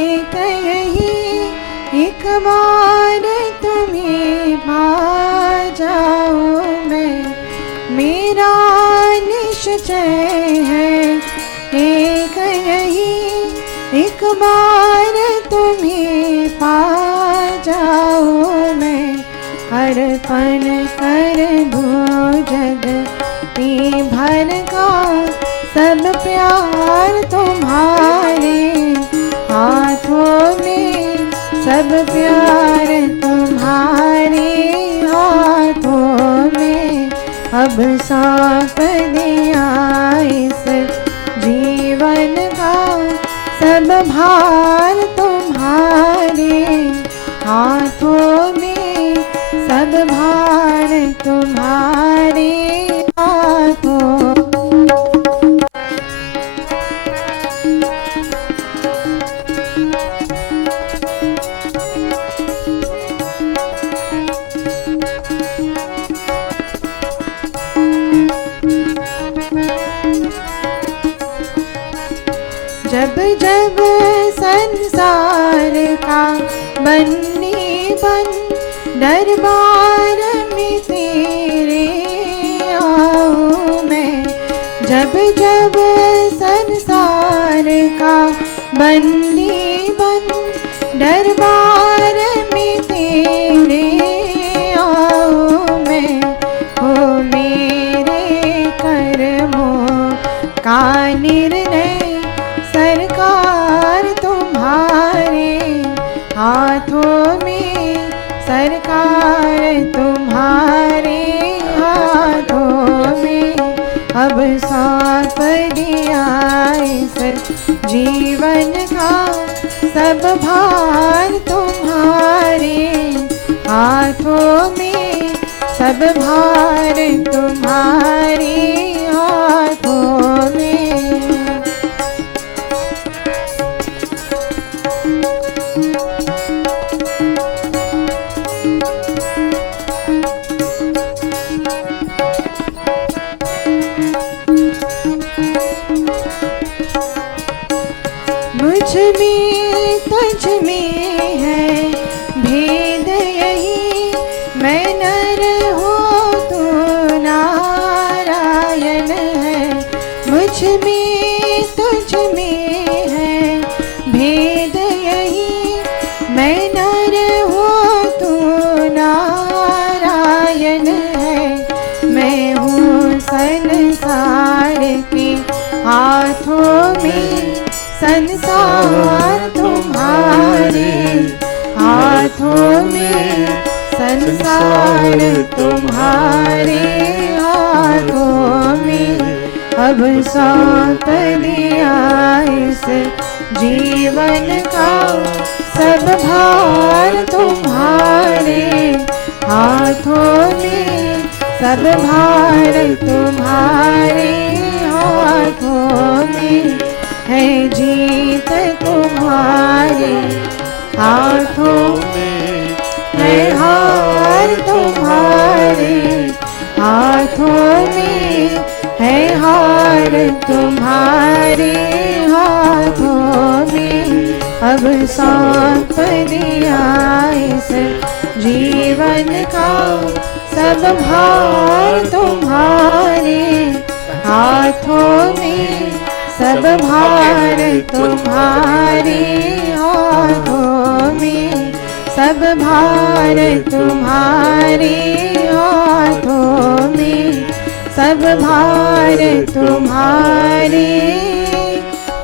एक यही एक बार तुम्हें पा जाऊं मैं, मेरा निश्चय है। एक यही एक बार तुम्हें पा जाऊं मैं, अर्पण कर दूं जगती भर का सब प्यार तुम्हारे हाथों में, सब प्यार तुम्हारे हाथों में। अब सौंप दिया इस जीवन का सब भार तुम्हारे हाथों में, सब भार तुम्हारे हाथों। जब जब संसार का बन्नी बन दरबार में तेरे आऊं मैं, जब जब संसार का बन्नी बन दरबार में तेरे आऊं मैं। हो मेरे कर्मों का निर्णय सरकार तुम्हारे हाथों में, सरकार तुम्हारे हाथों में। अब सौंप दिया इस जीवन का सब भार तुम्हारे हाथों में, सब भार तुम्हारे हाथों में। मुझ में तुझ में है भेद यही, मैं नर हूँ तू नारायण है। मुझ में तुझ में है भेद यही, मैं नर हूँ तू नारायण है। मैं हूँ संसार के हाथों में, संसार तुम्हारे हाथों में, संसार तुम्हारे हाथों में। अब सौंप दिया इस जीवन का सब भार तुम्हारे हाथों में, सब भार तुम्हारे हाथों में। है जीत तुम्हारे हाथों में, है हार तुम्हारे हाथों में, है हार तुम्हारे हाथों में। अब सौंप दिया इस जीवन का सब भार तुम्हारे हाथों में, सब भार तुम्हारे हाथों में, सब भार तुम्हारे हाथों में, सब भार तुम्हारे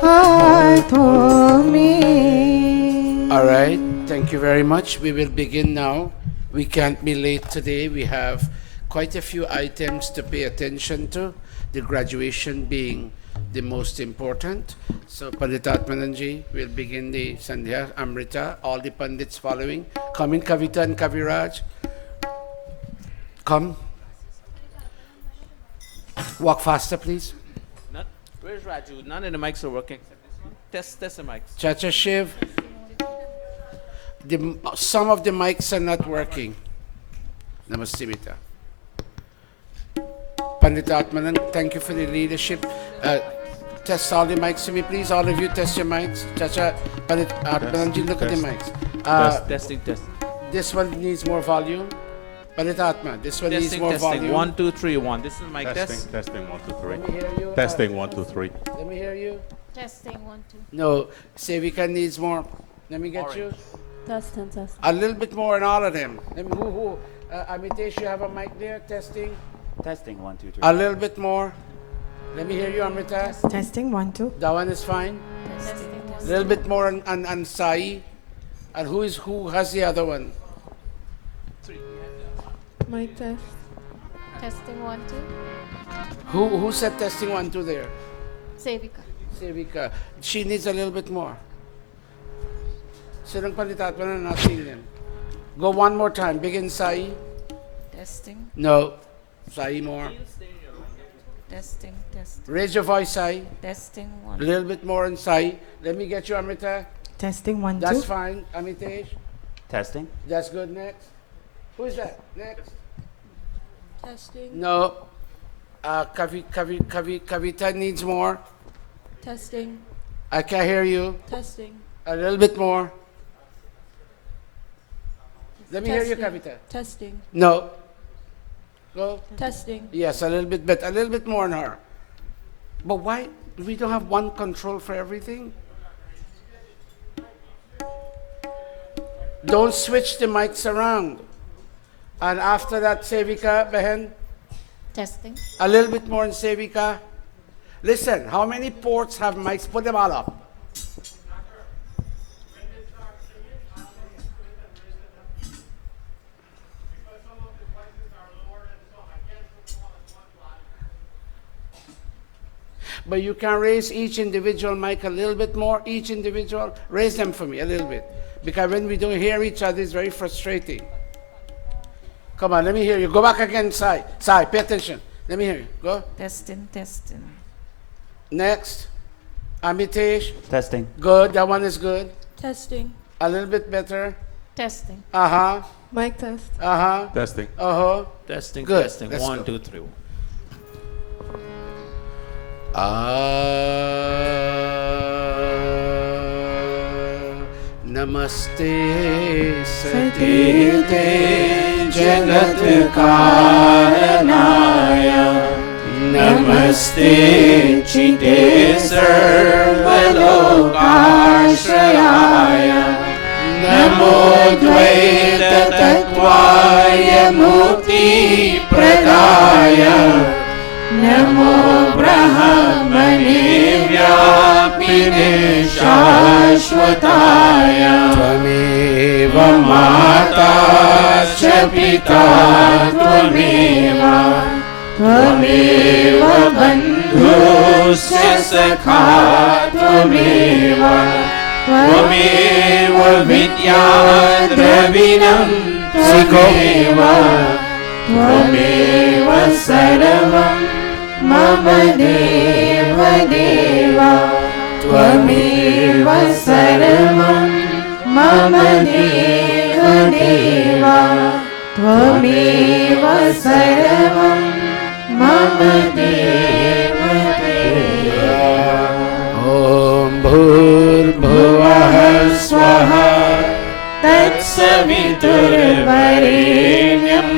हाथों में. All right, thank you very much. We will begin now. We can't be late today. We have quite a few items to pay attention to, the graduation being the most important. So Panditatmananji will begin the Sandhya Amrita, all the Pandits following. Come in, Kavita and Kaviraj. Come. Walk faster, please. Where's Raju? None of the mics are working. Test the mics. Chacha Shiv. Some of the mics are not working. Namaste, Mita. Pandit Atmanan, thank you for the leadership. test all the mics to me, please. All of you test your mics. Chacha, Bananji, look at the mics. Testing. This one needs more volume. Palitatma, this one needs more Testing. volume. 1, 2, 3, 1. This is mic test. Testing 1, 2, 3. Let me hear you. Testing 1, 2, 3. Let me hear you. Testing 1, 2. No, Sevika needs more. Let me get you. Test. A little bit more in all of them. Let me, Amitesh, you have a mic there? Testing. Testing 1, 2, 3. A little bit more. Let me hear you, Amrita. Testing 1, 2. That one is fine. A little bit more on Sai. And who has the other one? Mic test. Testing 1, 2. Who said testing 1, 2 there? Sevika. Sevika. She needs a little bit more. Sinong Palitatma na not seeing them? Go one more time. Begin Sai. Testing, No. Sai more. testing. Raise your voice, Sai. Testing A 1. little bit more on Sai. Let me get you, Amrita. Testing 1, 2. That's fine. Amitesh. Testing. That's good. Next. Who's that? Next. Testing. No. Kavita needs more. Testing. I can't hear you. Testing. A little bit more. Let me hear you, Kavita. Testing. No. Go. Testing. Yes, a little bit better. A little bit more on her. But why? We don't have one control for everything? Don't switch the mics around. And after that, Sevika, Behen, Testing. a little bit more in Sevika. Listen, how many ports have mics? Put them all up. But you can raise each individual mic a little bit more. Each individual, raise them for me a little bit. Because when we don't hear each other, it's very frustrating. Come on, let me hear you. Go back again, Sai. Sai, pay attention. Let me hear you. Go. Testing. Next. Amitesh. Testing. Good. That one is good. Testing. A little bit better. Testing. Uh-huh. Mic test. Uh-huh. Testing. Uh-huh. Testing. Good. Testing. Let's 1, go. 2, 3. Namaste Satite Jagat Karanaya Namaste Chite Sarvalokashrayaya Namo Dvaita Tattvaya Mukti Pradaya Namo Brahmane Vyapine Shashvataya Tvameva Mata Cha Pita Tvameva Tvameva Bandhusya Sakha Tvameva Tvameva Vidya Dravinam Tvameva Tvameva Sarvam Mama Deva Deva Tvameva Sarvam Mama Deva Deva Tvameva Sarvam Mama Deva Deva Om Bhur Swaha Tatsaviturvarenyam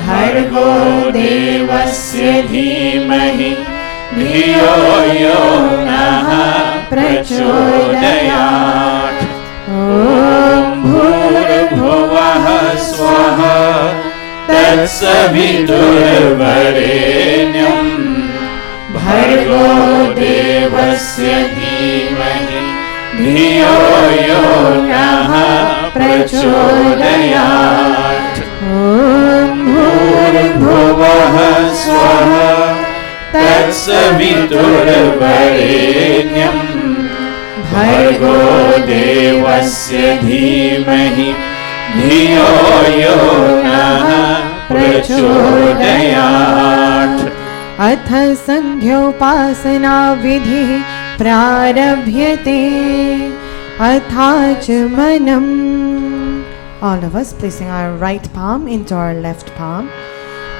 Bhargo Devasya Dhimahi Dhiyo Yo Naha Prachodayat Om Bhurabhuvah Swaha Tatsaviturvarenyam Bhargo Devasya Dhimahi Dhiyo Yo Naha Prachodayat Om Bhurabhuvah Swaha Tatsaviturvarenyam Bhargo Devasya Dhimahi Dhiyo Yo Naha Prachodayat अथ संध्योपासना विधि प्रारभ्यते अथाचमनम्. All of us placing our right palm into our left palm.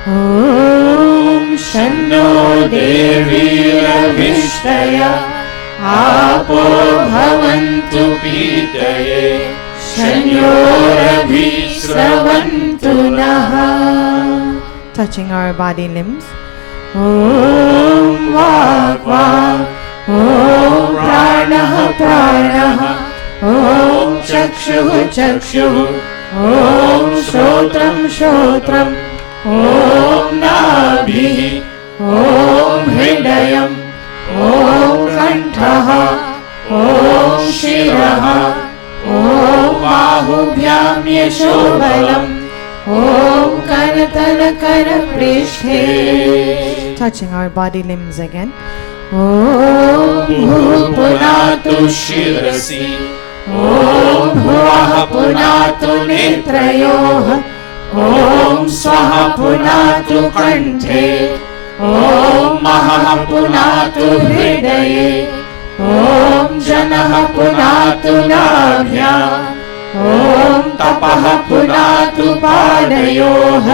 Om शन्नो देवीरभिष्टय आपो भवन्तु पीतये शन्योरभिस्रवन्तु नः. Touching our body limbs. Om Vak Vak, Om Pranah Pranah, Om Chakshuh Chakshuh, Om Shotram Shotram, Om Nabhi, Om Hridayam, Om Kantha, Om Shirah, Om Bahubhyam Yashobalam, Om Karatana Karaprishthe. Touching our body limbs again. Om Bhupunatu Shirasi, Om Bhuvah Punatu Netrayoh, Om Swaha Punatu Kanthe, Om Maha Punatu Hridaye, Om Janah Punatu Nabhyam, Om Tapah Punatu Padayoh,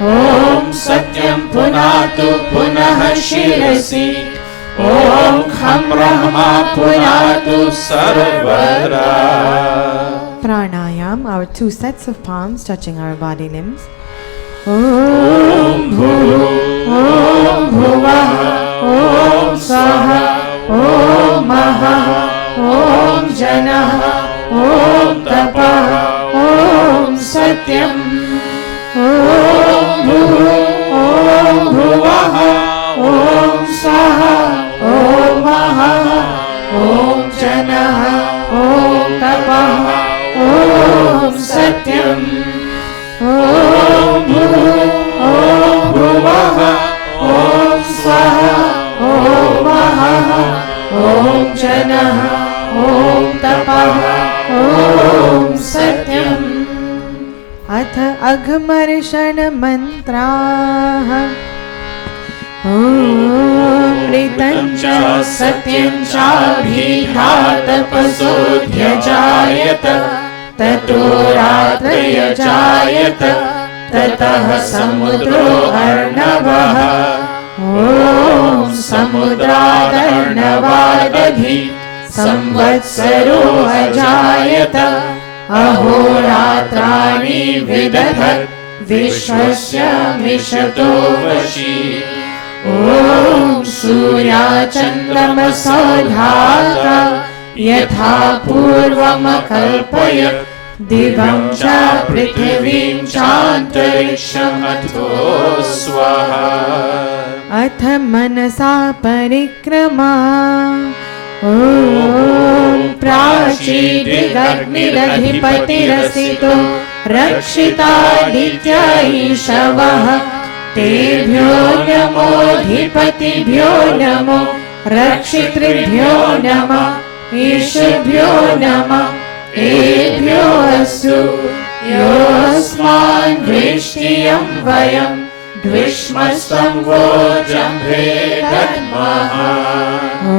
Om Satyam Punatu Punah Shirasi, Om Kham Brahma Punatu Sarvatra. Pranayam, our two sets of palms touching our body limbs. Om Bhu, Om Bhuvah, Om Swaha, Om Maha, Om Janah, Om Tapah, Om Satyam. Om Bhu, Om Bhuvah, Om Swaha, Om Maha, Om Janah, Om Tapah, Om Satyam. Om Bhu, Om Bhuvah, Om Swaha, Om Maha, Om Janah, Om Tapah, Om Satyam. अथ अघमर्षण मन्त्राः. ॐ च सत्यं चाभिघातपसोऽध्यजायत ततो रात्रयजायत ततः समुद्रो अर्णवः. ॐ समुद्रादर्णवादधि संवत्सरो अजायत अहोरात्राणि विदधत् विश्वस्य मिषतो वशी. ॐ सूर्याचन्द्रमसो धाता यथा पूर्वमकल्पयत् दिवं च पृथिवीं चान्तरिक्षमथो स्वाहा. अथ मनसा परिक्रमा. ॐ प्राचीदिगग्निरधिपतिरसितो रक्षितादित्या ईशवः. तेभ्यो नमोऽधिपतिभ्यो नमो रक्षितृभ्यो नमः. ईशभ्यो नमः. एभ्यो अस्तु योऽस्मान् दृष्टियं वयं द्विष्मस्तं वो जम्भे दद्मः. ॐ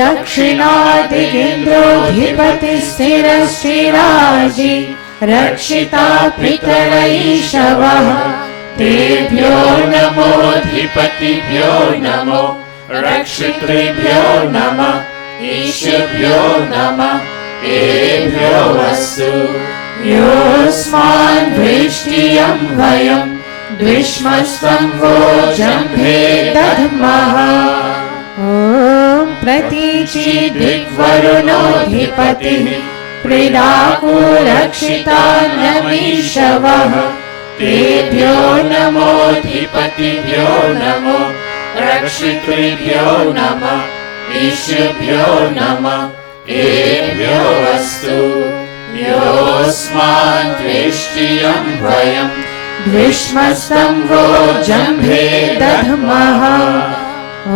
दक्षिणादिगेन्द्रोऽधिपतिस्थिरश्चिराजि रक्षिता पितरैषवः. तेभ्यो नमोऽधिपतिभ्यो नमो रक्षितृभ्यो नमः. ईशभ्यो नमः. एभ्यो अस्तु योऽस्मान् दृष्टियं वयं द्विष्मस्तं वो जम्भे दद्मः. ॐ प्रतीची दिग्वरुणोऽधिपतिः प्रीडाको रक्षिता नमीशवः. तेभ्यो नमोऽधिपतिभ्यो नमो रक्षितृभ्यो नमः. ईशभ्यो नमः. एभ्यो अस्तु योऽस्मान् दृष्टियं वयं द्विष्मस्तं वो जम्भे दद्मः. ॐ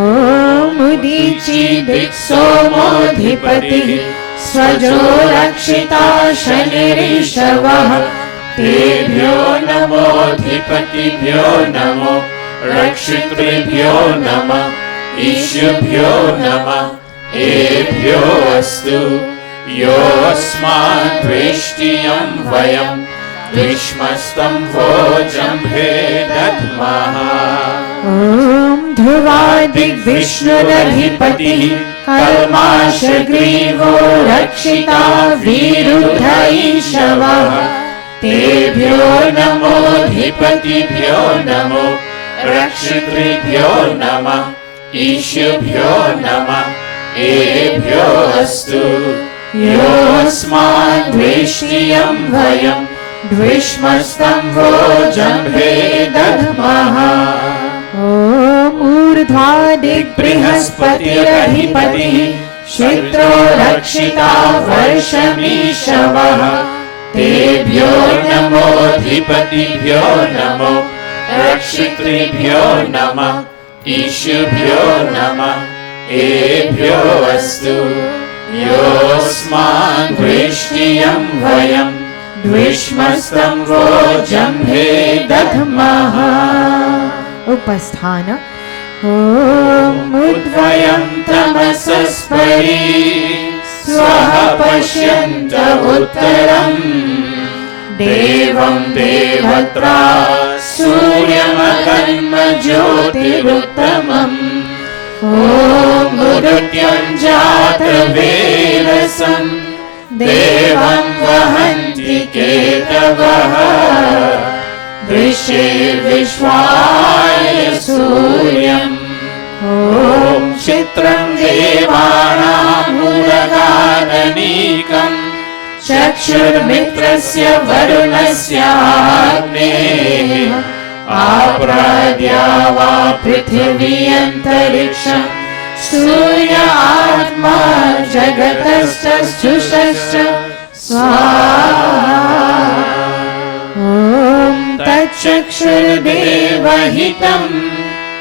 उदीची दिक्सोमोऽधिपतिः स्वजो रक्षिता शनिरिषवः. तेभ्यो नमोऽधिपतिभ्यो नमो रक्षितृभ्यो नमः. ईशभ्यो नमः. एभ्यो अस्तु योऽस्मान् दृष्टियं वयं द्विष्मस्तं वोजम्भे दद्मः ॐ ध्रुवादिग्विष्णुरधिपतिः कल्माशग्रीवो रक्षिता वीरुधैषवः तेभ्यो नमोऽधिपतिभ्यो नमो रक्षितृभ्यो नमः ईशुभ्यो नमः एभ्यो अस्तु योऽस्मान् द्वेष्टियं वयं द्विष्मस्तं वोजम्भे दद्मः ॐ ऊर्ध्वादिक्बृहस्पतिरधिपतिः श्रुत्रो रक्षिता वर्षमीशवः तेभ्यो नमोऽधिपतिभ्यो नमो रक्षितृभ्यो नमः ईशुभ्यो नमः एभ्यो अस्तु योऽस्मान् द्वेष्टियं वयं द्विष्मस्तं वोजम्भे दद्मः उपस्थान ॐ उद्वयं तमसस्परि स्वः पश्यन्त उत्तरम् देवं देवत्रा सूर्यमकन्म ज्योतिरुत्तमम् ॐ उदुत्यं जातवेदसं देवं वहन्ति केतवः दृश्यैर्विश्वाय सूर्यम् ॐ चित्रं देवानामुदगादनीकम् चक्षुर्मित्रस्य वरुणस्याग्नेः आप्राद्या वा पृथिवी अन्तरिक्षं सूर्य आत्मा जगतश्चक्षुषश्च स्वाहा ॐ तच्चक्षुर्देवहितं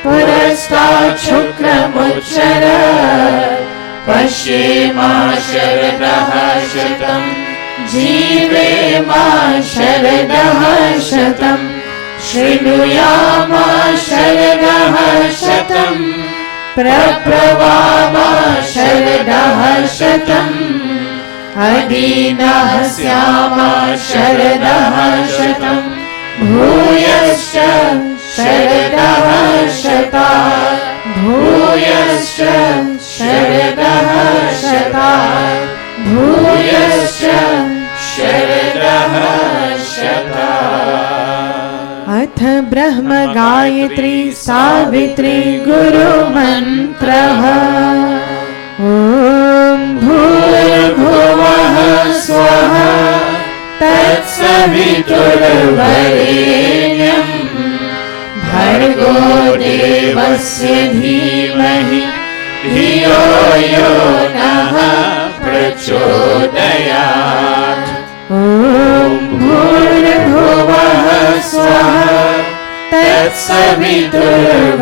पुरस्तात् शुक्रमुच्चर पश्येमा शरदः शतं जीवेमा शरदः शतं शृणुयामा शरदः शतं प्रप्लवामा शरदः शतम् अदीनः स्यामा शरदः शतं भूयश्च शरदः शतात् भूयश्च शरदः शतात् भूयश्च शरदः शतात् अथ ब्रह्म गायत्री सावित्री गुरुमन्त्रः ॐ भूर्भुवः स्वः तत्सवितुर्वरेण्यं भर्गो देवस्य धीमहि धियो यो नः प्रचोदयात् ॐ भूर्भुवः स्वः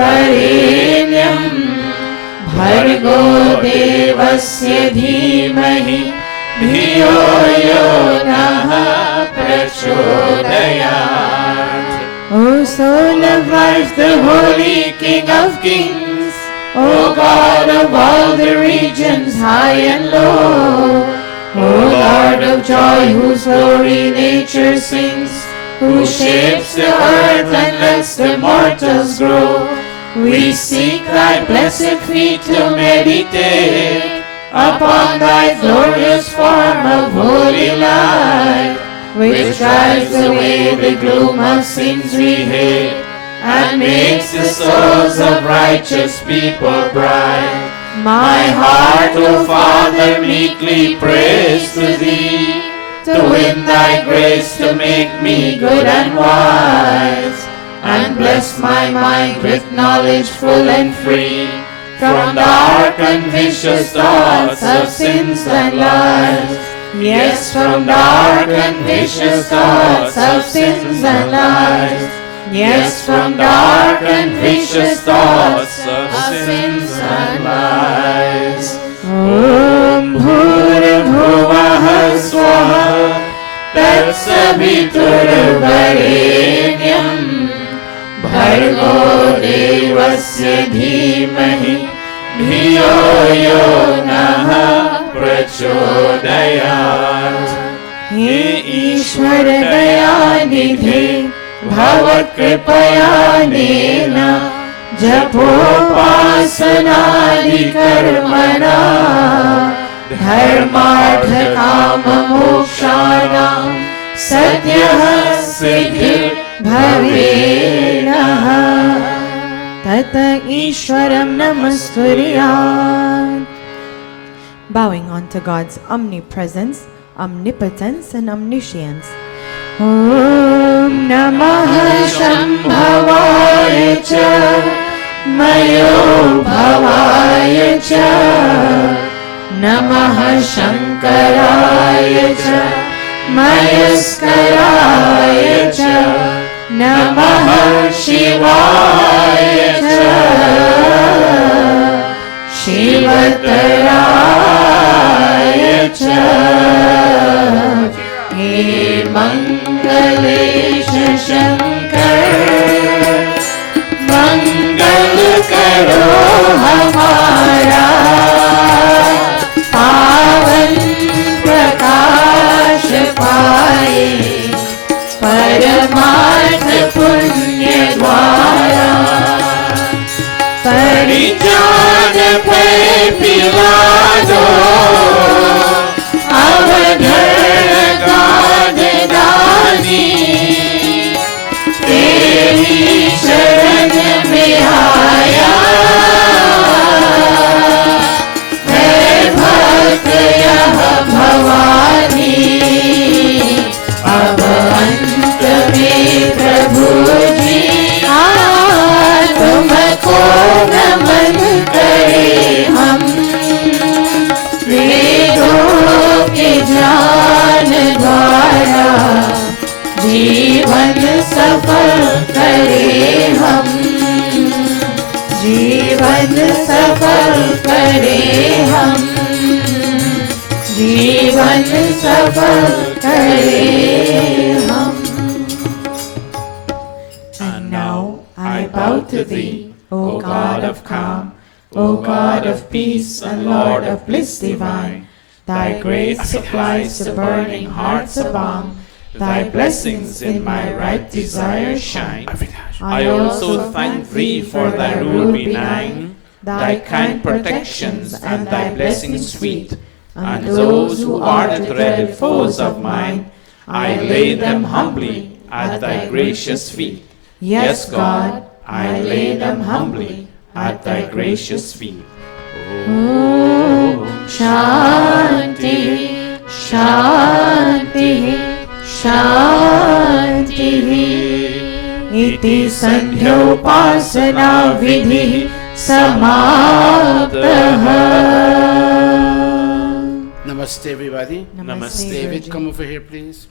तत्सवितुर्वरेण्यं भर्गो देवस्य धीमहि धियो यो नः प्रचोदयात् O soul of life, the holy King of kings, O God of all the regions high and low, O Lord of joy whose glory nature sings, who shapes the earth and lets the mortals grow, we seek thy blessed feet to meditate upon thy glorious form of holy light, which drives away the gloom of sins we hate and makes the souls of righteous people bright. My heart, O Father, meekly prays to thee, to win thy grace to make me good and wise, and bless my mind with knowledge full and free from dark and vicious thoughts of sins and lies. Yes, from dark and vicious thoughts of sins and lies. Yes, from dark and vicious thoughts of sins and lies. Om Bhurabhuvah Swaha Tatsaviturvarenyam Bhargo Devasya Dhimahi Dhiyo Yo Naha प्रचोदयात्। हे ईश्वर वरदयानिधे भवत्कृपयानेन जपोपासनादिकर्मणा धर्मार्थकाममोक्षाणां सद्यः सिद्धिर्भवेणः तत ईश्वरं नमस्कुर्यात्. Bowing onto God's omnipresence, omnipotence and omniscience. Om Namah Shambhavaya Cha Mayo Bhavaya Cha Namah Shankaraya Cha Mayaskaraya Cha Namah Shivaya Cha Shivataraya Cha He Mangalesha Shankar Mangal Karo Hamara Pavan Prakash Paaye Paramarth Punya Dwara Parijaan Par Pilado Avadhar Gad Dani Teri Sharan Mein Aaya Hai Bhakt Yah Bhavani Ab Ant Mein Prabhu Ji तुमको नमन करे हम वेदों के ज्ञान द्वारा जीवन सफल करे हम जीवन सफल करे हम जीवन सफल करे हम. And now I bow to thee, O God of calm, O God of peace and Lord of bliss divine. Thy grace supplies the burning heart's balm. Thy blessings in my right desire shine. I also thank thee for thy rule benign, thy kind protections and thy blessings sweet. And those who are the dreaded foes of mine, I lay them humbly at thy gracious feet. Yes, God, I lay them humbly at thy gracious feet. Om Shanti, Shanti, Shanti. Iti Sandhyopasana Vidhi Samaptaha. Namaste, everybody. Namaste. David, come over here, please.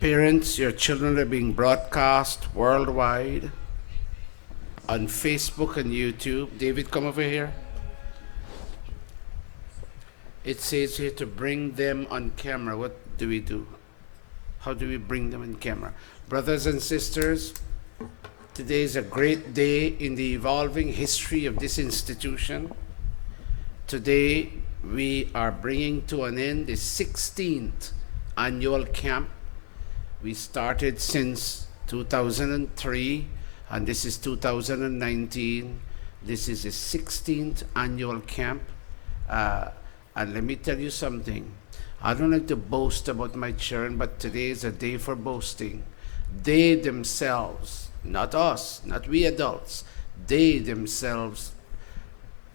Parents, your children are being broadcast worldwide on Facebook and YouTube. David, come over here. It says here to bring them on camera. What do we do? How do we bring them on camera? Brothers and sisters, today is a great day in the evolving history of this institution. Today, we are bringing to an end the 16th annual camp. We started since 2003, and this is 2019. This is the 16th annual camp. And let me tell you something. I don't like to boast about my children, but today is a day for boasting. They themselves, not us, not we adults, they themselves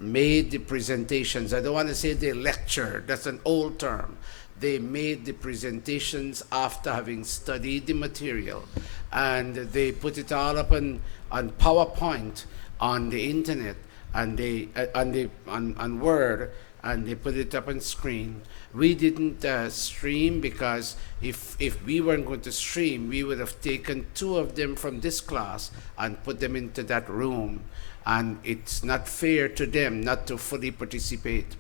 made the presentations. I don't want to say they lectured, that's an old term. They made the presentations after having studied the material, and they put it all up on PowerPoint on the internet, and they on Word, and they put it up on screen. We didn't stream because if we weren't going to stream, we would have taken two of them from this class and put them into that room, and it's not fair to them not to fully participate.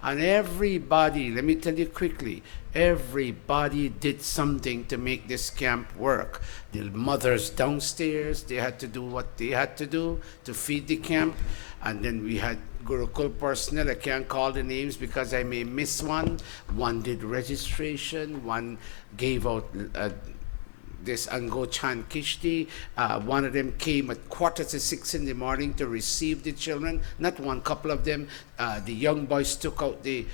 And everybody, let me tell you quickly, everybody did something to make this camp work. The mothers downstairs, they had to do what they had to do to feed the camp. And then we had Gurukul personnel. I can't call the names because I may miss one. One did registration, one gave out this Ango Chan Kishti. One of them came at 5:45 in the morning to receive the children. Not one, couple of them. The young boys took out the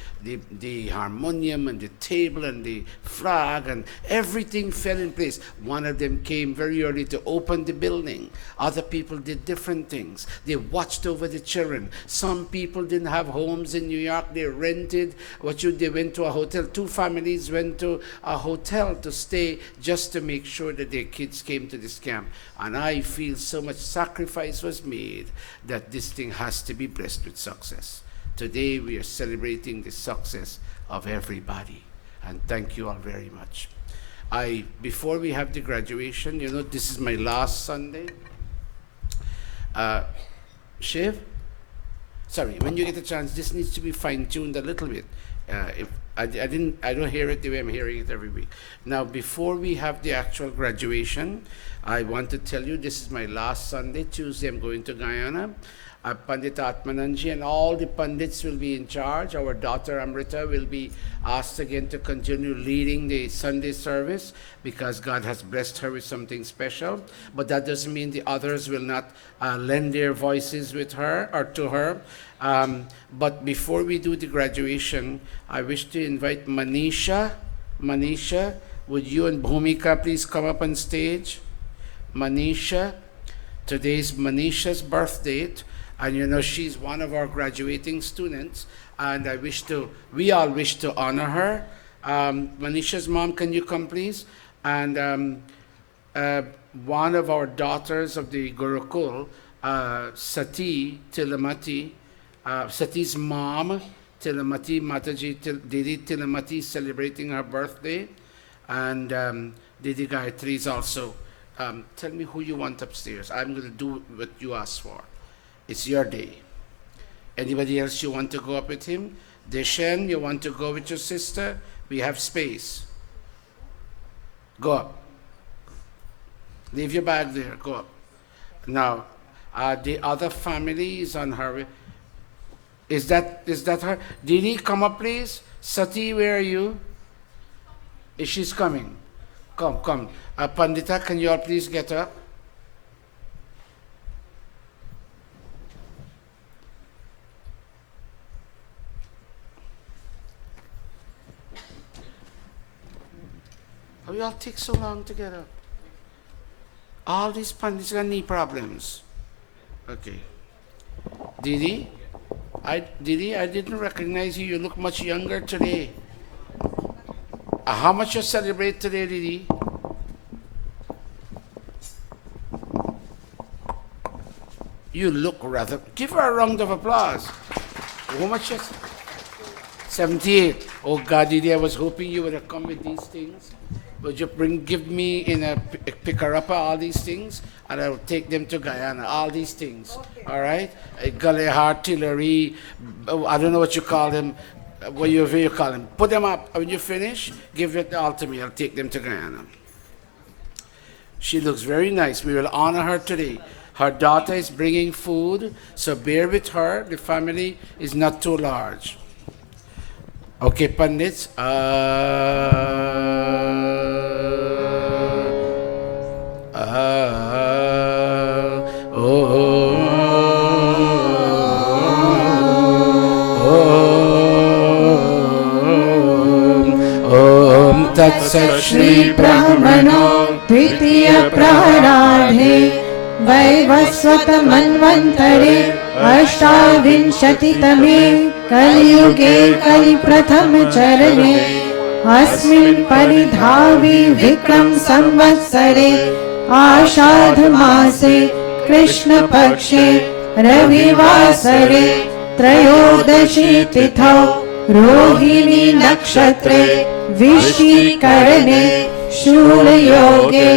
harmonium and the table and the flag, and everything fell in place. One of them came very early to open the building. Other people did different things. They watched over the children. Some people didn't have homes in New York. They rented. They went to a hotel. 2 families went to a hotel to stay just to make sure that their kids came to this camp. And I feel so much sacrifice was made that this thing has to be blessed with success. Today we are celebrating the success of everybody, and thank you all very much. Before we have the graduation, this is my last Sunday. Shiv, sorry, when you get a chance, this needs to be fine-tuned a little bit. If I don't hear it the way I'm hearing it every week. Now, before we have the actual graduation, I want to tell you this is my last Sunday. Tuesday I'm going to Guyana. Pandit Atmananji and all the Pandits will be in charge. Our daughter Amrita will be asked again to continue leading the Sunday service because God has blessed her with something special. But that doesn't mean the others will not lend their voices with her or to her. But before we do the graduation, I wish to invite Manisha. Manisha, would you and Bhumika please come up on stage? Manisha, today's Manisha's birth date. And she's one of our graduating students, and we all wish to honor her. Manisha's mom, can you come please? And one of our daughters of the Gurukul, Sati Tilamati, Sati's mom, Tilamati Mataji, Didi Tilamati, celebrating her birthday. And Didi Gayatri is also. Tell me who you want upstairs. I'm going to do what you asked for. It's your day. Anybody else you want to go up with him? Deshen, you want to go with your sister? We have space. Go up. Leave your bag there. Go up. Now, the other family is on her way. Is that her? Didi, come up please. Sati, where are you? Is she's coming? Come. Pandita, can you all please get up? How you all take so long to get up? All these Pandits got knee problems. Okay. Didi, I didn't recognize you. You look much younger today. How much you celebrate today, Didi? You look rather. Give her a round of applause. How much is 78. Oh God, Didi, I was hoping you would have come with these things. Would you give me in a picker-upper all these things, and I will take them to Guyana, all these things, okay. All right? Gully artillery, I don't know what you call them, what you call them. Put them up. When you finish, give it all to me. I'll take them to Guyana. She looks very nice. We will honor her today. Her daughter is bringing food, so bear with her. The family is not too large. Okay, Pandits. तत्सत् श्री ब्रह्मणो द्वितीय प्रहराढे वैवस्वत मन्वन्तरे अष्टाविंशतितमे कलियुगे कलिप्रथम चरणे अस्मिन् परिधावी विक्रम संवत्सरे आषाढ मासे कृष्ण पक्षे रविवासरे त्रयोदशी तिथौ रोहिणी नक्षत्रे विशीकरणे शूलयोगे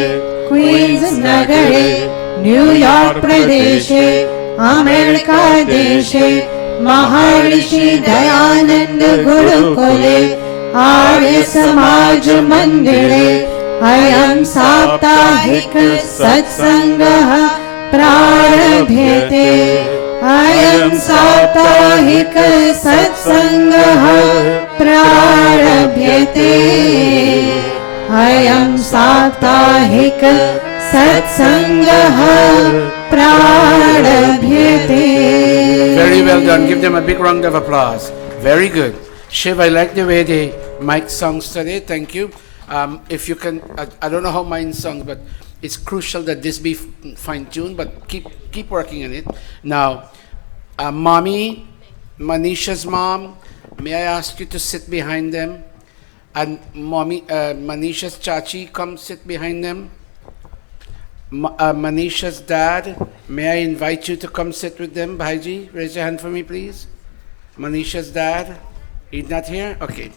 क्वींस नगरे न्यूयॉर्क प्रदेशे अमेरिका देशे महर्षि दयानंद गुरुकुले आर्य समाज मंदिरे अयं साप्ताहिक सत्संगः प्रारभ्यते अयं साप्ताहिक सत्सङ्गः प्रारभ्यते अयं साप्ताहिक सत्सङ्गः प्रारभ्यते. Very well done. Give them a big round of applause. Very good. Shiv, I like the way the mic songs today. Thank you. If you can, I don't know how mine songs, but it's crucial that this be fine-tuned, but keep working on it. Now, Mommy, Manisha's mom, may I ask you to sit behind them? And Mommy, Manisha's chachi, come sit behind them. Manisha's dad, may I invite you to come sit with them? Bhaiji, raise your hand for me, please. Manisha's dad, he's not here? Okay.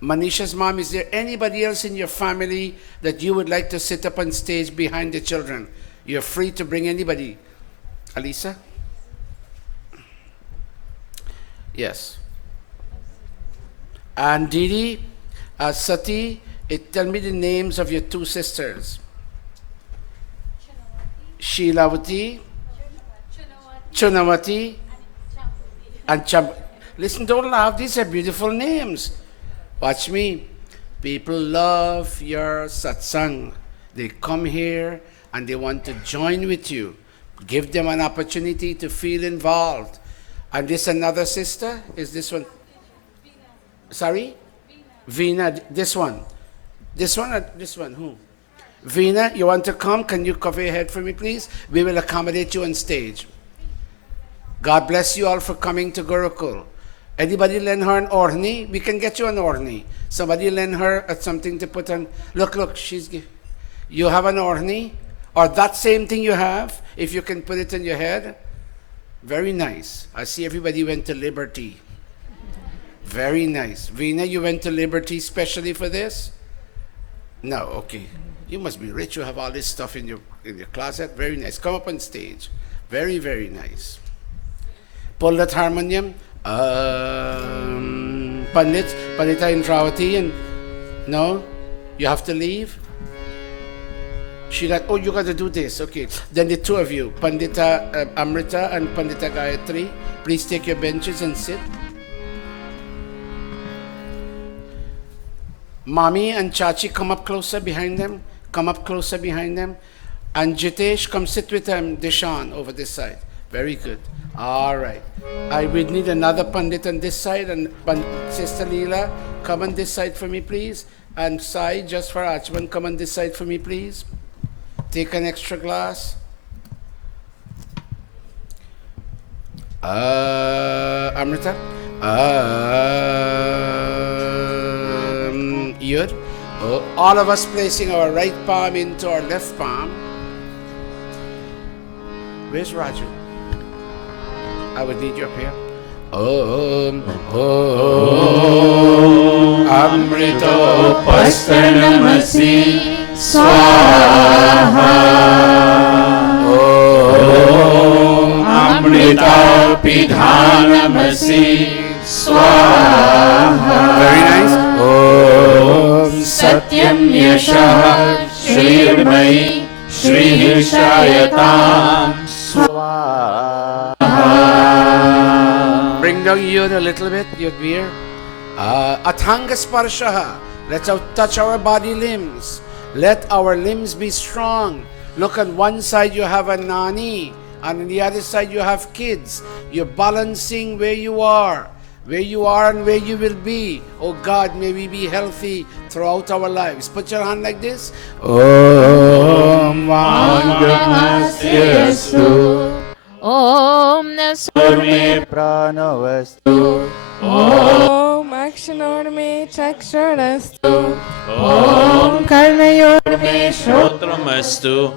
Manisha's mom, is there anybody else in your family that you would like to sit up on stage behind the children? You're free to bring anybody. Alisa? Yes. And Didi, Sati, tell me the names of your two sisters. Sheelavati, Chunavati, and Cham. Listen, don't laugh. These are beautiful names. Watch me. People love your satsang. They come here and they want to join with you. Give them an opportunity to feel involved. And this another sister? Is this one? Sorry? Veena. This one. This one or this one? Who? Veena, you want to come? Can you cover your head for me, please? We will accommodate you on stage. God bless you all for coming to Gurukul. Anybody lend her an orhni? We can get you an orhni. Somebody lend her something to put on. Look, you have an orhni? Or that same thing you have, if you can put it on your head. Very nice. I see everybody went to Liberty. Very nice. Veena, you went to Liberty specially for this? No, okay. You must be rich. You have all this stuff in your closet. Very nice. Come up on stage. Very, very nice. Pull that harmonium. Pandita Indravati, and no, you have to leave. She got, oh, you got to do this. Okay, then the two of you, Pandita Amrita and Pandita Gayatri, please take your benches and sit. Mommy and Chachi, come up closer behind them. Come up closer behind them. And Jitesh, come sit with them. Dishan over this side. Very good. All right. I would need another Pandit on this side, and Sister Leela, come on this side for me, please. And Sai, just for Achman, come on this side for me, please. Take an extra glass. Amrita. Yud. All of us placing our right palm into our left palm. Where's Raju? I would need you up here. Om Amrito Pastanamasi Swaha Om Amrita Pidhanamasi Swaha. Very nice. Om Satyam Yashah Shrirmai Shri Shayatam Swaha. Bring down Yud a little bit, Yud Veer. Athanga Sparshaha. Let's touch our body limbs. Let our limbs be strong. Look, on one side you have a nani, and on the other side you have kids. You're balancing where you are and where you will be. Oh God, may we be healthy throughout our lives. Put your hand like this. Om Vangamastyastu Om Nas Surme Pranavastu Om Akshanorme Chaksharastu Om Karnayorme Shrotramastu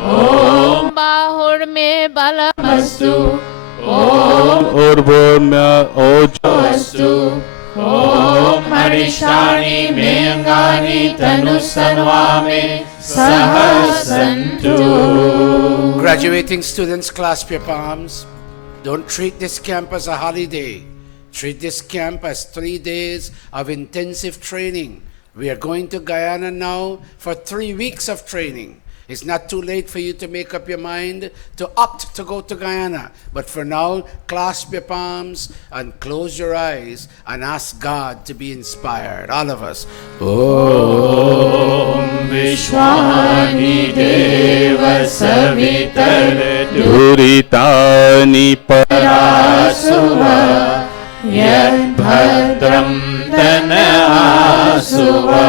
Om Bahur Me Balamastu Om Urbhumya Ojastu Om Harishtani Meyangani Tanusanvame Sahasantu. Graduating students, clasp your palms. Don't treat this camp as a holiday. Treat this camp as 3 days of intensive training. We are going to Guyana now for 3 weeks of training. It's not too late for you to make up your mind to opt to go to Guyana. But for now, clasp your palms and close your eyes and ask God to be inspired. All of us. Om Vishwani Deva Savitar Duritani Parasuva Yad Bhadram Tanasuva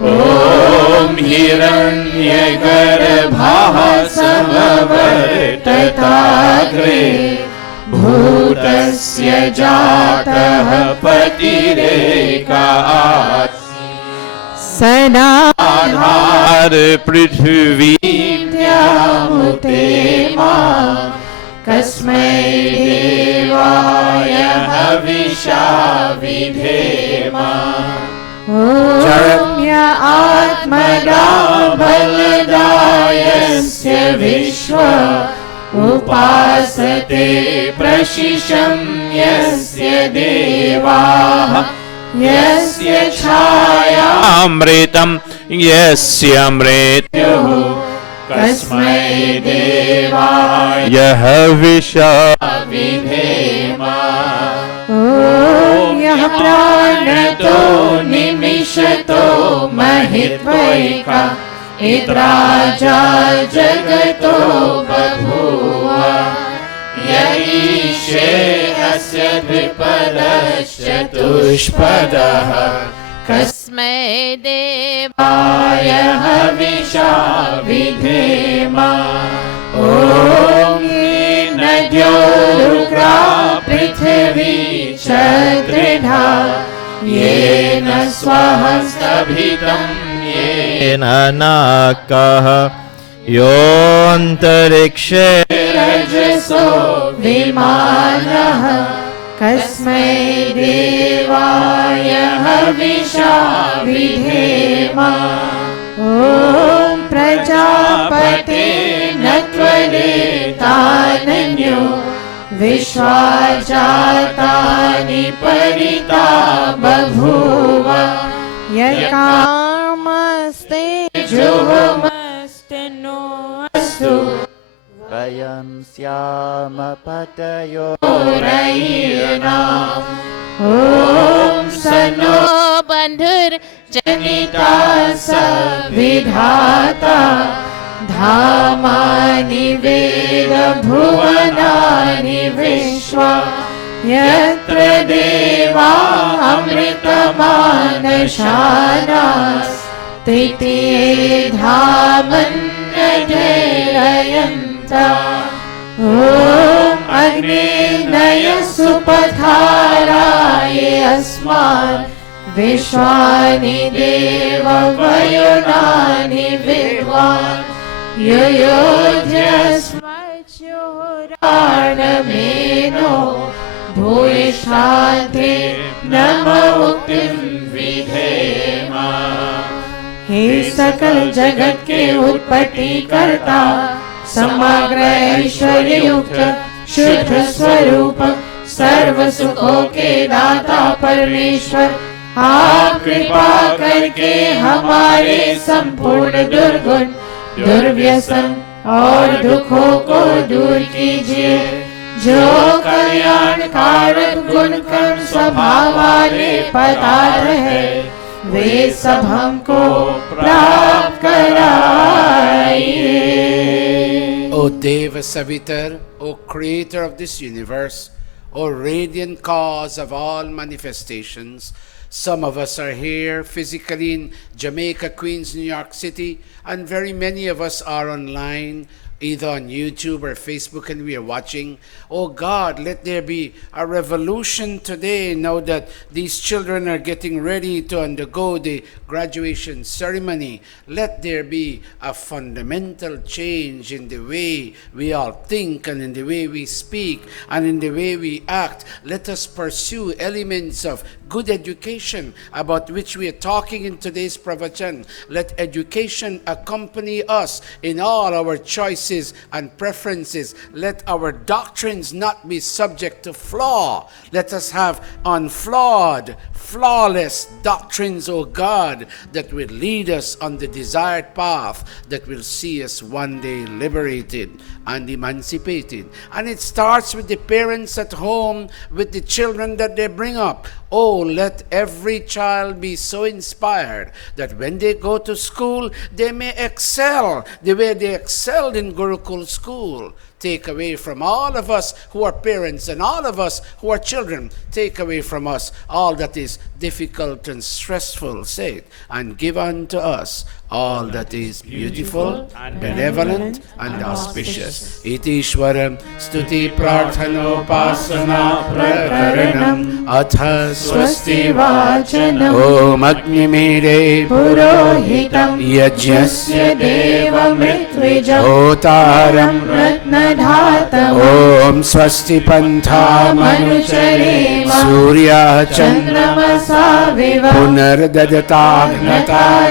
Om Hiranyagarbha Samavartatagre Bhutasya Jatah Patireka Sanadhar Prithvi Vyamute Ma Kasmai Devaya Havisha Vidhema Om Ya Atmada Baladayasya Vishwa Upasate Prashisham Yasya Deva Yasya Chaya Amritam Yasya Amritam Kasmai Devaya Yahavisha Vidhema Om Yah Pranato Nimishato Mahitvaika Idraja Jagato Babhuva Yaishe Asya Dvipadasya Tushpadaha Kasmai Deva Kasmaya Havisha Vidhema Om Nadyorukra Prithvi Chatridha Yena Swahastabhitam Yena Nakaha Yontarikshe Rajaso Vimanaha Kasmai Devaya Havisha Vidhema Om Prajapate Natvade Tananyo Vishwajatani Parita Babhuva Yakarmaste Juhamaste no Astu Vayam Syama Patayo Rayanam Om Sano Bandhur Janita Savidhata Dhamani Veda Bhuvanani Vishwa Yatra Deva Amritamanashanas Titi Dhaman Adherayanta Om Agni Naya Supatharaye Asmat Vishwani Deva Vayunani Vidwan Yuyodhya Smachyoranameno Bhuishante Nama Uktim Vidhema हे सकल जगत के उत्पत्ति करता समग्र ऐश्वर्य युक्त शुद्ध स्वरूप सर्व सुखों के दाता परमेश्वर आप कृपा करके हमारे संपूर्ण दुर्गुण दुर्व्यसन और दुखों को दूर कीजिए जो कल्याणकारक गुण कर्म स्वभाव वाले पदार्थ है वे सब हमको प्राप्त कराइए। O Deva Savitar, O Creator of this universe, O radiant cause of all manifestations, some of us are here physically in Jamaica, Queens, New York City, and very many of us are online, either on YouTube or Facebook, and we are watching. Oh God, let there be a revolution today now that these children are getting ready to undergo the graduation ceremony. Let there be a fundamental change in the way we all think and in the way we speak and in the way we act. Let us pursue elements of good education, about which we are talking in today's pravachan. Let education accompany us in all our choices and preferences. Let our doctrines not be subject to flaw. Let us have unflawed, flawless doctrines, O God, that will lead us on the desired path that will see us one day liberated and emancipated. And it starts with the parents at home, with the children that they bring up. Oh, let every child be so inspired that when they go to school, they may excel the way they excelled in Gurukul school. Take away from all of us who are parents and all of us who are children, take away from us all that is difficult and stressful, say it, and give unto us all that is beautiful, benevolent, and auspicious. Iti Ishwaram stuti prarthanopasana prakaranam atha Swasti vachanam Om Agnimire Purohitam Yajnasya Deva Mritvijam Otaram Ratnadhatam Om Swasti Pantha Manucharema Surya Chandramasa Viva Punardadagnata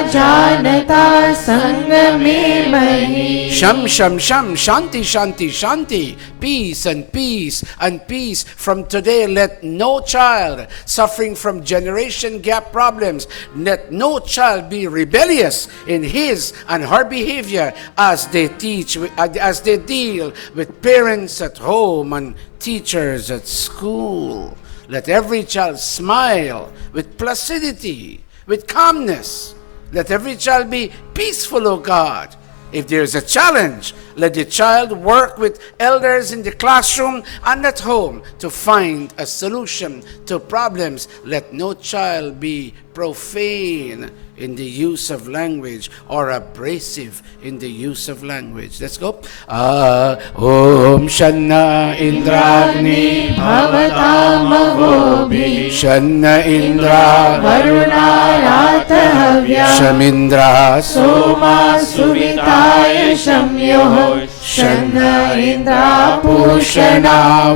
Janata Sangame Mahi Sham Sham Sham Shanti Shanti Shanti, peace and peace and peace. From today, let no child suffering from generation gap problems, let no child be rebellious in his and her behavior as they teach, as they deal with parents at home and teachers at school. Let every child smile with placidity, with calmness. Let every child be peaceful, O God. If there is a challenge, let the child work with elders in the classroom and at home to find a solution to problems. Let no child be profane in the use of language or abrasive in the use of language. Let's go. Om Shanna Indragni Bhavatamavobhi Shanna Indra Varunaratahavya Shamindra Soma Suvitaya Shamyoho Shanna Indra Pushana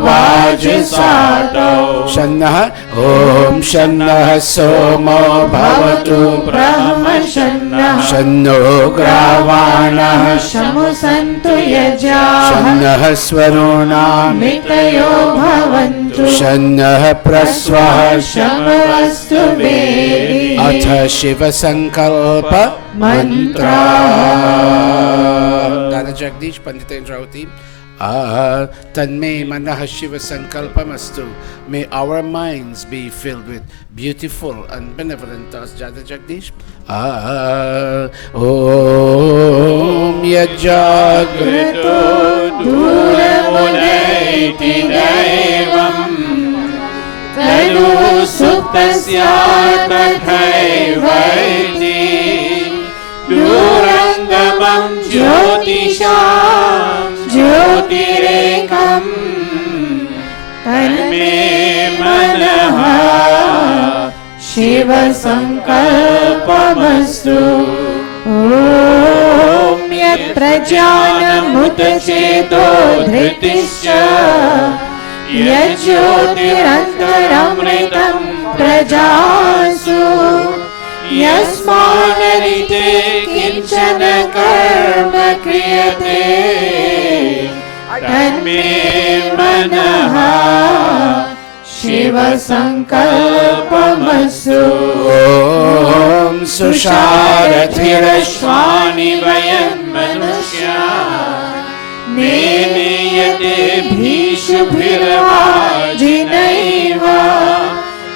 Vajasato Shanna Om Shanna Somo Bhavatu Brahma Shanna Shanno Gravana Shamusantu Yaja Shanna Swaruna Mitayo Bhavantu Shanna Praswaha Shamavastu Vedi Atha Shiva Sankalpa Mantra. Dada Jagdish Pandita Indravati. Tanme Manaha Shiva Sankalpamastu. May our minds be filled with beautiful and benevolent thoughts. Jada Jagdish. Om Yajagrito Duramudaiti Devam Tanu Suptasya Tathaivaiti Durangamam Jyotisham Jyotirekam Tanme Manaha Shiva Sankalpamastu Om Yat Prajanam Mutacheto Dhritischa Yajyotirantaramritam Prajasu Yasmanarite Kinchana Karma Kriyate Tanme Manaha Shiva Sankalpamastu Om Susharathirashvani Shvani Vayam Manushya Neneyate Bhishubhiravajinaiva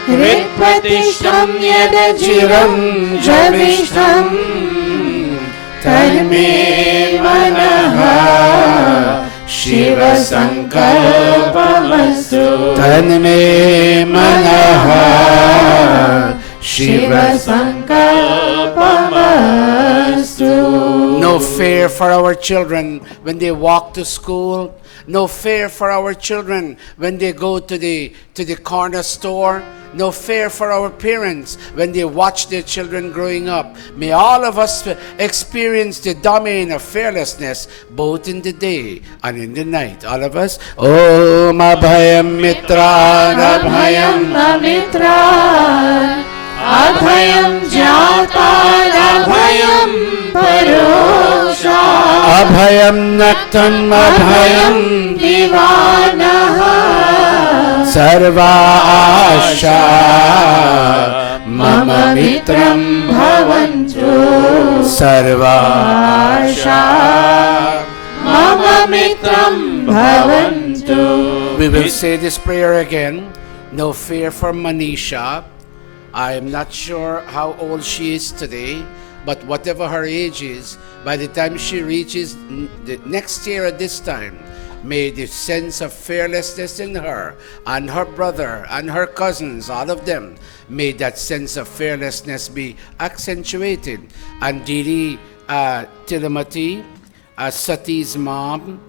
Ritpatishtam Yadachiram Javishtam Tanme Manaha Shiva Sankalpamastu Tanme Manaha Shiva Sankalpamastu. No fear for our children when they walk to school. No fear for our children when they go to the corner store. No fear for our parents when they watch their children growing up. May all of us experience the domain of fearlessness both in the day and in the night. All of us. Om Abhayam Mitra Abhayam Amitra, Abhayam Jata, Abhayam Parosha, Abhayam Naktam Abhayam Divanaha, Sarva Asha Mama Mitram Bhavantu, Sarva Asha Mama Mitram Bhavantu. We will say this prayer again. No fear for Manisha. I am not sure how old she is today, but whatever her age is, by the time she reaches the next year at this time, may the sense of fearlessness in her and her brother and her cousins, all of them, may that sense of fearlessness be accentuated. And Didi Tilamati, Sati's mom,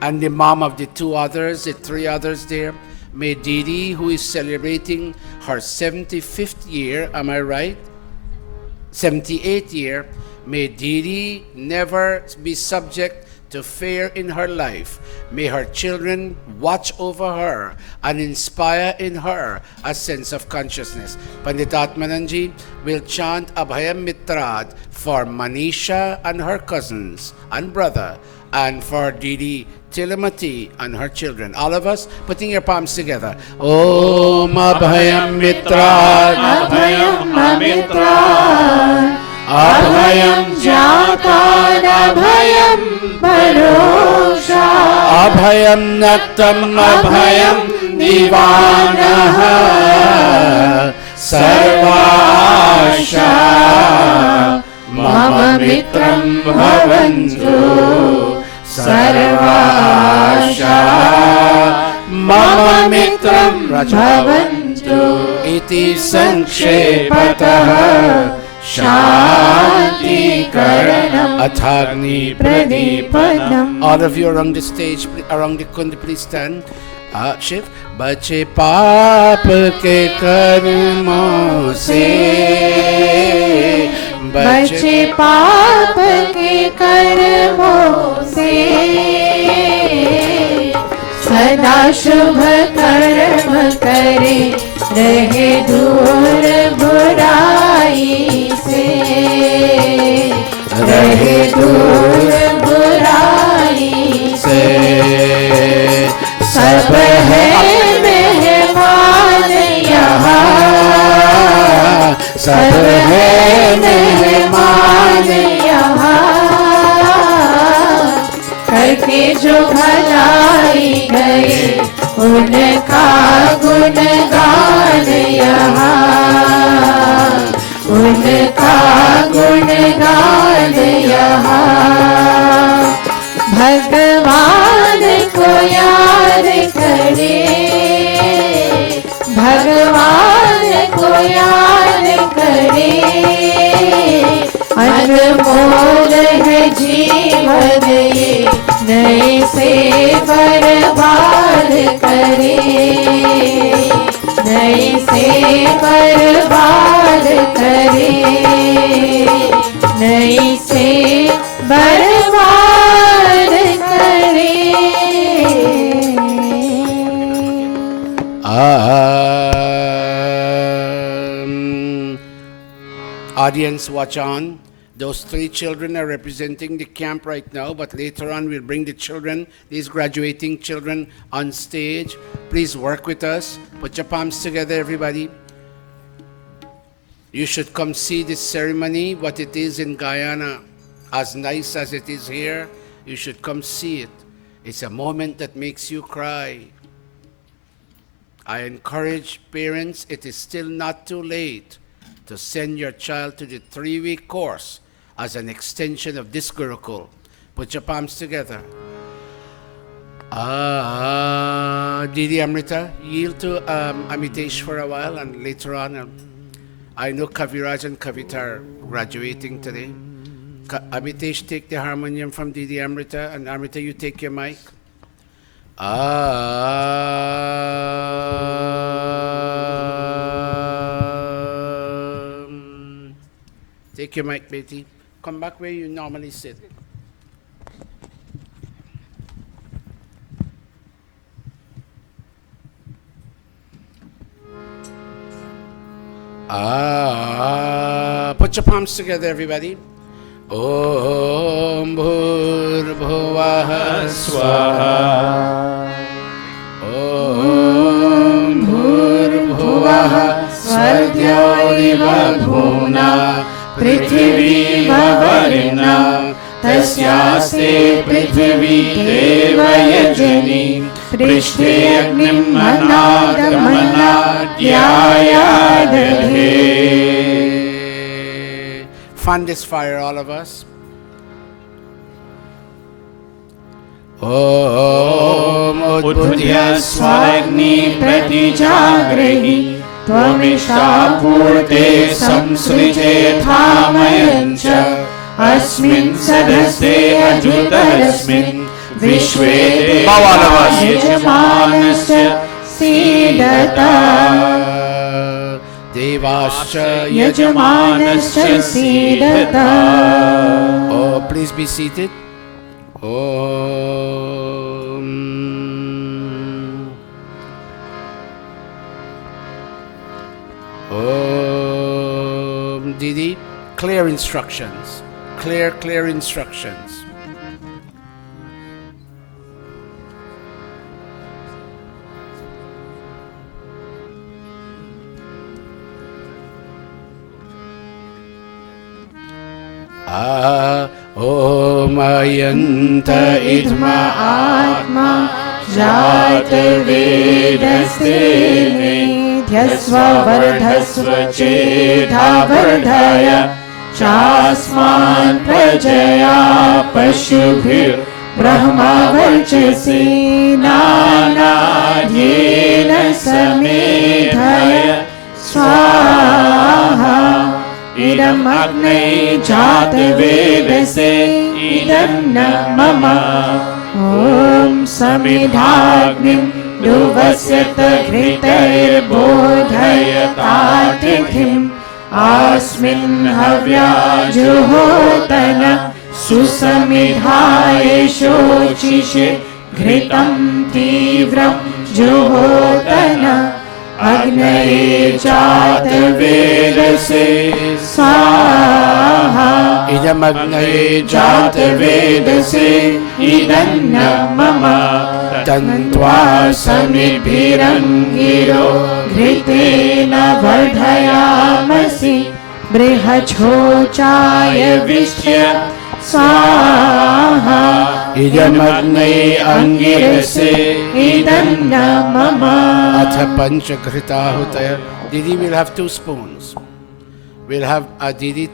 and the mom of the two others, the three others there, may Didi, who is celebrating her 75th year, am I right? 78th year, may Didi never be subject to fear in her life. May her children watch over her and inspire in her a sense of consciousness. Pandit Atmananji will chant Abhayam Mitrad for Manisha and her cousins and brother, and for Didi Tilamati and her children. All of us putting your palms together. Om Abhayam Mitrad, Abhayam Amitra, Abhayam Jata, Abhayam Parosha, Abhayam Naktam Abhayam Divanaha, Sarva Asha Mama Mitram Bhavantu, Sarva Asha Mama Mitram Bhavantu, Iti Sankshepatāh Shanti Karanam Athagni Pradipanam. All of you around the stage, around the kundi, please stand. Shiv. Bache paap ke karmon se, बचे पाप के कर्मों से, सदा शुभ कर्म करे, रहे दूर बुराई से, रहे दूर बुराई से। सब है मेहमान यहाँ, सब है मेहमान यहाँ, करके जो भलाई गए उनका गुणगान यहाँ, उनका गुणगान यहाँ। भगवान को याद करे, भगवान को याद करे, अनमोल है जीवन ये, नए से बर्बाद करे, नए से बर्बाद करे, नए से बर्बाद करे। Audience, watch on. Those three children are representing the camp right now, but later on we'll bring the children, these graduating children, on stage. Please work with us. Put your palms together, everybody. You should come see this ceremony, what it is in Guyana. As nice as it is here, you should come see it. It's a moment that makes you cry. I encourage parents, it is still not too late to send your child to the 3-week course as an extension of this Gurukul. Put your palms together. Didi Amrita, yield to Amitesh for a while, and later on, I know Kaviraj and Kavita are graduating today. Amitesh, take the harmonium from Didi Amrita, and Amrita, you take your mic. Take your mic, Betty. Come back where you normally sit. Put your palms together, everybody. Om Bhurbhuvah Swaha. Om Bhurbhuvah Swargyoriva Bhuna Prithvi Vavarina Tasyaste Prithvi Devayajani Prishte Agnim Manadamana Dhyayadhe. Fan this fire, all of us. Om Udbudhya Swagni Pratijagrehi Tvamishta Purte Samsrije Thamayancha Asmin Sadaste Ajutarasmin Vishwe Yajamanasya Sidata Devascha Yajamanasya Sidata. Oh, please be seated. Didi, clear instructions. Clear instructions. Om Ayanta Idma Atma Jata Vedastene Dhyasva Vardhasva Chetha Vardhaya Chasman Prajaya Pashubhir Brahma Varchasi Nanadhyena Samedhaya Swaha Idam Agne Jata Vedase Idam na Mama Om Samidhagnim Duvasyata Gritair Bodhayata Tithim Asmin Havya Juhotana Susamidhaye Shochishe Gritam Tivram Juhotana Agnaye Jata Vedase Swaha Idam Agnaye Jata Vedase Idam na Mama Tantva Samibhirangiro Gritena Vardhayamasi Brihachochaya Vishya Swaha Idam Agnaye Angirase Idam na Mama Atha Pancha Gritahutaya. Didi will have 2 spoons. We'll have Didi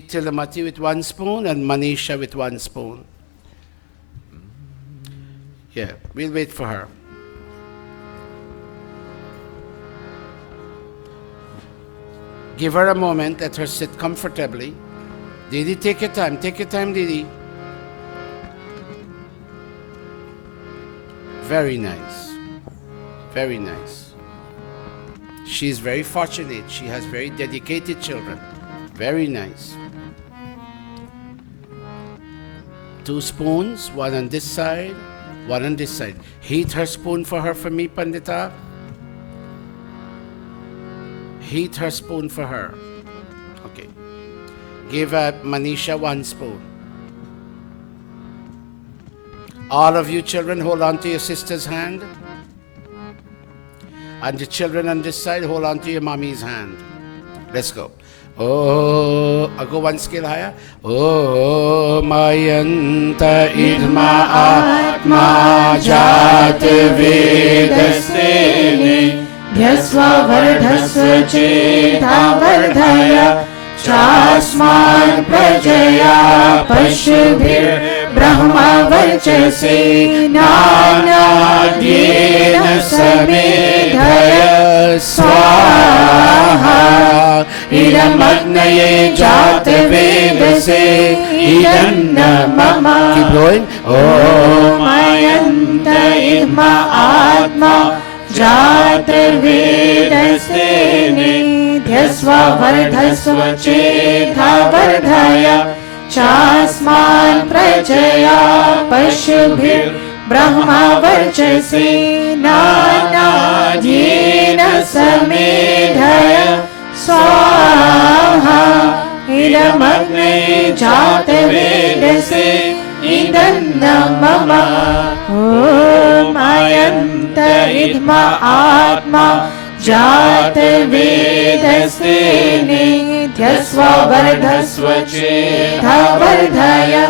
Tilamati with 1 spoon and Manisha with 1 spoon. Yeah, we'll wait for her. Give her a moment, let her sit comfortably. Didi, take your time, Didi. Very nice, very nice. She's very fortunate, she has very dedicated children. Very nice. 2 spoons, 1 on this side, 1 on this side. Heat her spoon for her, for me, Pandita. Heat her spoon for her. Okay. Give Manisha 1 spoon. All of you children, hold on to your sister's hand. And the children on this side, hold on to your mommy's hand. Let's go. Oh, I'll go 1 scale higher. Oh, Mayanta Idma Atma Jata Vedastene Dhyasva Vardhasva Chetha Vardhaya Chasman Prajaya Pashubhir Brahma Varchase Nanadyena Samedhaya Swaha idamagnaye jatavedase idanna mama. Keep going. Om ayanta idma atma jatavedase nidhyasva vardhasva chetha vardhaya chasman prajaya pashubhir brahma varchase nanadyena samedhaya swaha idamagne jatavedase idanna mama. Om ayanta idma atma jatavedase nidhyasva vardhasva chetha vardhaya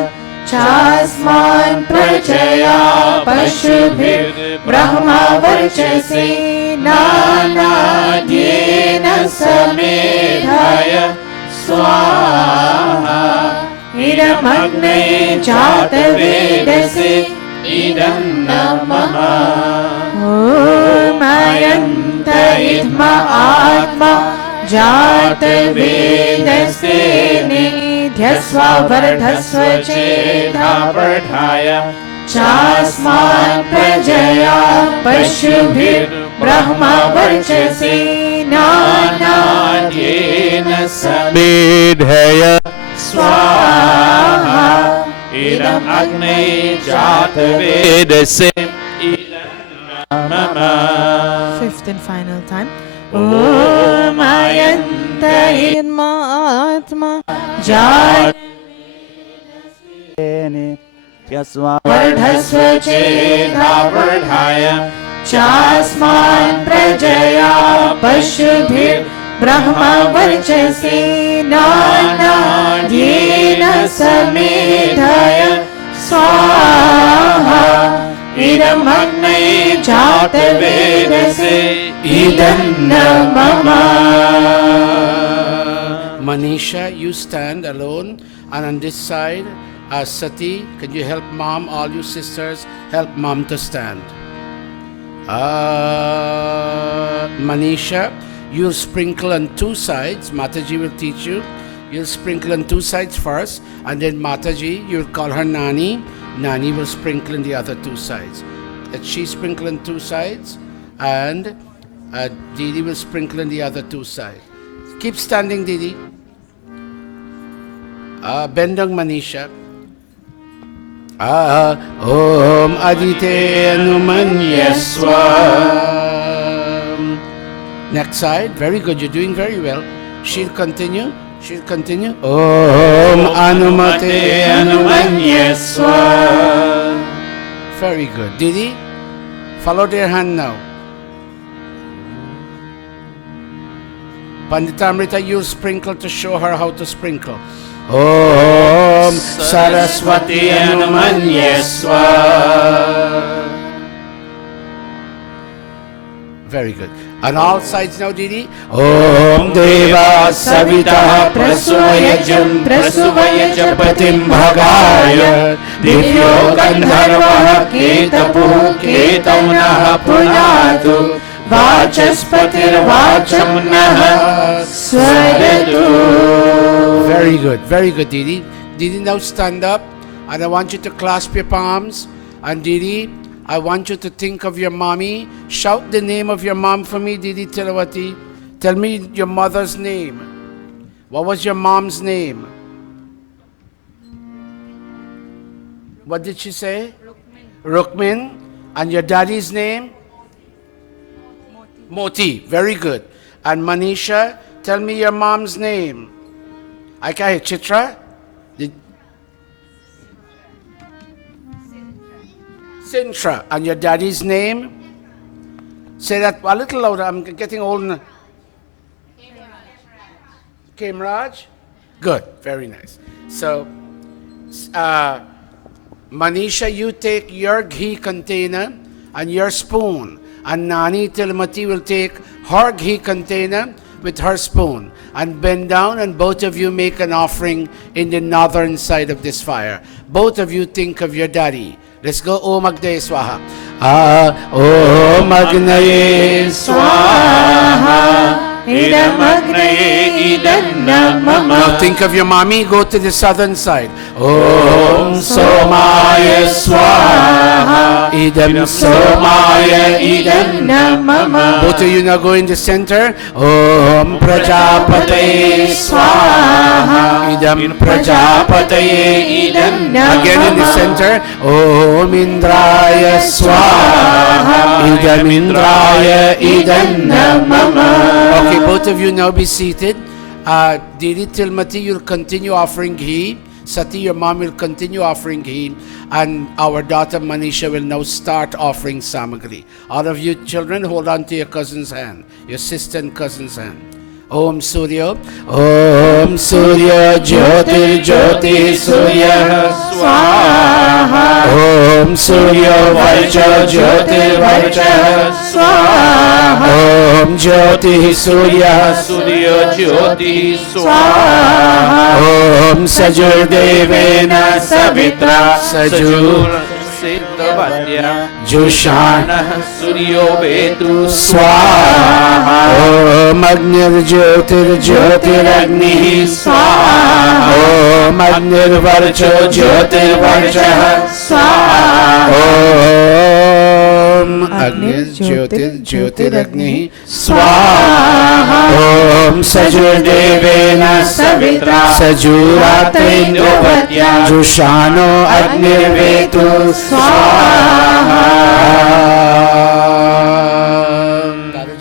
chasman prajaya pashubhir brahma varchase nanadyena samedhaya swaha idamagne jatavedase idanna mama. Om ayanta idma atma jatavedase nidhyasva vardhasva chetha vardhaya chasman prajaya pashubhir brahma varchase nanadyena Samedhaya swaha idam agne jatavedase mama. Fifth and final time. Om ayanta idma atma jatavedase Yaswa vardhasva chetha vardhaya chasman prajaya pashubhir brahma varchase nanadyena samedhaya swaha idamagne jatavedase idanna mama. Manisha, you stand alone, and on this side, Sati, can you help mom? All you sisters, help mom to stand. Manisha, you'll sprinkle on two sides. Mataji will teach you. You'll sprinkle on two sides first, and then Mataji, you'll call her Nani. Nani will sprinkle on the other two sides. She sprinkle on two sides, and Didi will sprinkle on the other two sides. Keep standing, Didi. Bendang Manisha. Om Adite Anumanyaswa. Next side. Very good. You're doing very well. She'll continue. She'll continue. Om Anumate Anumanyaswa. Very good. Didi, follow their hand now. Panditamrita, you sprinkle to show her how to sprinkle. Om Saraswati Anumanyaswa. Very good. On all sides now, Didi. Om Deva Savita Prasuvayajam Prasuvayajam Patim Bhagaya Divyo Gandharva Ketapu Ketaunaha Punatu Vachaspatir Vachamnaha Swadatu. Very good, Didi. Didi, now stand up, and I want you to clasp your palms. And Didi, I want you to think of your mommy. Shout the name of your mom for me, Didi Tilawati. Tell me your mother's name. What was your mom's name? What did she say? Rukmin. And your daddy's name? Moti. Very good. And Manisha, tell me your mom's name. I can hear Chitra. Sintra. And your daddy's name? Say that a little louder. I'm getting old now. Kamraj. Good. Very nice. So, Manisha, you take your ghee container and your spoon. And Nani Tilmati will take her ghee container with her spoon and bend down, and both of you make an offering in the northern side of this fire. Both of you think of your daddy. Let's go. Om Agnaye Swaha. Om Agnaye Swaha. Idam Agnaye idam namama. Now think of your mommy, go to the southern side. Om Somaya Swaha. Idam Somaya idam namama. Both of you now go in the center. Om Prajapataye Swaha. Idam Prajapataye idam namama. Again in the center. Om Indraya Swaha. Idam Indraya idam namama. Okay, both of you now be seated. Didi Tilmati, you'll continue offering ghee. Sati, your mom will continue offering ghee. And our daughter Manisha will now start offering samagri. All of you children, hold on to your cousin's hand, your sister and cousin's hand. Om Surya, Om Surya Jyotir Jyoti Surya Swaha. Om Surya Varcha Jyotir Varcha Swaha. Om Jyoti Surya Surya Jyoti Swaha. Om Sajur Devena Savitra Sajur Siddhavadya Jushana Suryo Vetu Swaha. Om Agnir Jyotir Jyotir Agni Swaha. Om Agnir Varcha Jyotir Varcha Swaha. Om Agnir Jyotir Jyotir Agni Swaha. Om Sajur Devena Savitra Sajurate Indravadya Jushano Agnir Vetu Swaha.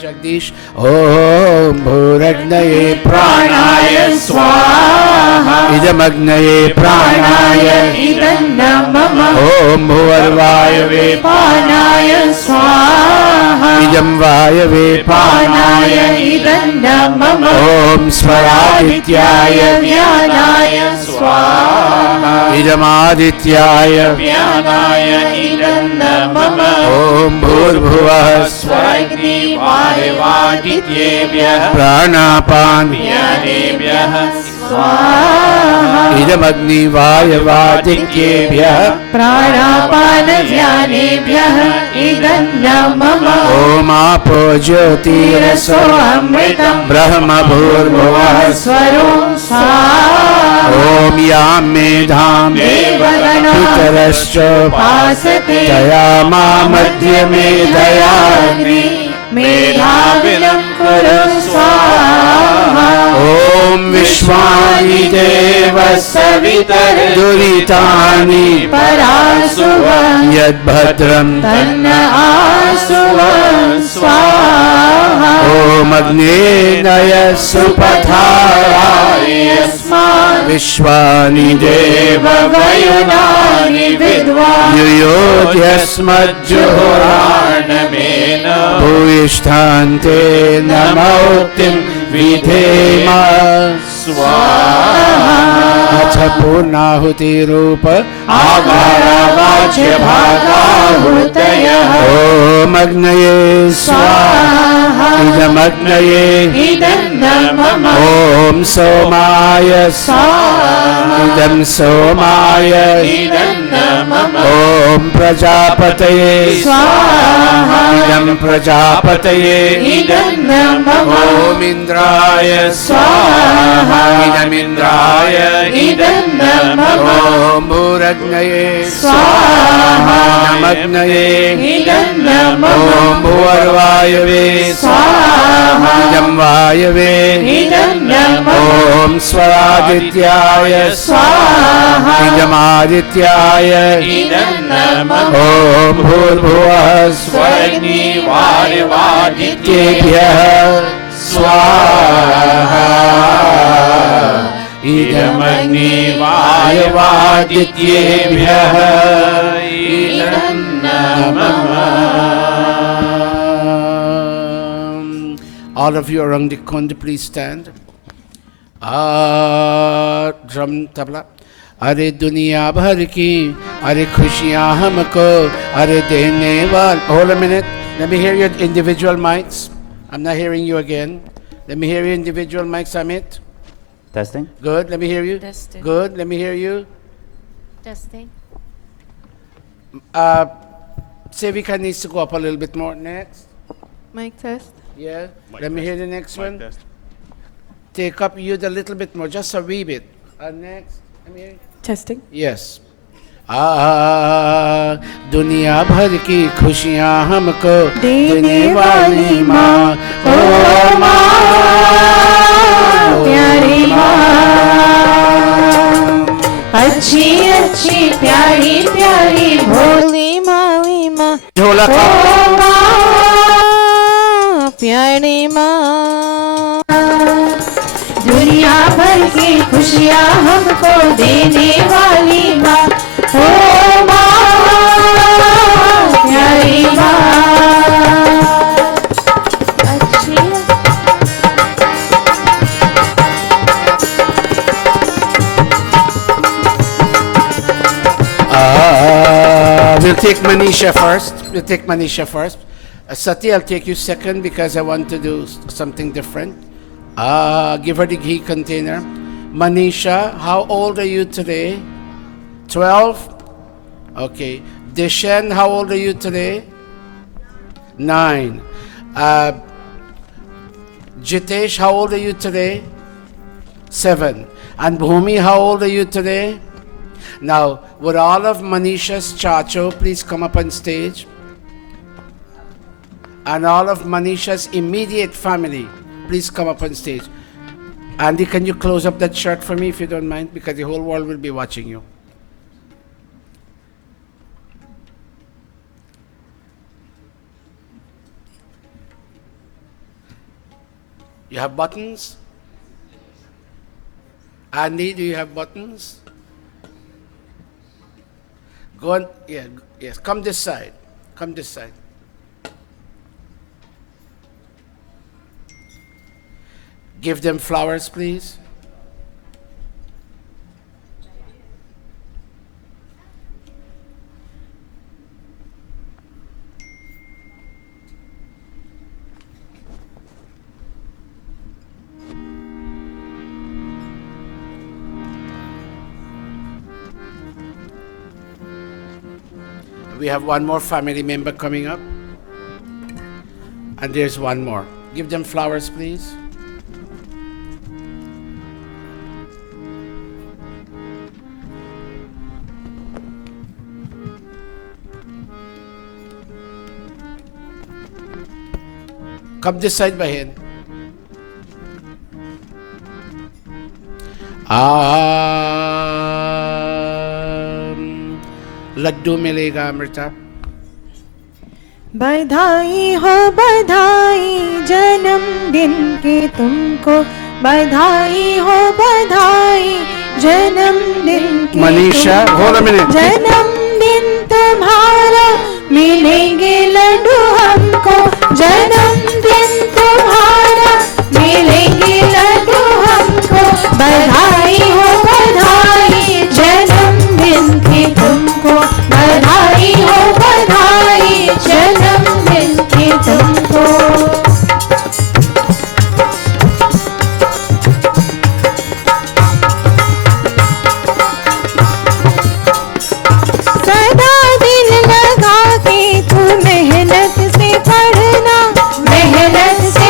Jagdish. Om Bhuragnaye Pranaya Swaha. Idam Agnaye Pranaya idam namama. Om Bhuvarvayave Panaya Swaha. Idam Vayave Panaya idam namama. Om Swaradityaya Vyanaya Swaha. Idam Adityaya Vyanaya idam namama. Om Bhurbhuvah Swagni Vayavadityebhyah Pranapan Vyanebhyah Swaha. Idam Agni Vayavadityebhyah Pranapana Vyanebhyah idam namama. Om Apo Jyotiraso Amritam Brahma Bhurbhuvah Swarum Swaha. Om Yam Medham Devagana Pitarascha Pasate Daya Ma Madhya Medayagni Medhavinam Kuru Swaha. Om Vishwani Deva Savitar Duritani Parasuva Yad Bhadram Tanna Asuva Swaha. Om Agni Naya Supathara Yasman Vishwani Deva Vayunani Vidva Yuyodhyasmad Juhoranamena Bhuvishthante Namautim Vidhema Swaha. Atha Purnahuti Rupa Agara Vajya Bhagavutayah Om Agnaye Swaha. Idam Agnaye idam namama. Om Somaya Swaha. Idam Somaya Idam namama. Om Prajapataye Swaha. Idam Prajapataye Idam namama. Om Indraya Swaha. Idam Indraya Idam namama. Om Bhuragnaye Swaha. Idam Agnaye Idam namama. Om Bhuvarvayave Swaha. Idam Vayave Idam namama. Om Swaradityaya Swaha. Idam Adityaya Idam namama. Om Bhurbhuvah Swagni Varivadityebhyah Swayabhyah Swaha. Idam Agni Vayavadityebhyah idam namama. All of you around the kund, please stand. Drum tabla. अरे दुनिया भर की अरे खुशियाँ हमको अरे देने वाल. Hold a minute. Let me hear your individual mics. I'm not hearing you again. Let me hear your individual mics, Amit. Testing. Good. Let me hear you. Testing. Good. Let me hear you. Testing. Sevika needs to go up a little bit more. Next. Mic test. Yeah. Let me hear the next one. take up youth a little bit more, just a wee bit. Next. Testing. Yes. दुनिया भर की खुशियाँ हमको देने वाली माँ, ओ माँ, प्यारी माँ, अच्छी अच्छी प्यारी प्यारी भोली मावी माँ, झोला ओ माँ, प्यारी माँ, दुनिया भर की खुशियाँ हमको देने वाली माँ, ओ माँ, प्यारी माँ, अच्छी। We'll take Manisha first. Sati, I'll take you second because I want to do something different. Give her the ghee container. Manisha, how old are you today? 12? Okay. Dishen, how old are you today? 9. Jitesh, how old are you today? 7. And Bhumi, how old are you today? Now, would all of Manisha's chacho please come up on stage? And all of Manisha's immediate family, please come up on stage. Andy, can you close up that shirt for me if you don't mind? Because the whole world will be watching you. You have buttons? Andy, do you have buttons? Go on, yeah, yes, come this side. Come this side. Give them flowers, please. We have one more family member coming up. And there's one more. Give them flowers, please. Come this side, Bahin. Laddu मिलेगा अमृता. बधाई हो बधाई जन्मदिन की तुमको, बधाई हो बधाई जन्मदिन की Manisha, hold a minute. जन्मदिन तुम्हारा मिलेंगे लड्डू हमको, जन्मदिन तुम्हारा मिलेंगे लड्डू हमको, बधाई हो बधाई जन्मदिन की तुमको, बधाई हो बधाई जन्मदिन की तुमको. सदा दिल लगा के तू मेहनत से पढ़ना, मेहनत से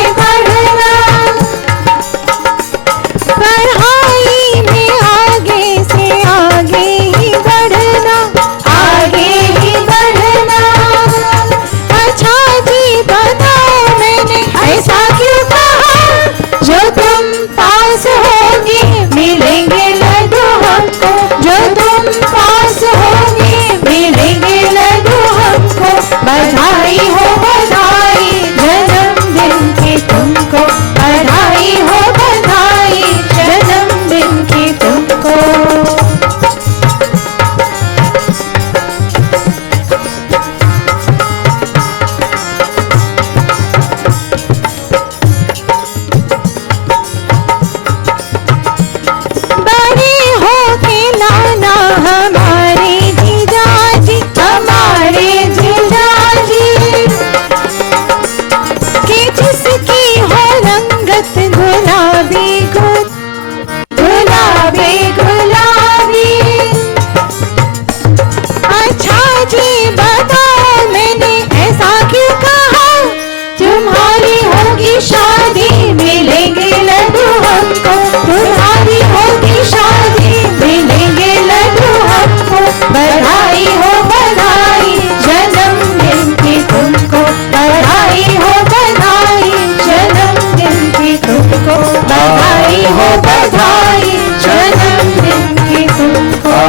बधाई जन्मदिन की तुमको।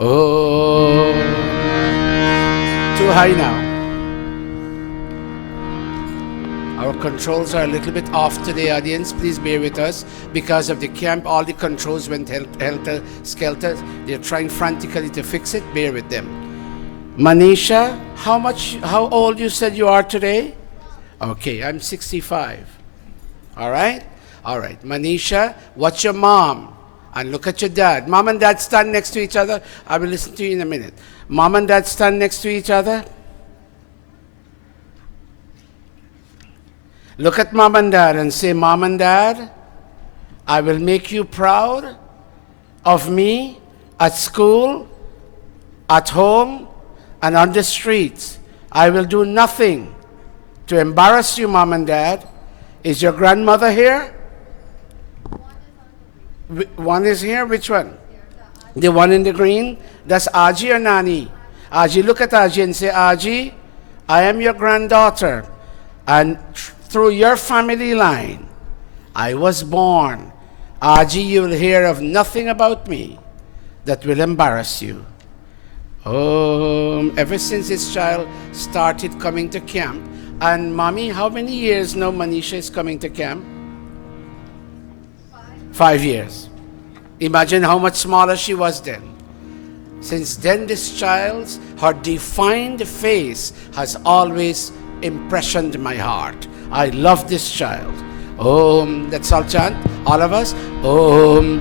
Oh, too high now. Our controls are a little bit off today, audience. Please bear with us. Because of the camp, all the controls went helter-skelter. They're trying frantically to fix it. Bear with them. Manisha, how old you said you are today? Okay, I'm 65. All right? All right. Manisha, what's your mom? And look at your dad. Mom and dad stand next to each other. I will listen to you in a minute. Mom and dad stand next to each other. Look at mom and dad and say, Mom and Dad, I will make you proud of me at school, at home, and on the streets. I will do nothing to embarrass you, Mom and Dad. Is your grandmother here? One is here? Which one? The one in the green? That's Aji or Nani? Aji, look at Aji and say, Aji, I am your granddaughter. And through your family line, I was born. Aji, you will hear of nothing about me that will embarrass you. Ever since this child started coming to camp, and Mommy, how many years now Manisha is coming to camp? 5 years. Imagine how much smaller she was then. Since then, this child's, her defined face has always impressioned my heart. I love this child. Let's all chant, all of us. Om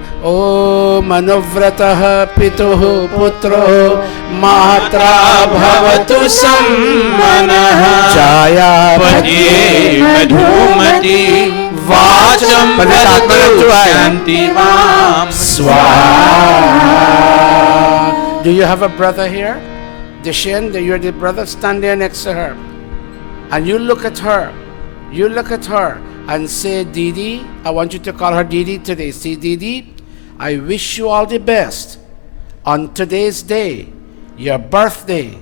Manuvratah Pituh Putro Matra Bhavatu Sammanah Jaya Padye Madhumati Vacham Padatu Shantivam Swaha. Do you have a brother here? Dishen, you're the brother, stand there next to her. And you look at her. You look at her and say, Didi, I want you to call her Didi today. Say, Didi, I wish you all the best on today's day, your birthday,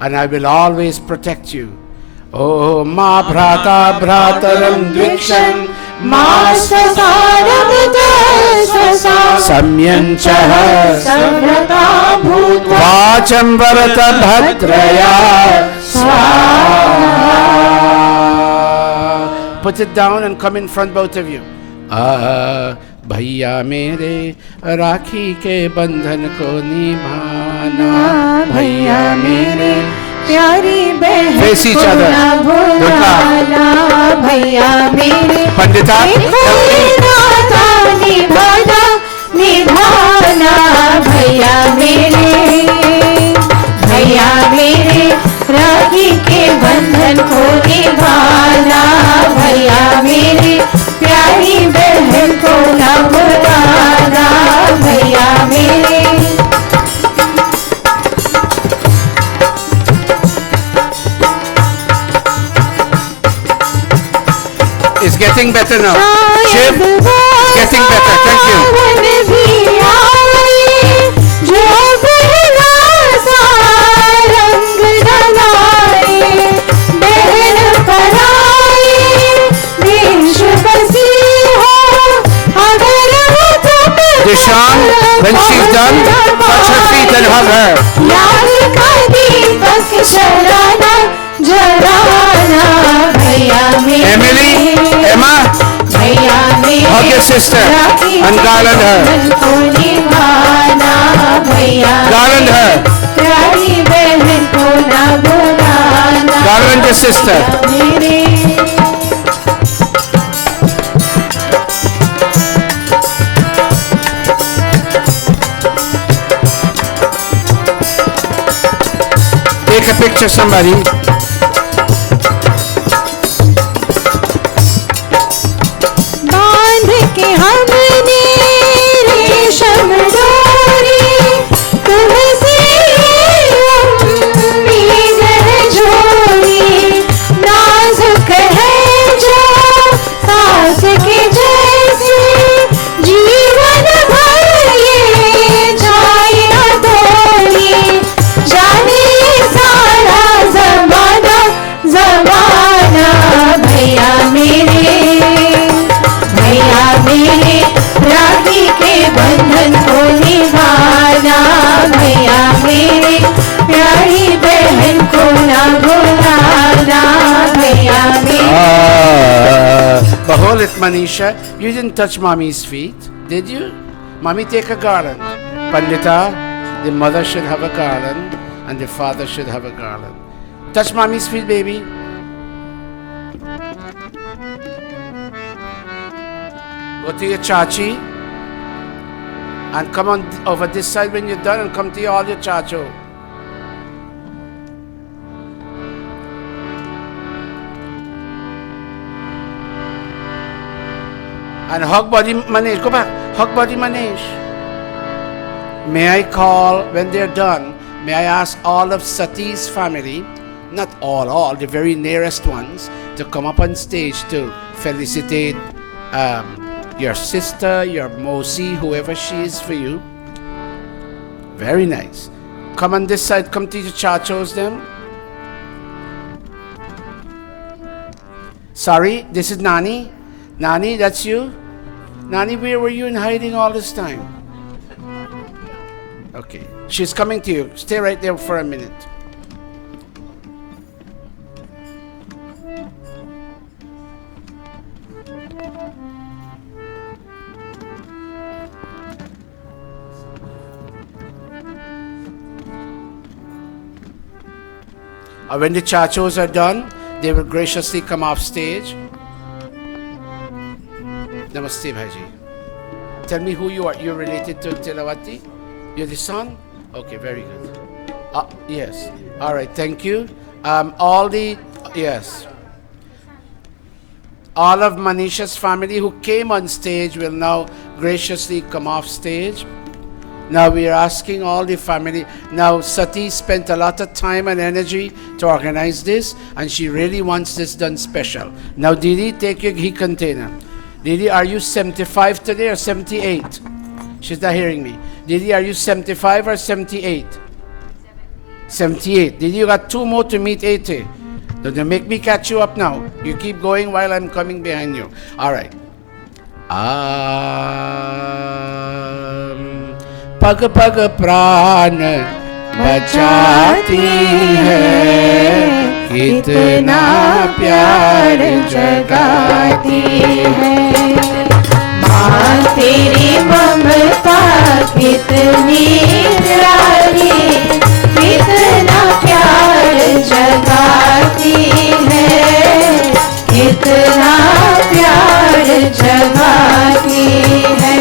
and I will always protect you. Oh, ma bhrata bhrataram dviksham ma sasaram dasasa samyanchaha savrata bhutva vacham varata bhadraya swaha. Put it down and come in front, both of you. भैया मेरे राखी के बंधन को निभाना भैया मेरे प्यारी बहन Face each को other. ना भुलाना भैया मेरे पंडिता नाता निभाना निभाना भैया मेरे राखी के बंधन को निभाना भैया मेरे प्यारी बहन को ना भुलाना भैया मेरे। It's getting better now. Shiv, it's getting better. Thank you. Dishan, when she's done, touch her feet and hug her. Emily, Emma, hug your sister and garland her. Garland her. Garland your sister. Take a picture, somebody. बांध के हमने रेशम डोरी तुमसे उम्मीद है जोड़ी नाजुक है जो सास के जैसे जीवन भर ये जाए ना तोड़ी जाने सारा ज़माना Hold it, Manisha. You didn't touch mommy's feet, did you? Mommy, take a garland. Pandita, the mother should have a garland and the father should have a garland. Touch mommy's feet, baby. Go to your chachi and come on over this side when you're done and come to all your chacho. And hug body Manish. Go back. Hug body Manish. May I call, when they're done, may I ask all of Sati's family, not all, the very nearest ones, to come up on stage to felicitate your sister, your Mosi, whoever she is for you. Very nice. Come on this side. Come to the chachos then. Sorry, this is Nani. Nani, that's you? Nani, where were you in hiding all this time? Okay, she's coming to you. Stay right there for a minute. When the chachos are done, they will graciously come off stage. Namaste, Bhaji. Tell me who you are. You're related to Tilawati? You're the son? Okay, very good. Yes. All right, thank you. All of Manisha's family who came on stage will now graciously come off stage. Now we are asking all the family. Now Sati spent a lot of time and energy to organize this, and she really wants this done special. Now Didi, take your ghee container. Didi, are you 75 today or 78? She's not hearing me. Didi, are you 75 or 78? 78. Didi, you got 2 more to meet 80. Don't make me catch you up now. You keep going while I'm coming behind you. All right. पग पग प्राण बचाती है, कितना प्यार जगाती है। माँ तेरी ममता कितनी प्यारी, कितना प्यार जगाती है, कितना प्यार जगाती है।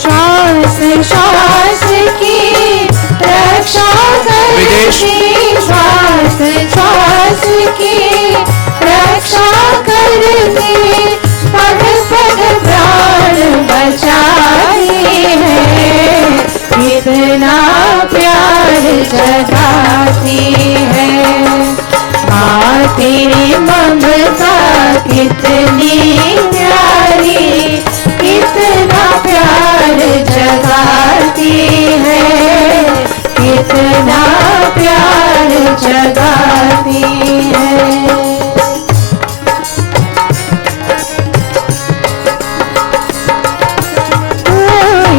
श्वास श्वास की रक्षा करती, श्वास श्वास की रक्षा करती, पग पग प्राण बचाती है, कितना प्यार जगाती है। माँ तेरी ममता कितनी प्यारी, कितना प्यार जगाती है, कितना प्यार जगाती है।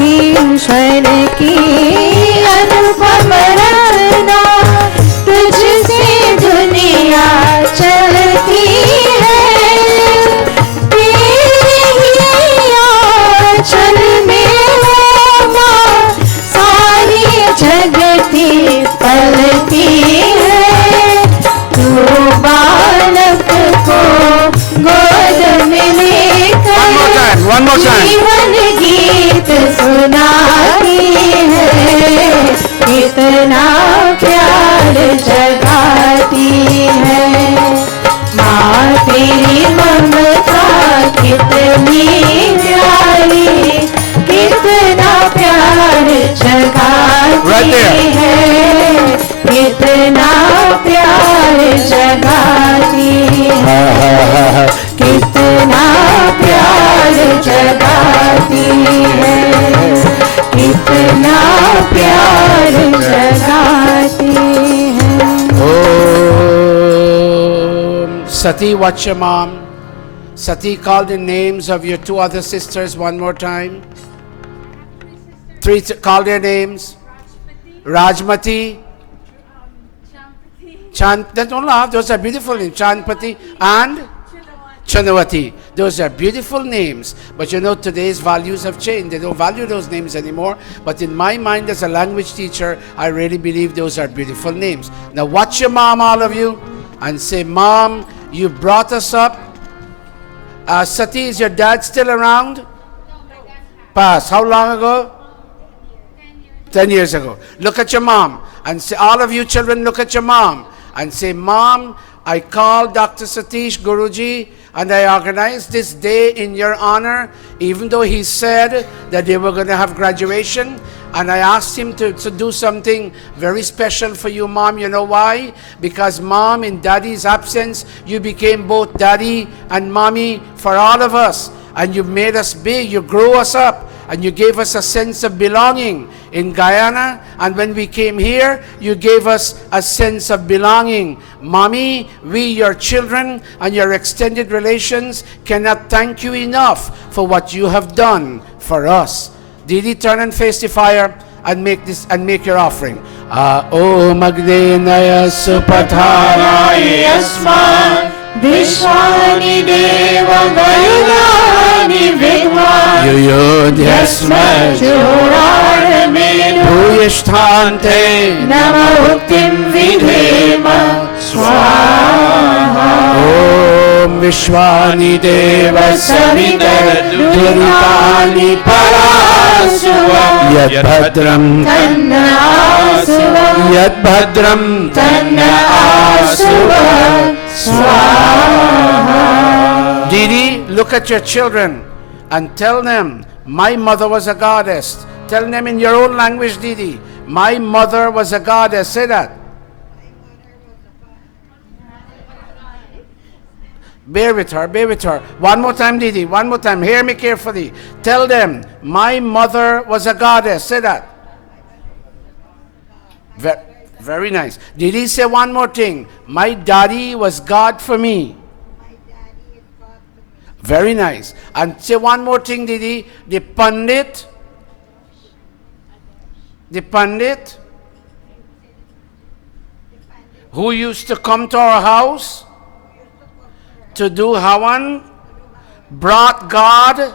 ईश्वर की अनुपम रचना, तुझसे दुनिया चलती है, तेरी आंचल में माँ सारी जगती पलती है। तू बालक को गोद में लेकर जीवन गीत सुनाती है, कितना प्यार जगाती है। माँ तेरी ममता कितनी प्यारी, कितना प्यार जगाती है, कितना प्यार जगाती है, कितना प्यार जगाती है, कितना प्यार जगाती है। Sati, watch your mom. Sati, call the names of your 2 other sisters one more time. 3, call their names. Rajmati. Don't laugh, those are beautiful names. Chandpati and Chanawati. Those are beautiful names, but you know, today's values have changed. They don't value those names anymore. But in my mind, as a language teacher, I really believe those are beautiful names. Now watch your mom, all of you, and say, Mom, you brought us up. Sati, is your dad still around? Pass. How long ago? 10 years ago. Look at your mom and say, all of you children, look at your mom and say, Mom, I called Dr. Satish Guruji and I organized this day in your honor, even though he said that they were going to have graduation. And I asked him to do something very special for you, Mom. You know why? Because, Mom, in Daddy's absence, you became both Daddy and Mommy for all of us. And you made us big, you grew us up, and you gave us a sense of belonging in Guyana. And when we came here, you gave us a sense of belonging. Mommy, we, your children, and your extended relations cannot thank you enough for what you have done for us. Didi, turn and face the fire and make your offering. O Magdenaya Supatharaya Yasman Vishwani Deva Vayudani Vigman Yuyodhyasma Churarame Bhuyasthante Namahuktim Vidhema Swaha. Om Vishwani Deva Savitar Durtani Parasuva Yad Bhadram Tanna Asuva Yad Bhadram Tanna Asuva Swaha. Didi, look at your children and tell them, my mother was a goddess. Tell them in your own language, Didi. My mother was a goddess. Say that. Bear with her, bear with her. One more time, Didi. One more time. Hear me carefully. Tell them, my mother was a goddess. Say that. Very nice. Didi, say one more thing. My daddy was God for me. Very nice. And say one more thing, Didi. The Pandit who used to come to our house to do Havan brought God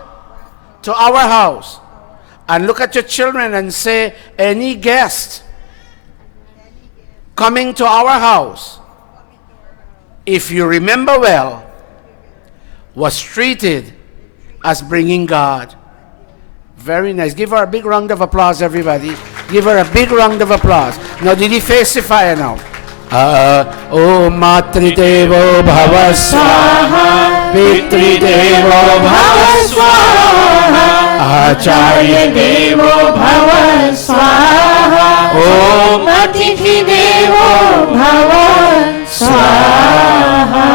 to our house. And look at your children and say, any guest coming to our house, if you remember well, was treated as bringing God. Very nice. Give her a big round of applause, everybody. Give her a big round of applause. Now, did he face the fire now? O Matridevo Bhava Swaha Pitridevo Bhava Swaha Acharya Devo Bhava Swaha Om Atithi Bhava Swaha.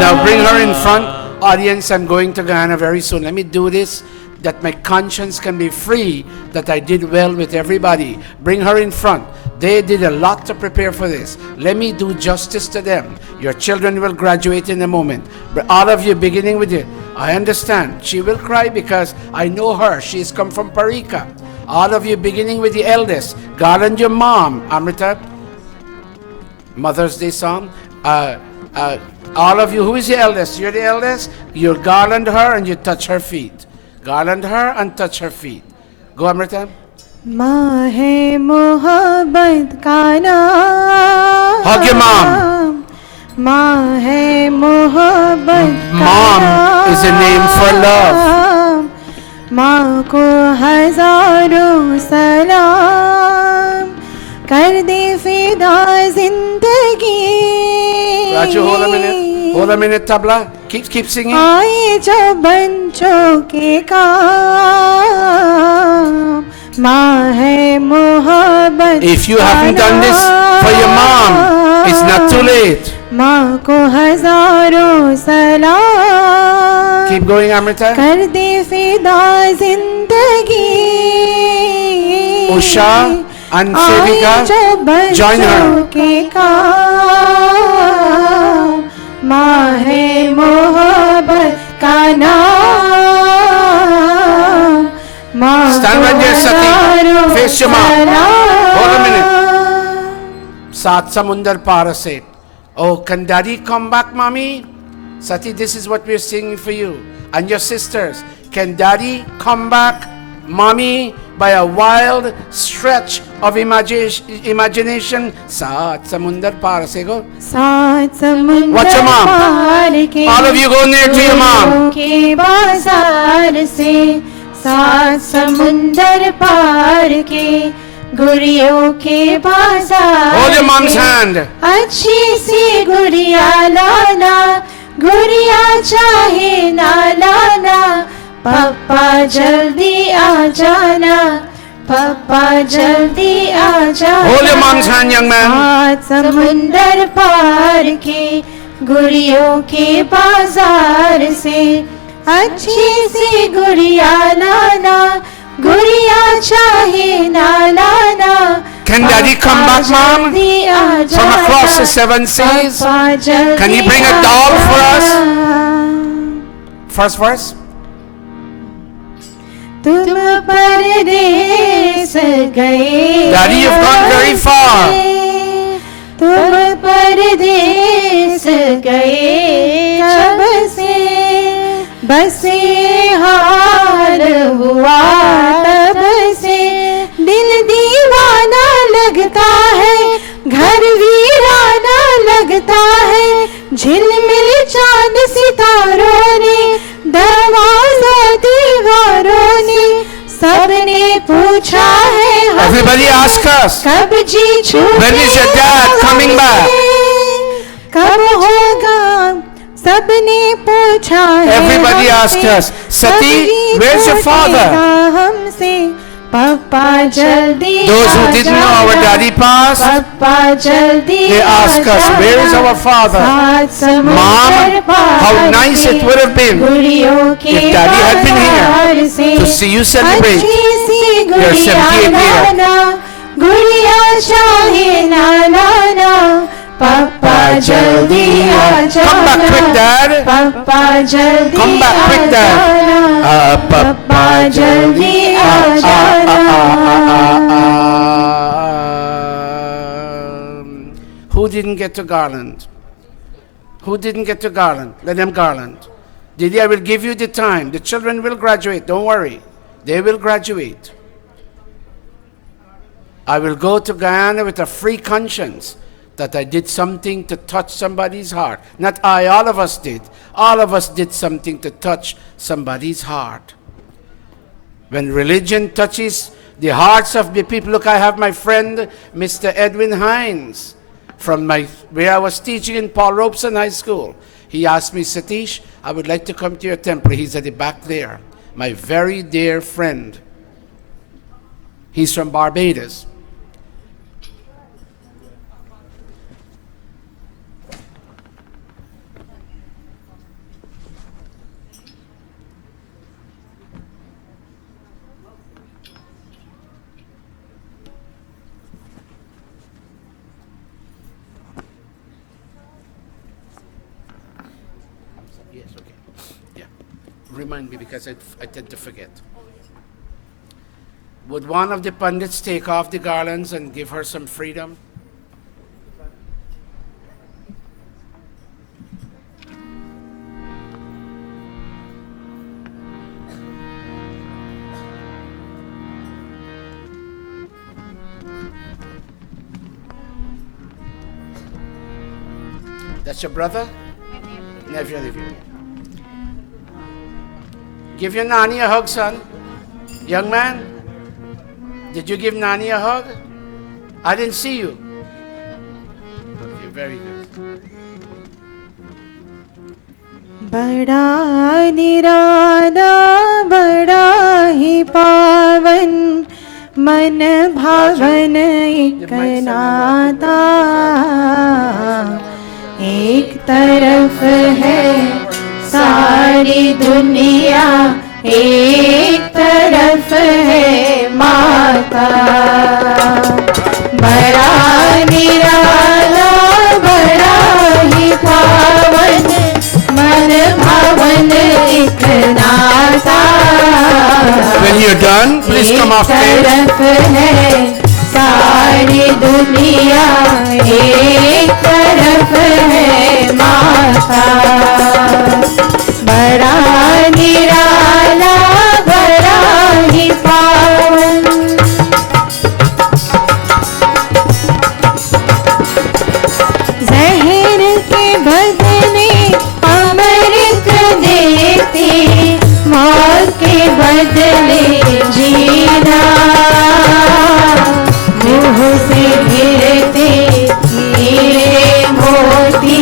Now bring her in front. Audience, I'm going to Ghana very soon. Let me do this, that my conscience can be free, that I did well with everybody. Bring her in front. They did a lot to prepare for this. Let me do justice to them. Your children will graduate in a moment. But all of you, beginning with you, I understand. She will cry because I know her. She's come from Parika. All of you, beginning with the eldest, garland your mom. Amrita, Mother's Day song. All of you, who is the eldest? You're the eldest. You garland her and you touch her feet. Garland her and touch her feet. Go, Amrita. माँ है मोहब्बत का नाम. Hug your mom. माँ है मोहब्बत का Mom is a name for love. माँ को हजारों सलाम. कर दे फिदा जिंदगी. Raju, hold a minute. Hold a minute, tabla. Keep singing. आए जब बंचों के काम. माँ है मोहब्बत. If you haven't done this for your mom, it's not too late. माँ को हजारों सलाम. Keep going, Amrita. कर दे फिदा जिंदगी. Usha and Sevika, join her. के काम. माँ है मोहब्बत का नाम. Stand right there, Sati. Face your mom. Hold a minute. Saat samundar par se. Oh, can daddy come back, mommy? Sati, this is what we're singing for you. And your sisters. Can Daddy come back, Mommy, by a wild stretch of imagination? Saat samundar par se go. सात समुंदर What's your mom? पार के All of you go near to your mom. के बाजार से सात समुंदर पार के गुड़ियों के बाजार Hold your mom's से hand. अच्छी सी गुड़िया लाना गुड़िया चाहे ना लाना पापा जल्दी आ जाना पापा जल्दी आ जाना Hold your mom's hand, young man. सात समुंदर पार के गुड़ियों के बाजार से अच्छी सी गुड़िया लाना गुड़िया चाहे ना लाना Can Daddy come back, Mom? जल्दी आ From across the seven seas? Can you bring a doll for us? First verse. तुम परदेस गए Daddy, you've gone very far. तुम परदेस गए जब से बसे हाल हुआ तब से दिल दीवाना लगता है घर वीराना लगता है झिलमिल चांद सितारों ने दरवाजा दीवारों ने सबने पूछा है Everybody ask us. कब जी छूटे When is your dad coming back? कब होगा सबने पूछा है Everybody ask us. Sati, where's your father? हमसे पापा जल्दी Those who didn't know our daddy passed, पापा जल्दी they ask us, where is our father? Mom, how nice it would have been if Daddy had been here to see you celebrate your 78th year. गुड़िया चाहे ना लाना पापा जल्दी आ जाना Come back quick, Dad. पापा जल्दी Come back quick, Dad. पापा जल्दी आ जाना Who didn't get to Garland? Who didn't get to Garland? Let them Garland. Didi, I will give you the time. The children will graduate. Don't worry. They will graduate. I will go to Guyana with a free conscience that I did something to touch somebody's heart. Not I, all of us did. All of us did something to touch somebody's heart. When religion touches the hearts of the people, look, I have my friend, Mr. Edwin Hines, from where I was teaching in Paul Robeson High School. He asked me, Satish, I would like to come to your temple. He's at the back there. My very dear friend. He's from Barbados. Yes, okay. Yeah. Remind me because I tend to forget. Would one of the pundits take off the garlands and give her some freedom? That's your brother? Nephew. Give your nanny a hug, son. Young man, did you give nanny a hug? I didn't see you. Okay, very good. बड़ा निराला बड़ा ही पावन मन भावन एक नाता एक तरफ है सारी दुनिया एक तरफ है माता बड़ा निराला बड़ा ही पावन मन भावन एक नाता When you're done, please come off एक stage. तरफ है सारी दुनिया एक तरफ है माता बदले जीना, मुँह से गिरते हीरे मोती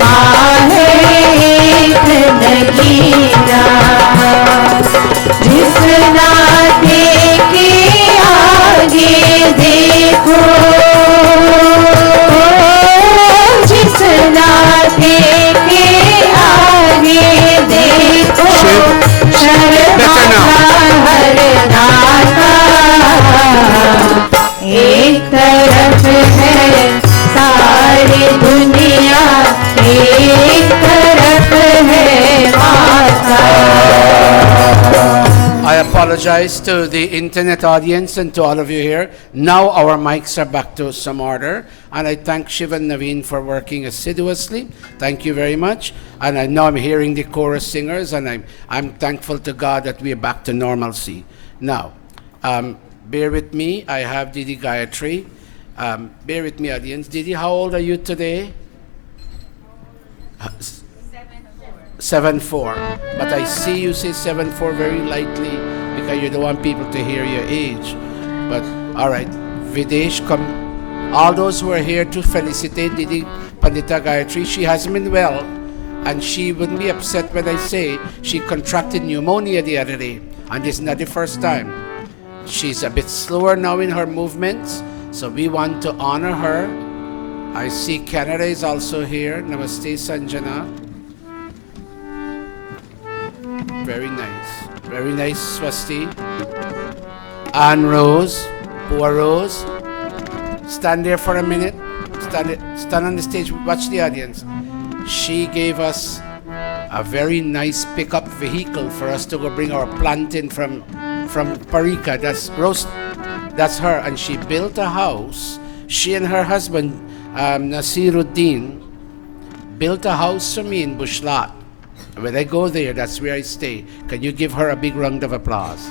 माहे एक नगीना। जिस नाते के आगे देखो, जिस नाते के आगे देखो, शर्मा हर नाता। एक तरफ है सारी दुनिया, एक तरफ है माता। I apologize to the internet audience and to all of you here. Now our mics are back to some order, and I thank Shiv and Naveen for working assiduously. Thank you very much. And I know I'm hearing the chorus singers, and I'm thankful to God that we are back to normalcy. Now, bear with me. I have Didi Gayatri. Bear with me, audience. Didi, how old are you today? 7'4". But I see you say 7'4" very lightly because you don't want people to hear your age. But all right, Videsh, come. All those who are here to felicitate Didi Pandita Gayatri, she hasn't been well, and she wouldn't be upset when I say she contracted pneumonia the other day, and this is not the first time. She's a bit slower now in her movements, so we want to honor her. I see Canada is also here. Namaste, Sanjana. Very nice. Very nice, Swasti. Anne Rose. Poor Rose. Stand there for a minute. Stand on the stage. Watch the audience. She gave us a very nice pickup vehicle for us to go bring our plant in from Parika. That's Rose. That's her. And she built a house. She and her husband, Nasiruddin, built a house for me in Bushlat. When I go there, that's where I stay. Can you give her a big round of applause?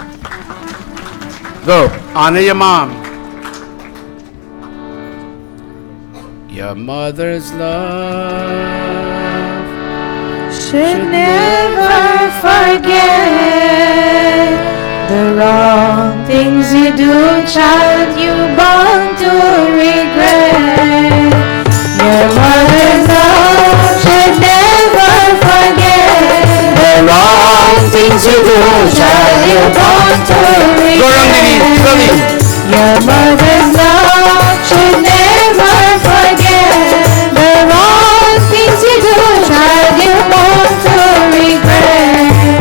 Go. Honor your mom. Your mother's love should never forget the wrong things you do, child, you bound to regret. Your mother's love should never forget the wrong things you do, child, you bound to regret. Go around, Didi. Slowly. Your mother's love should never forget the wrong things you do, child, you bound to regret.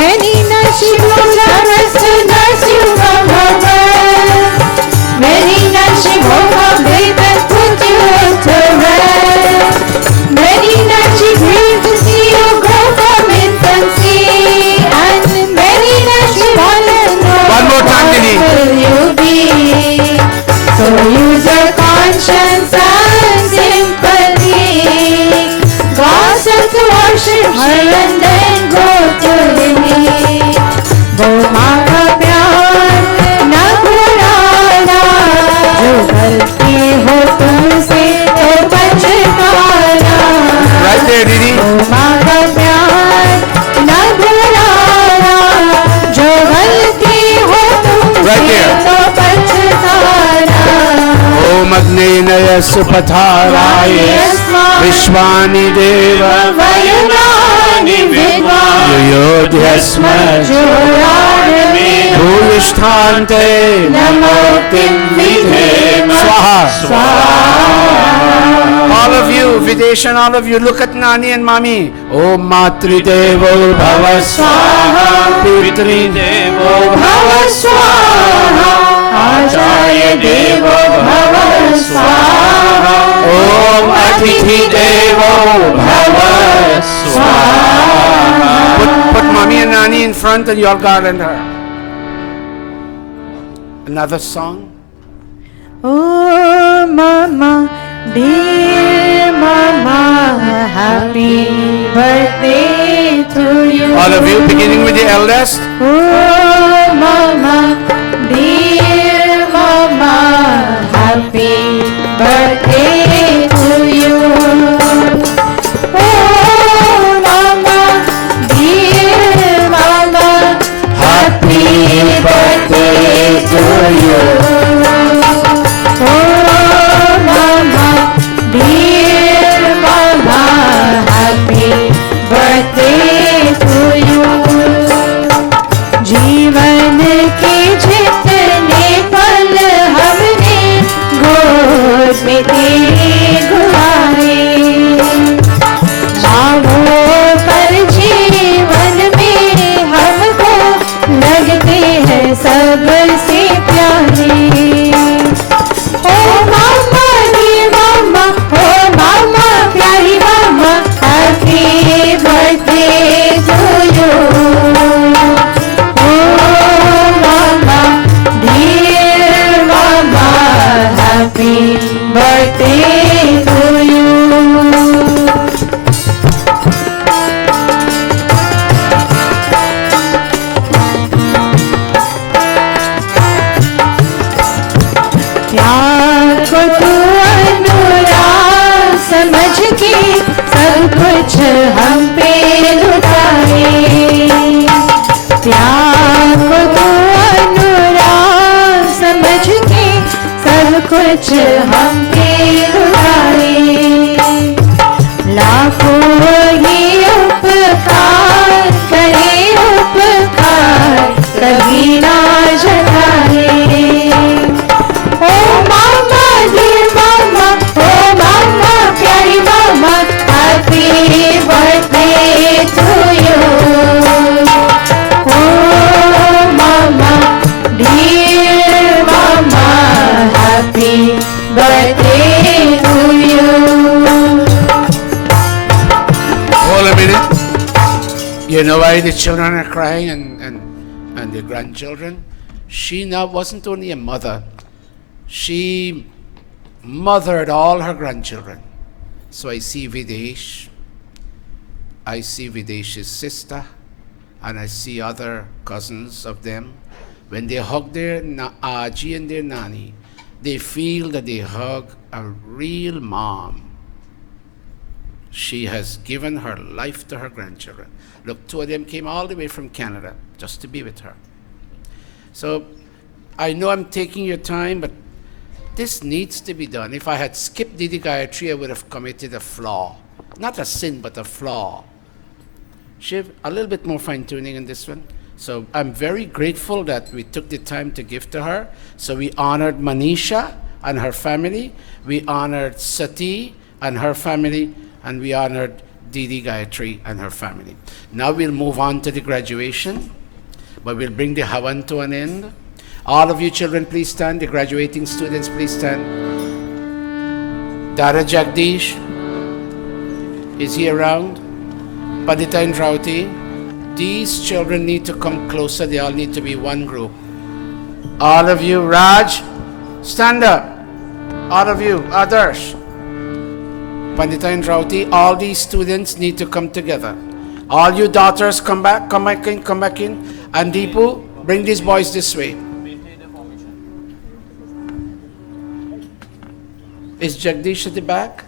Many nights she closed her eyes to nurse you from her breast. Many nights she woke up late and put you to rest. Many nights she grieved to see you grow from infancy. And many nights she wanted to know One more time, Didi. what will you be. So use your conscience and sympathy. Gossip to worship her and then go to the knee. वो माँ का प्यार न भुलाना, जो गलती हो तुमसे तो पछताना. Right there, Didi. वो माँ का प्यार न भुलाना, जो गलती हो तुमसे Right there. तो पछताना. Om Agnenaya Supatharaya Vishwani Deva वयनानि विद्वा Yuyodhyasma जोरारमे Bhuvishthante नमोतिं विधेम Swaha. स्वाहा. All of you, Videsh and all of you, look at Nani and Mami. Om Matri Devo Bhava Swaha Pitri Devo भव स्वाहा आचार्य देवो भव स्वाहा. Om Atithi Devo Bhava स्वाहा. Put Mami and Nani in front and you all garland her. Another song. Oh mama, dear mama, happy birthday to you. All of you, beginning with the eldest. Oh mama, dear mama, happy birthday to you. Oh mama, dear mama, happy कुछ हम पे लुटाए, त्याग को अनुराग समझ के सब कुछ हम पे लुटाए। लाखों ही उपकार करे, उपकार कभी ना जताए। ओ मामा dear मामा, ओ मामा प्यारी mama, happy birthday to you. Oh mama dear mama, happy birthday to you. Hold a minute. You know why the children are crying and the grandchildren? She now wasn't only a mother, she mothered all her grandchildren. So I see Videsh, I see Videsh's sister, and I see other cousins of them. When they hug their Aji and their Nani, they feel that they hug a real mom. She has given her life to her grandchildren. Look, two of them came all the way from Canada just to be with her. So I know I'm taking your time, but this needs to be done. If I had skipped Didi Gayatri, I would have committed a flaw. Not a sin, but a flaw. Shiv, a little bit more fine-tuning in this one. So I'm very grateful that we took the time to give to her. So we honored Manisha and her family. We honored Sati and her family. And we honored Didi Gayatri and her family. Now we'll move on to the graduation, but we'll bring the Havan to an end. All of you children, please stand. The graduating students, please stand. Dara Jagdish, is he around? Pandita and Rauti, these children need to come closer. They all need to be one group. All of you, Raj, stand up. All of you, Adarsh, Pandita and Rauti, all these students need to come together. All you daughters, come back in. And Deepu, bring these boys this way. Is Jagdish at the back?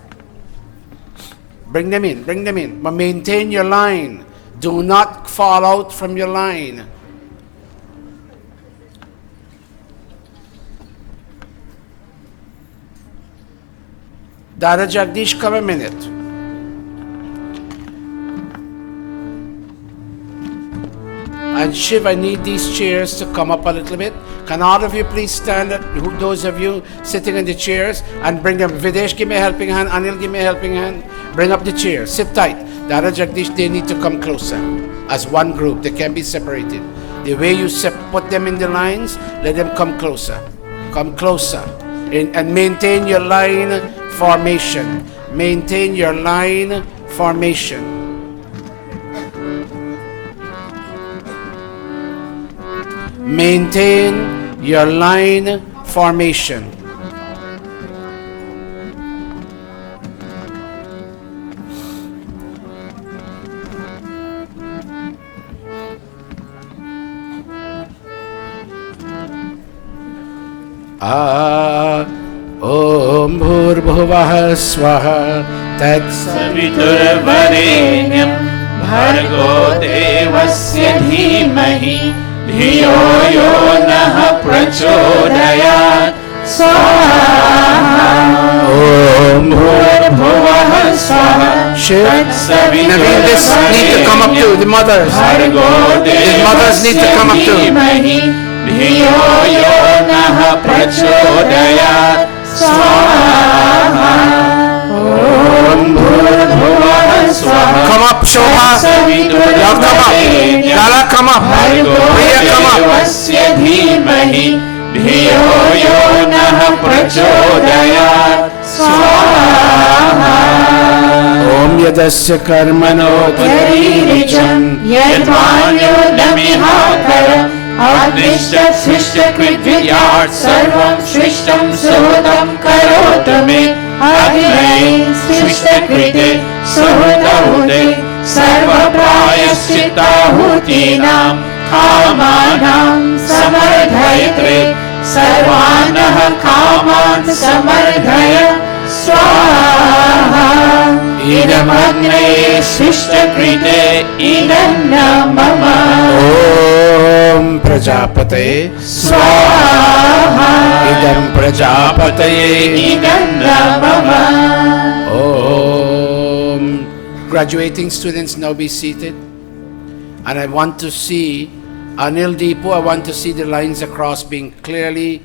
Bring them in. But maintain your line. Do not fall out from your line. Dada Jagdish, come a minute. And Shiv, I need these chairs to come up a little bit. Can all of you please stand up, those of you sitting in the chairs, and bring them. Videsh, give me a helping hand. Anil, give me a helping hand. Bring up the chairs. Sit tight. Dada Jagdish, they need to come closer. As one group, they can be separated. The way you put them in the lines, let them come closer. Come closer. And maintain your line formation. Maintain your line formation. Maintain your line formation. Om Bhurbhuvah Swaha Tat Saviturvarenyam Bhargo Devasya Dhimahi Dhiyo Yo Nah Prachodayat Swaha. Om Bhurbhuvah Swaha Tat Naveen, this need to come up too. The mothers. The mothers need to come up too. Dhiyo Yo Nah Prachodayat Swaha. Om Bhurbhuvah Swaha. Come up, Shobha. Now come up. Lala, come up. Priya, come up. Devasya Dhimahi Dhiyo Yo Nah Prachodayat Swaha. Om Yadasya Karmano Tariricam Yadvanyodamihakaram Advishtat Sristakrit Vidyart Sarvam Srishtam Suhutam Karotame Advai Srishtakrite Suhutahude Sarva Prayaschittahutinam Kamanam Samardhayatre Sarvanah Kaman Samardhaya Swaha. idam agnaye sishtakrite idam mama. Om Prajapataye Swaha idam Prajapataye idam mama. Om. Graduating students, now be seated. And I want to see Anil Deepu, I want to see the lines across being clearly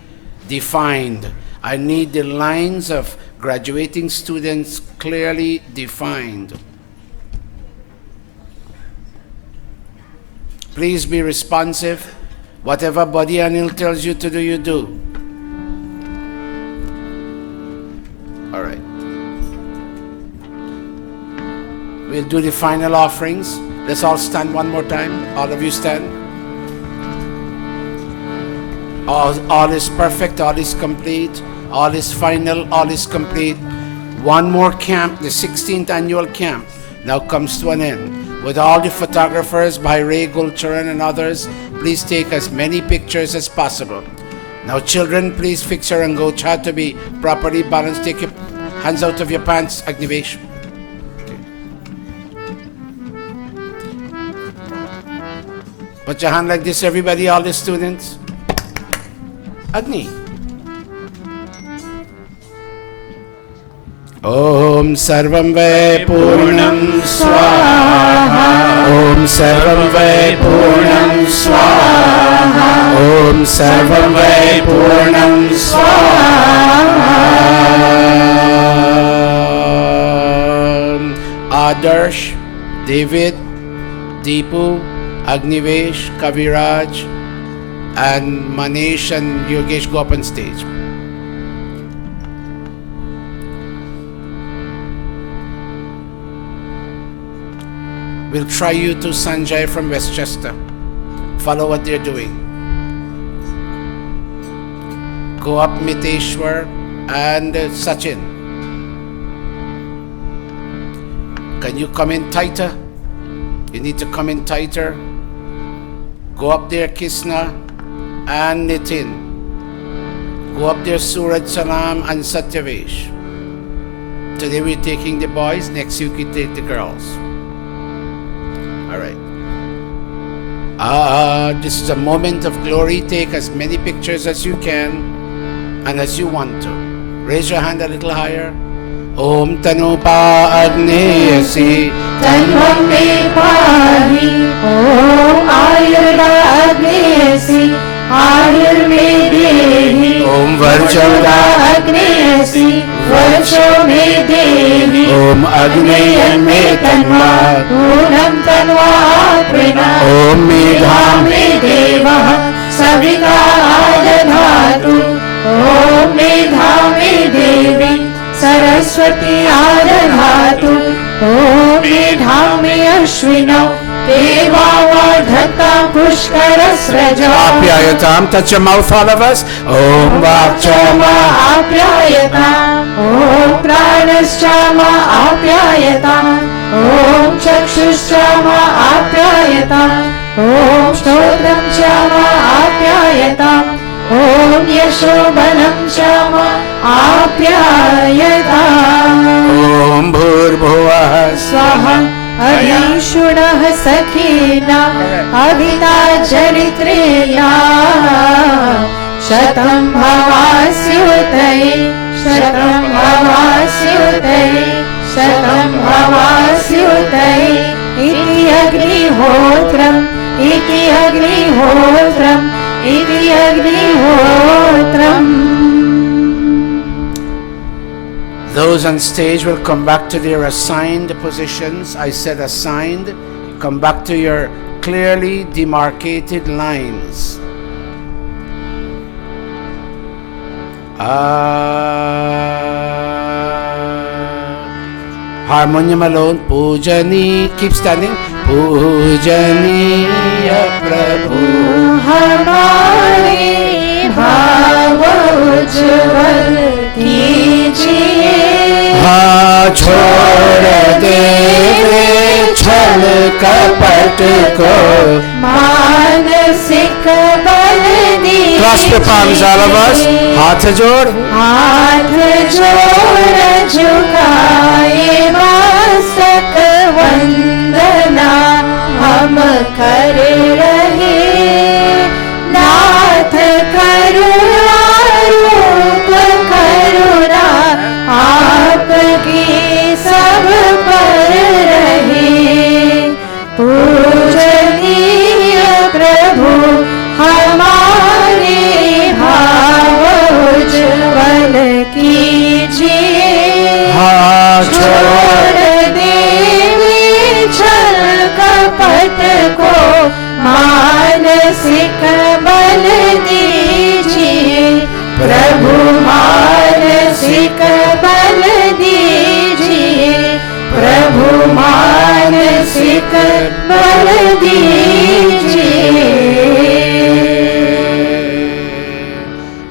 defined. I need the lines of graduating students clearly defined. Please be responsive. Whatever Body Anil tells you to do, you do. All right. We'll do the final offerings. Let's all stand one more time. All of you stand. All is perfect, all is complete, all is final, all is complete. One more camp, the 16th annual camp, now comes to an end. With all the photographers by Ray Gulcharan and others, please take as many pictures as possible. Now children, please fix your angocha to be properly balanced. Take your hands out of your pants, Agnivesh. Put your hand like this, everybody, all the students. Agni. Om Sarvam Vai Purnam Swaha. Om Sarvam Vai Purnam Swaha. Om Sarvam Vai Purnam Swaha. Adarsh, David, Deepu, Agnivesh, Kaviraj, and Manish and Yogesh go up on stage. We'll try you to Sanjay from Westchester. Follow what they're doing. Go up Miteshwar and Sachin. Can you come in tighter? You need to come in tighter. Go up there, Kisna and Nitin. Go up there, Suraj Salam and Satyavesh. Today we're taking the boys, next week we take the girls. All right. This is a moment of glory. Take as many pictures as you can and as you want to. Raise your hand a little higher. Om Tanupa Agnesi Tanvam me pahi. Om Ayurva Agnesi Ayur me dehi. Om Varchava Agnesi Varcho me dehi. Om Agneyan me Tanva Unam Tanva Prina. Om Medha me Deva Savika Adadhatu. Om Medha me Devi Saraswati Adadhatu. Om Medha me Ashwinau Deva Vardhata Pushkarasraja. Apyayatam. Touch your mouth, all of us. Om Vakchama Apyayatam. Om Pranaschama Apyayatam. Om Chakshuschama Apyayatam. Om Stotram Chama Apyayatam. Om Yashobanam Chama Apyayatam. Om Bhurbhuvah Swaha Adishunah Sakhina Avita Charitreya Shatam Bhavasyutai Shatam Bhavasyutai Shatam Bhavasyutai Iti Agnihotram Iti Agnihotram Iti Agnihotram. Those on stage will come back to their assigned positions. I said assigned. Come back to your clearly demarcated lines. Harmonium alone. Pujani. Keep standing. Pujaniya Prabhu. Hamare bhav ujjwal kijiye. हाँ छोड़ दे छल कपट को मानसिक बल दिए. Clasp your palms, all of us. हाथ जोड़. हाथ जोड़ झुकाए मस्तक वंदना हम कर रहे. नाथ करुणा रूप करुणा आपकी सब पर रहे. पूजनीय प्रभु हमारे भाव उज्ज्वल कीजिए. छोड़ देवी छल कपट को मानसिक बल दीजिए. प्रभु मानसिक बल दीजिए. प्रभु मानसिक बल दीजिए.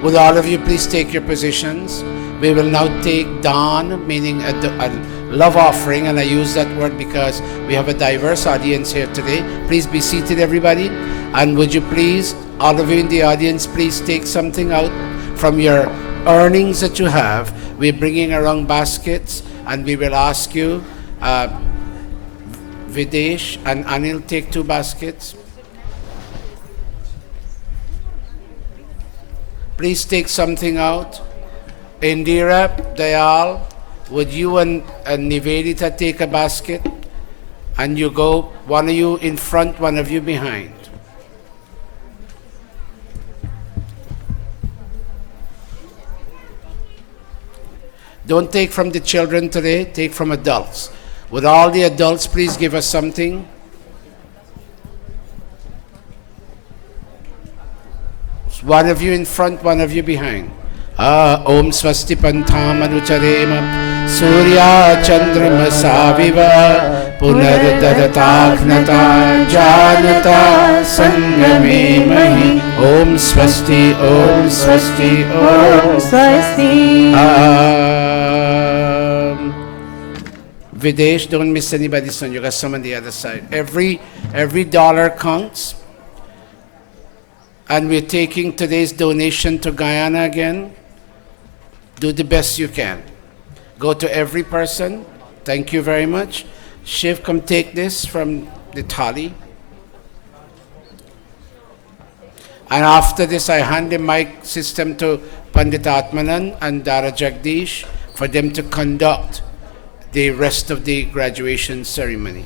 Will all of you please take your positions? We will now take Dan, meaning a love offering, and I use that word because we have a diverse audience here today. Please be seated, everybody. And would you please, all of you in the audience, please take something out from your earnings that you have. We're bringing around baskets, and we will ask you, Videsh and Anil, take 2 baskets. Please take something out. Indira, Dayal, would you and Nivedita take a basket? And you go, one of you in front, one of you behind. Don't take from the children today, take from adults. Would all the adults please give us something? One of you in front, one of you behind. Om Swasti Pantham Anucharema Surya Chandrama Saviva Punardadataknata Janata Sangame Mahi. Om Swasti, Om Swasti, Om Swasti. Videsh, don't miss anybody's son. You got some on the other side. Every dollar counts. And we're taking today's donation to Guyana again. Do the best you can. Go to every person. Thank you very much. Shiv, come take this from the thali. And after this, I hand the mic system to Pandit Atmanan and Dara Jagdish for them to conduct the rest of the graduation ceremony.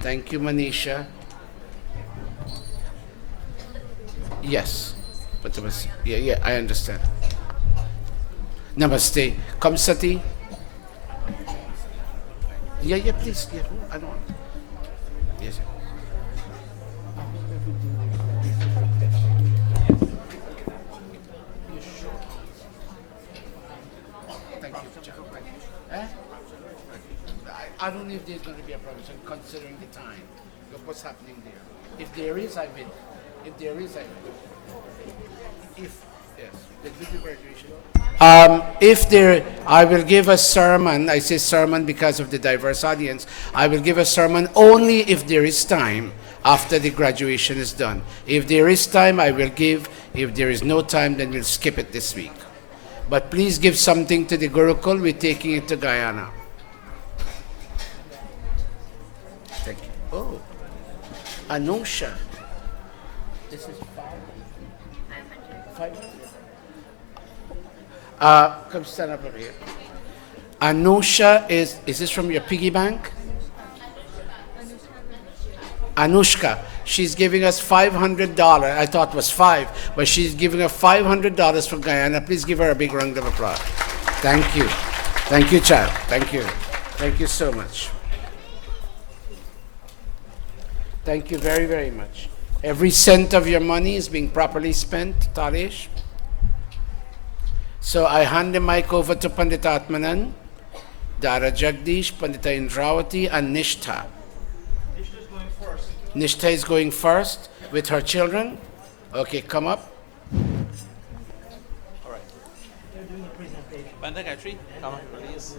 Thank you, Manisha. Yes. But yeah, I understand. Namaste. Come, Sati. Yeah, please. Yeah, I don't want. Yes. Thank you. I don't know if there's going to be a provision considering the time. Look what's happening there. If there is, I will. If there is, I will. Yes, let's do the graduation. I will give a sermon. I say sermon because of the diverse audience. I will give a sermon only if there is time after the graduation is done. If there is time, I will give. If there is no time, then we'll skip it this week. But please give something to the Gurukul. We're taking it to Guyana. Thank you. Oh, Anusha. This is 500. Come stand up over here. Anusha is this from your piggy bank? Anushka. She's giving us $500. I thought it was 5, but she's giving us $500 for Guyana. Please give her a big round of applause. Thank you. Thank you, child. Thank you. Thank you so much. Thank you very, very much. Every cent of your money is being properly spent, Talish. So I hand the mic over to Pandit Atmanan, Dara Jagdish, Pandita Indravati, and Nishtha. Nishtha is going first. Nishtha is going first with her children. Okay, come up. All right. They're doing a presentation. Pandit Gayatri, come on, please.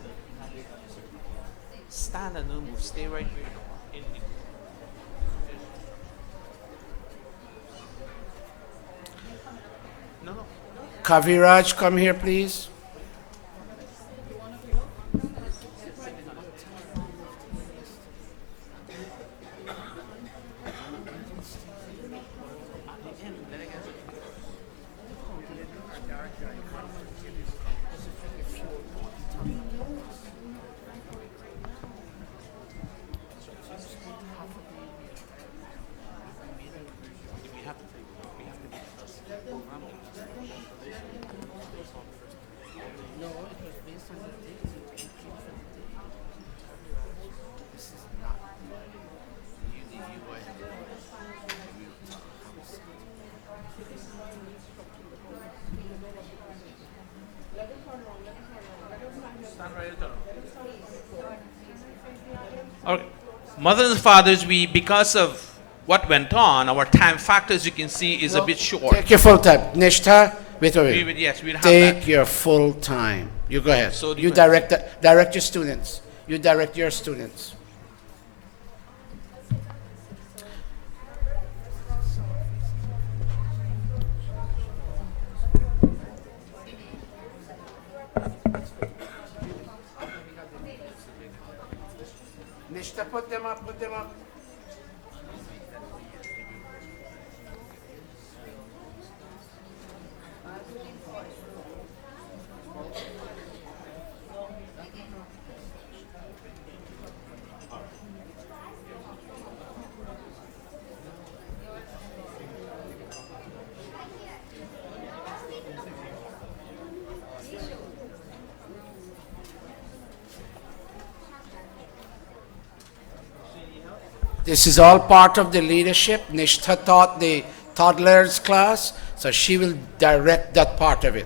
Stand and don't move. Stay right where you are. Kaviraj, come here, please. Okay. Mothers and fathers, because of what went on, our time factor, as you can see, is a bit short. Take your full time. Nishtha, wait a minute. Yes, we'll have Take that. your full time. You go ahead. So you different. direct your students. You direct your students. Nishtha, put them up, put them up. This is all part of the leadership. Nishtha taught the toddlers class, so she will direct that part of it.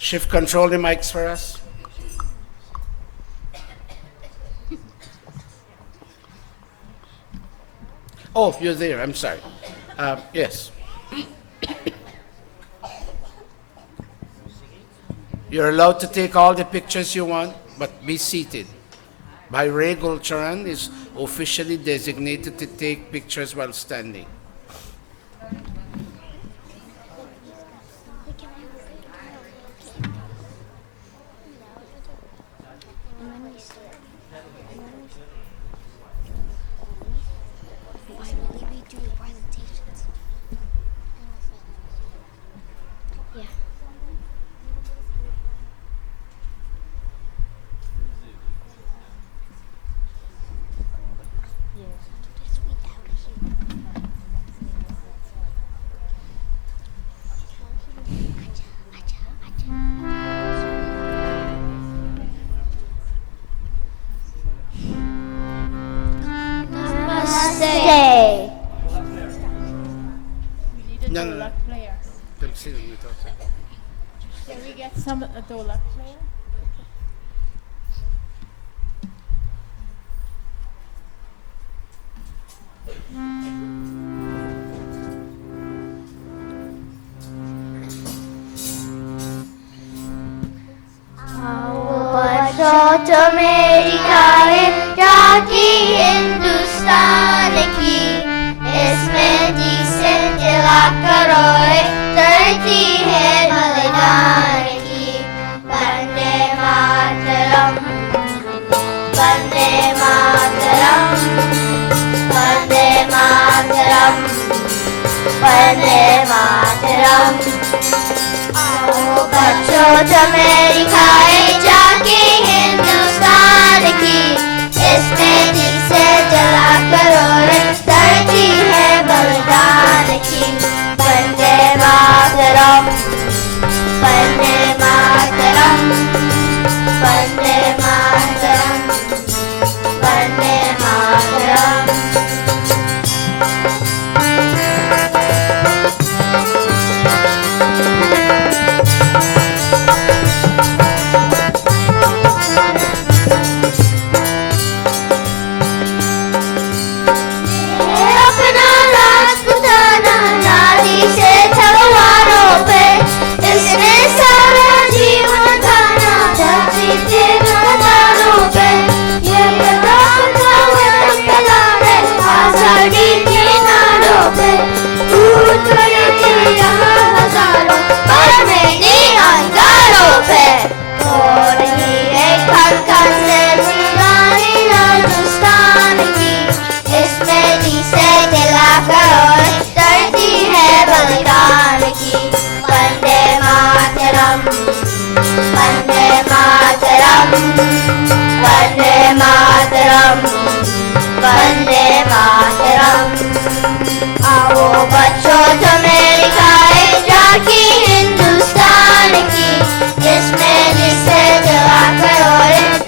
Shift control the mics for us. Oh, you're there. I'm sorry. Yes. You're allowed to take all the pictures you want, but be seated. Bhai Gulcharan is officially designated to take pictures while standing. Namaste. No, no, no. Dolak player. Don't sit on it, okay. Can we get some Dolak player? बच्चों तो मेरी गाएं गाती हिंदुस्तान की, इसमें जिसे जला करोए धरती है बलिदान की। वंदे मातरम, वंदे मातरम, वंदे मातरम, वंदे मातरम। आओ बच्चों तो मेरी खाए जाके हिंदुस्तान की, इसमें दिल से जला करो रे धरती है बलिदान की। वंदे मातरम, वंदे मातरम, वंदे मातरम, वंदे मातरम। अपना राजपुताना नारी से तलवारों पे, इसने सारा जीवन थाना धरती के कतारों पे। ये फैलाने आजादी के नारों पे, टूट गए थे यहाँ हजारों पर मेरी अंगारों पे। हो रही है खनखन से दीवानी राजस्थान की, इसमें दी से दिला करो धरती है बलिदान की। वंदे मातरम, वंदे मातरम, वंदे मातरम, वंदे मातरम। आओ बच्चों तो मेरी खाए जाके हिंदुस्तान की, इसमें जिसे जला करो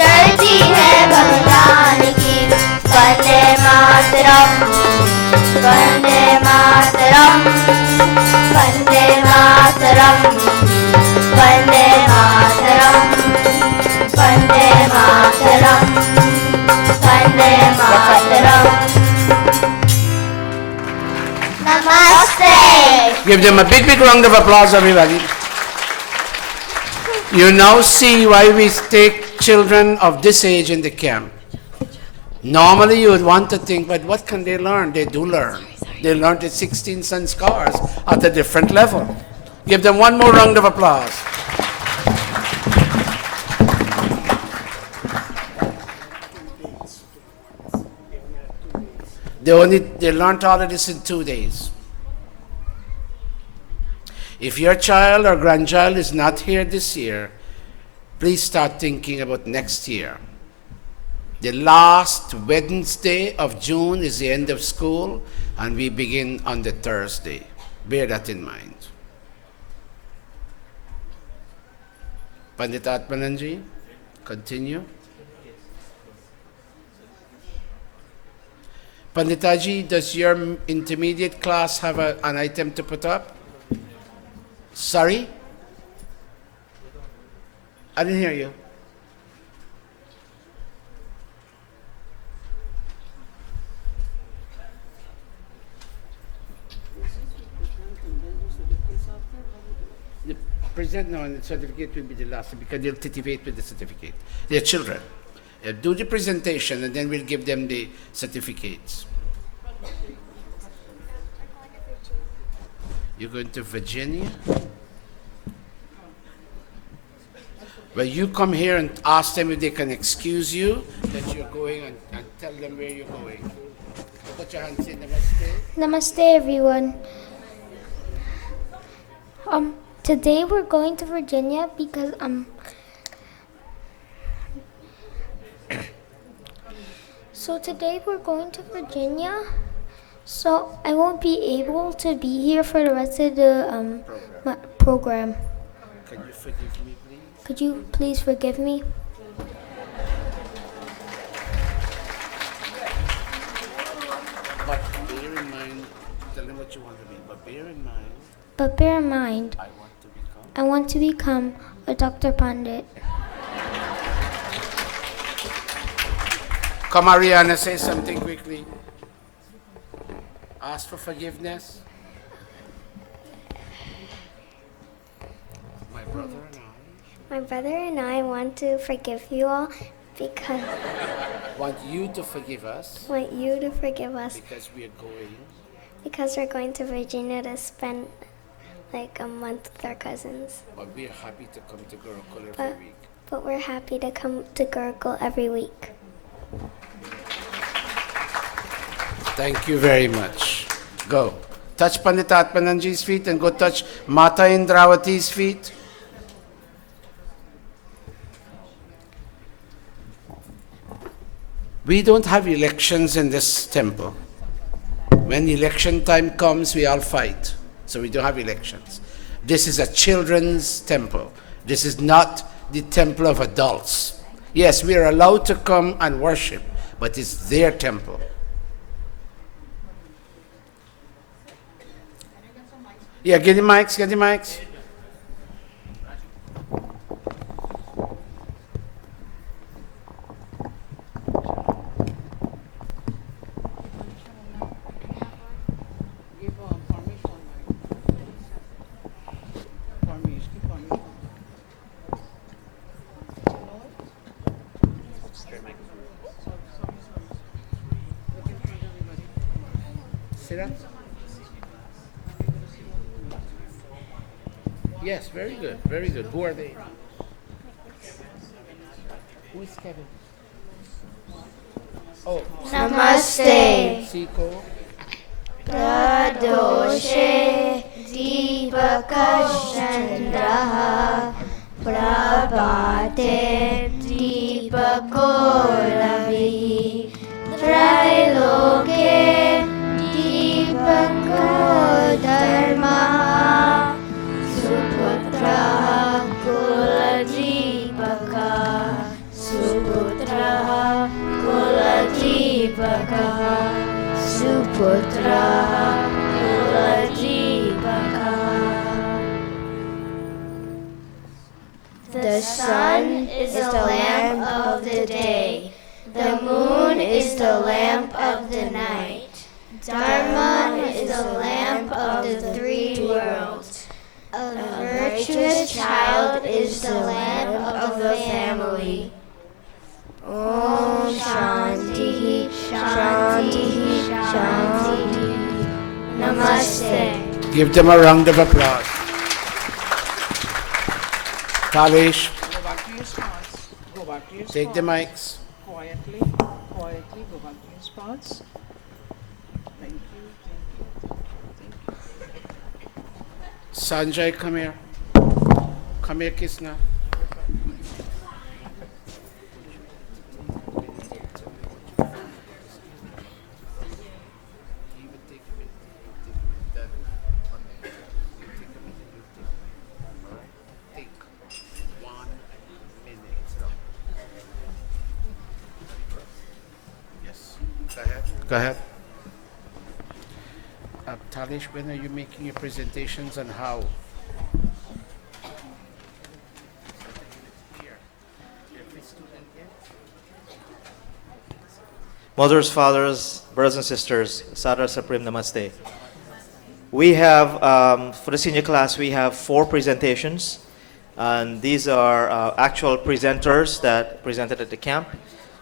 धरती है बलिदान की। Vande Mataram, Vande Mataram, Vande Mataram, Vande Mataram, Vande Mataram, Vande Mataram. Namaste. Give them a big, big round of applause, everybody. You now see why we take children of this age in the camp. Normally you would want to think, but what can they learn? They do learn. They learn the 16 sanskars at a different level. Give them one more round of applause. They learned all of this in 2 days. If your child or grandchild is not here this year, please start thinking about next year. The last Wednesday of June is the end of school, and we begin on the Thursday. Bear that in mind. Pandit Atmananji, continue. Panditaji, does your intermediate class have an item to put up? Sorry? I didn't hear you. The present now and the certificate will be the last because they'll titivate with the certificate. They're children. Do the presentation and then we'll give them the certificates. You're going to Virginia? Well, you come here and ask them if they can excuse you that you're going and tell them where you're going. Put your hands in. Namaste. Namaste, everyone. Today we're going to Virginia because So today we're going to Virginia. So I won't be able to be here for the rest of the program. Can you forgive me, please? Could you please forgive me? But bear in mind, tell them what you want to be, but bear in mind, I want to become a Dr. Pandit. Come, Ariana, say something quickly. Ask for forgiveness. My brother and I want to forgive you all because Want you to forgive us want you to forgive us because we're going to Virginia to spend like a month with our cousins. but we're happy to come to Gurukula But, every week. but we're happy to come to Gurukul every week. Thank you very much. Go. Touch Pandita Atmananji's feet and go touch Mata Indravati's feet. We don't have elections in this temple. When election time comes, we all fight. So we don't have elections. This is a children's temple. This is not the temple of adults. Yes, we are allowed to come and worship, but it's their temple. Yeah, get the mics, get the mics. Yes, very good, very good. Who are they? Who is Kevin? Oh, Namaste. Siko. Pradoshe Deepakashandraha Prabhate Deepakoravi Triloke Deepako Dharma Suputra Kula Deepaka Suputra Kula Deepaka Suputra Kula Deepaka. The sun is the lamp of the day. The moon is the lamp of the night. Dharma is the lamp of the three worlds. A virtuous child is the lamp of the family. Om Shanti, Shanti, Shanti. Namaste. Give them a round of applause. Talish, Go back to your spots. Go back to your spots. take the mics. Quietly, quietly, go back to your spots. Thank you, thank you, thank you. Sanjay, come here. Come here, Kisna. Go ahead. Talish, when are you making your presentations and how? Mothers, fathers, brothers and sisters, Sadar Supreme Namaste. We have, for the senior class, we have 4 presentations. And these are actual presenters that presented at the camp.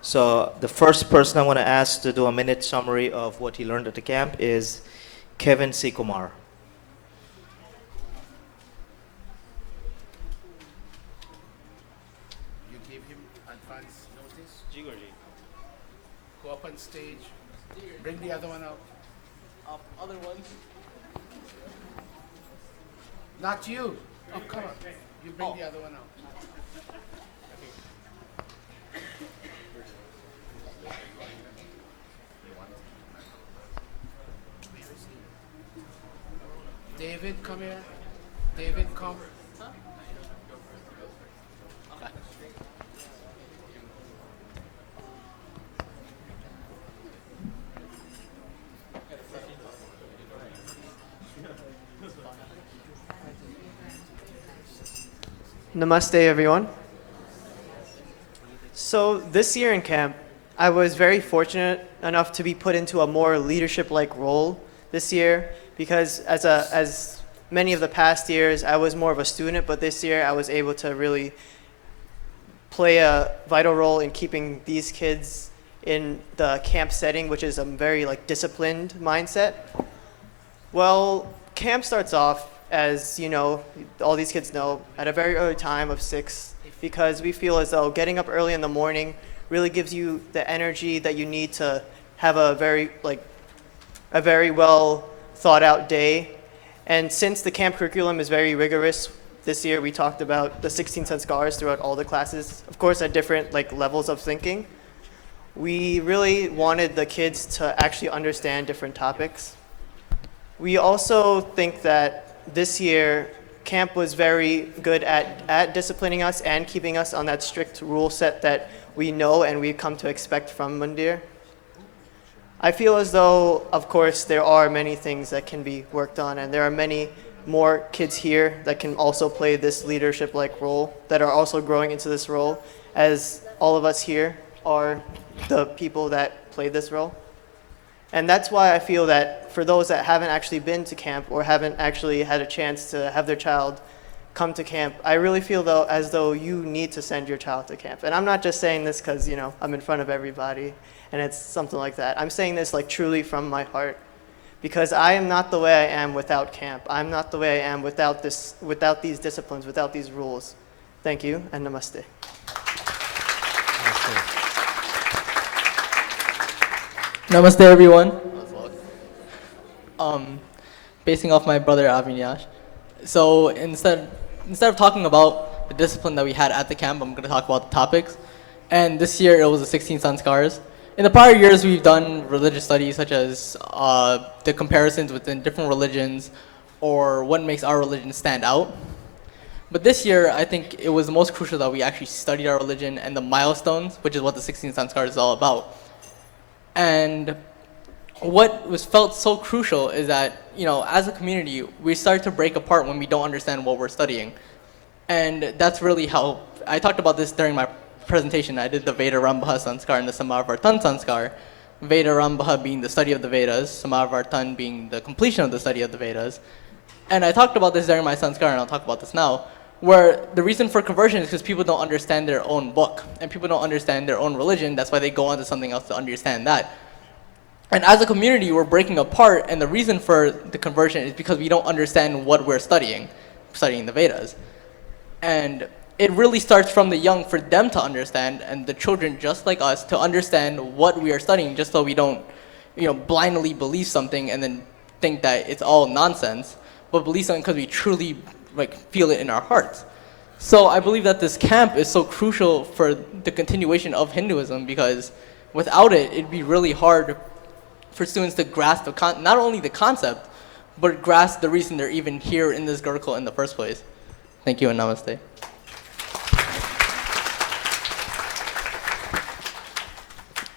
So the first person I want to ask to do a minute summary of what he learned at the camp is Kevin C. Kumar. You gave him advance notice? Go up on stage. Bring the other one out. Other ones. Not you. Oh, come on. You bring the other one out. David, come here. David, come. Namaste, everyone. So this year in camp, I was very fortunate enough to be put into a more leadership-like role this year because as many of the past years, I was more of a student, but this year I was able to really play a vital role in keeping these kids in the camp setting, which is a very disciplined mindset. Well, camp starts off, as you know, all these kids know, at a very early time of 6, because we feel as though getting up early in the morning really gives you the energy that you need to have a very well thought out day. And since the camp curriculum is very rigorous, this year we talked about the 16 sanskars throughout all the classes, of course at different levels of thinking. We really wanted the kids to actually understand different topics. We also think that this year, camp was very good at disciplining us and keeping us on that strict rule set that we know and we come to expect from Mundir. I feel as though, of course, there are many things that can be worked on, and there are many more kids here that can also play this leadership-like role, that are also growing into this role, as all of us here are the people that play this role. And that's why I feel that for those that haven't actually been to camp or haven't actually had a chance to have their child come to camp, I really feel though as though you need to send your child to camp. And I'm not just saying this because, you know, I'm in front of everybody and it's something like that. I'm saying this like truly from my heart, because I am not the way I am without camp. I'm not the way I am without these disciplines, without these rules. Thank you, and namaste. Namaste, everyone. Basing off my brother Avinash. So instead of talking about the discipline that we had at the camp, I'm going to talk about the topics. And this year it was the 16 Sanskars. In the prior years, we've done religious studies such as the comparisons within different religions or what makes our religion stand out. But this year, I think it was the most crucial that we actually studied our religion and the milestones, which is what the 16 Sanskars is all about. And what was felt so crucial is that, you know, as a community, we start to break apart when we don't understand what we're studying. And that's really how, I talked about this during my presentation. I did the Veda Rambha Sanskar and the Samavartan Sanskar. Veda Rambha being the study of the Vedas, Samavartan being the completion of the study of the Vedas. And I talked about this during my Sanskar, and I'll talk about this now, where the reason for conversion is because people don't understand their own book, and people don't understand their own religion. That's why they go on to something else to understand that. And as a community, we're breaking apart, and the reason for the conversion is because we don't understand what we're studying the Vedas. And it really starts from the young for them to understand, and the children just like us to understand what we are studying, just so we don't, you know, blindly believe something and then think that it's all nonsense, but believe something because we truly feel it in our hearts. So I believe that this camp is so crucial for the continuation of Hinduism, because without it, it'd be really hard for students to grasp not only the concept, but grasp the reason they're even here in this Gurukula in the first place. Thank you and namaste.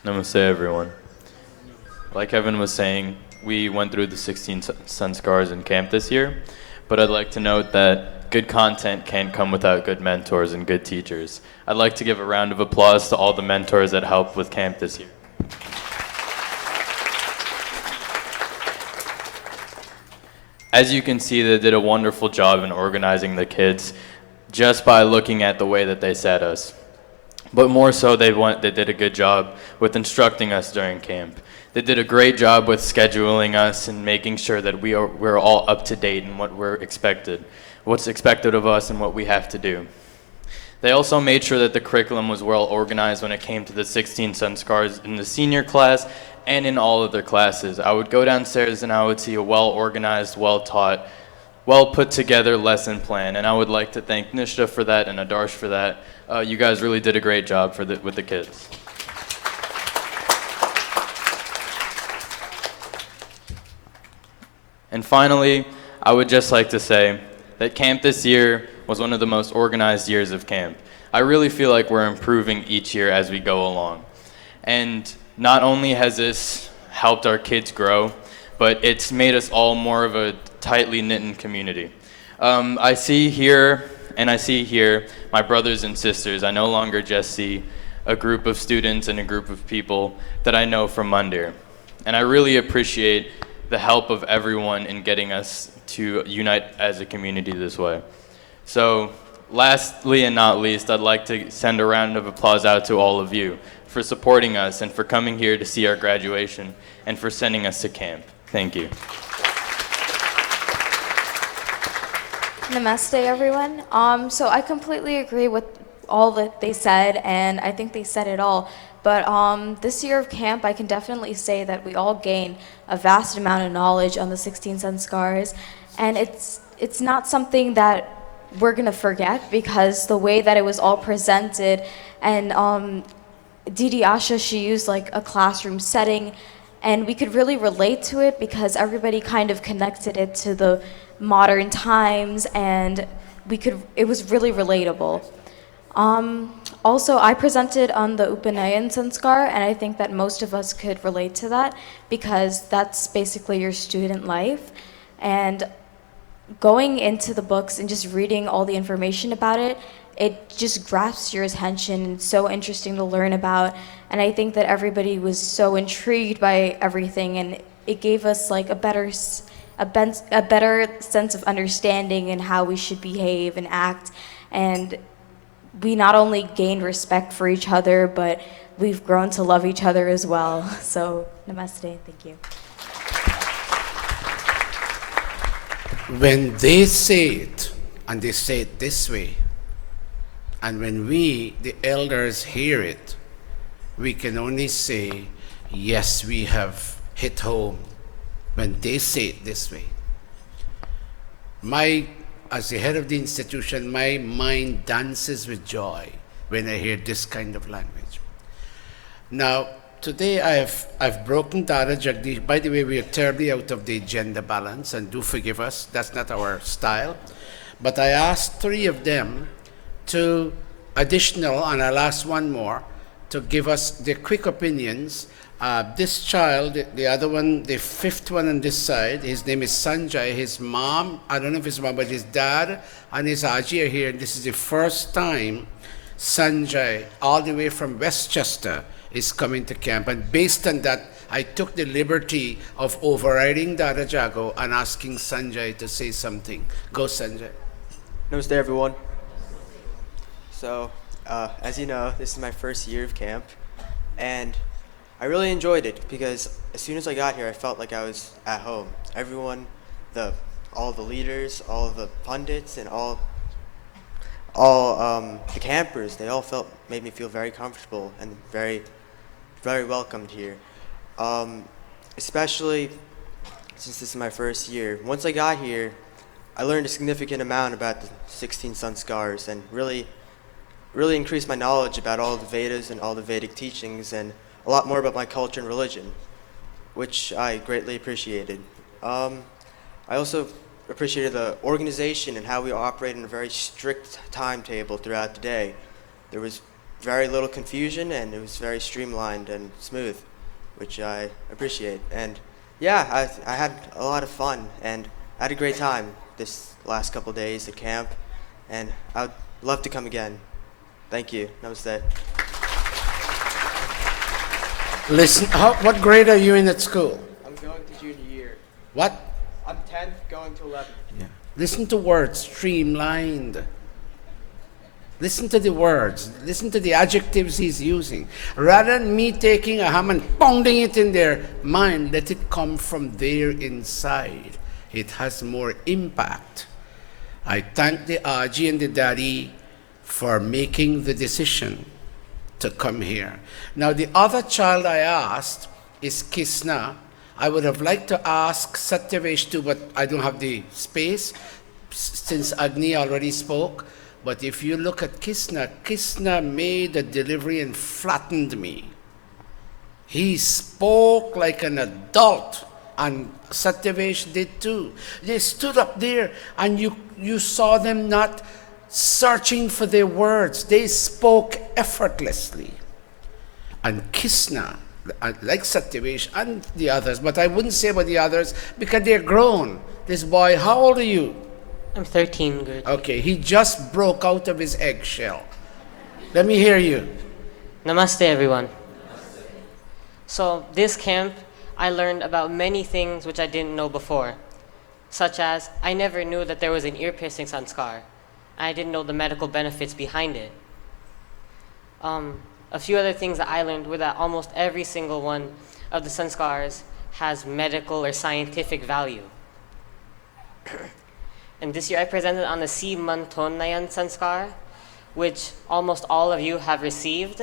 Namaste, everyone. Like Evan was saying, we went through the 16 Sanskars in camp this year, but I'd like to note that good content can't come without good mentors and good teachers. I'd like to give a round of applause to all the mentors that helped with camp this year. As you can see, they did a wonderful job in organizing the kids just by looking at the way that they set us. But more so, they did a good job with instructing us during camp. They did a great job with scheduling us and making sure that we're all up to date in what's expected of us and what we have to do. They also made sure that the curriculum was well organized when it came to the 16 Sanskars in the senior class and in all of their classes. I would go downstairs and I would see a well-organized, well-taught, well-put-together lesson plan, and I would like to thank Nishta for that and Adarsh for that. You guys really did a great job with the kids. And finally, I would just like to say that camp this year was one of the most organized years of camp. I really feel like we're improving each year as we go along. And not only has this helped our kids grow, but it's made us all more of a tightly knit community. I see here my brothers and sisters. I no longer just see a group of students and a group of people that I know from Mundir. And I really appreciate the help of everyone in getting us to unite as a community this way. So lastly and not least, I'd like to send a round of applause out to all of you for supporting us and for coming here to see our graduation and for sending us to camp. Thank you. Namaste, everyone. So I completely agree with all that they said, and I think they said it all. But this year of camp, I can definitely say that we all gained a vast amount of knowledge on the 16 Sanskars, and it's not something that we're gonna forget, because the way that it was all presented and Didi Asha, she used like a classroom setting, and we could really relate to it because everybody kind of connected it to the modern times, and it was really relatable. Also, I presented on the Upanayan Sanskar, and I think that most of us could relate to that because that's basically your student life. And going into the books and just reading all the information about it, it just grasps your attention. It's so interesting to learn about, and I think that everybody was so intrigued by everything, and it gave us like a better sense of understanding and how we should behave and act. And we not only gained respect for each other, but we've grown to love each other as well. So, namaste. Thank you. When they say it, and they say it this way, and when we, the elders, hear it, we can only say, yes, we have hit home when they say it this way. As the head of the institution, my mind dances with joy when I hear this kind of language. Now, today I've broken Dada Jagdish. By the way, we are terribly out of the gender balance, and do forgive us, that's not our style. But I asked 3 of them to additional, and I'll ask one more, to give us their quick opinions. This child, the other one, the 5th one on this side, his name is Sanjay. His mom, I don't know if his mom, but his dad and his Aji are here. And this is the first time Sanjay, all the way from Westchester, is coming to camp. And based on that, I took the liberty of overriding Dada Jago and asking Sanjay to say something. Go, Sanjay. Namaste, everyone. So, as you know, this is my first year of camp, and I really enjoyed it because as soon as I got here, I felt like I was at home. Everyone, all the leaders, all the pundits, and all the campers, they all made me feel very comfortable and very, very welcomed here. Especially since this is my first year. Once I got here, I learned a significant amount about the 16 Sanskars and really increased my knowledge about all the Vedas and all the Vedic teachings and a lot more about my culture and religion, which I greatly appreciated. I also appreciated the organization and how we operate in a very strict timetable throughout the day. There was very little confusion and it was very streamlined and smooth, which I appreciate. And yeah, I had a lot of fun and I had a great time this last couple days at camp, and I would love to come again. Thank you. Namaste. Listen, what grade are you in at school? I'm going to junior year. What? I'm 10th, going to 11th. Yeah. Listen to words, streamlined. Listen to the words. Listen to the adjectives he's using. Rather than me taking a ham and pounding it in their mind, let it come from there inside. It has more impact. I thank the Aji and the Daddy for making the decision to come here. Now, the other child I asked is Kisna. I would have liked to ask Satyavesh too, but I don't have the space since Agni already spoke. But if you look at Kisna, Kisna made a delivery and flattened me. He spoke like an adult, and Satyavesh did too. They stood up there, and you saw them not searching for their words. They spoke effortlessly. And Kisna, like Satyavesh and the others, but I wouldn't say about the others because they're grown. This boy, how old are you? I'm 13, Guruji. Okay, he just broke out of his eggshell. Let me hear you. Namaste, everyone. So this camp, I learned about many things which I didn't know before, such as I never knew that there was an ear-piercing sanskar. I didn't know the medical benefits behind it. A few other things that I learned were that almost every single one of the sanskars has medical or scientific value. And this year I presented on the Si Mantonayan sanskar, which almost all of you have received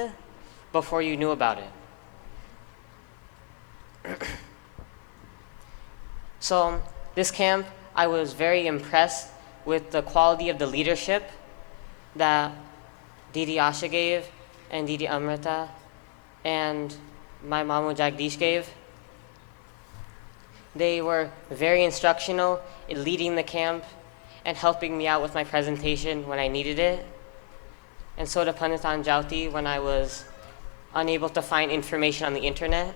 before you knew about it. So this camp, I was very impressed with the quality of the leadership that Didi Asha gave and Didi Amrita and my Mamu Jagdish gave. They were very instructional in leading the camp and helping me out with my presentation when I needed it. And so did Panitan Jauti when I was unable to find information on the internet.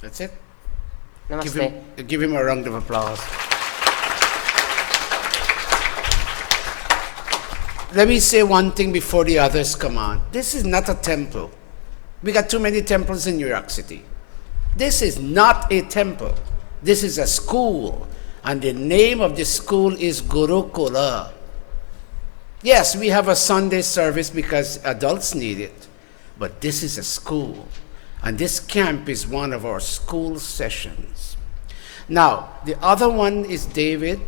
That's it. Namaste. Give him a round of applause. Let me say one thing before the others come on. This is not a temple. We got too many temples in New York City. This is not a temple. This is a school. And the name of the school is Gurukula. Yes, we have a Sunday service because adults need it. But this is a school. And this camp is one of our school sessions. Now, the other one is David.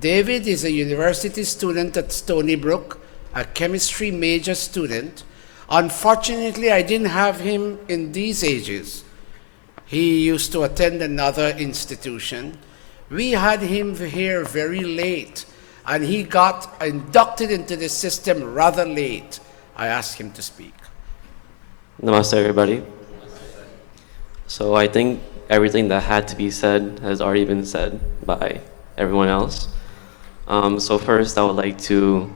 David is a university student at Stony Brook, a chemistry major student. Unfortunately, I didn't have him in these ages. He used to attend another institution. We had him here very late, and he got inducted into the system rather late. I asked him to speak. Namaste, everybody. So I think everything that had to be said has already been said by everyone else. So first, I would like to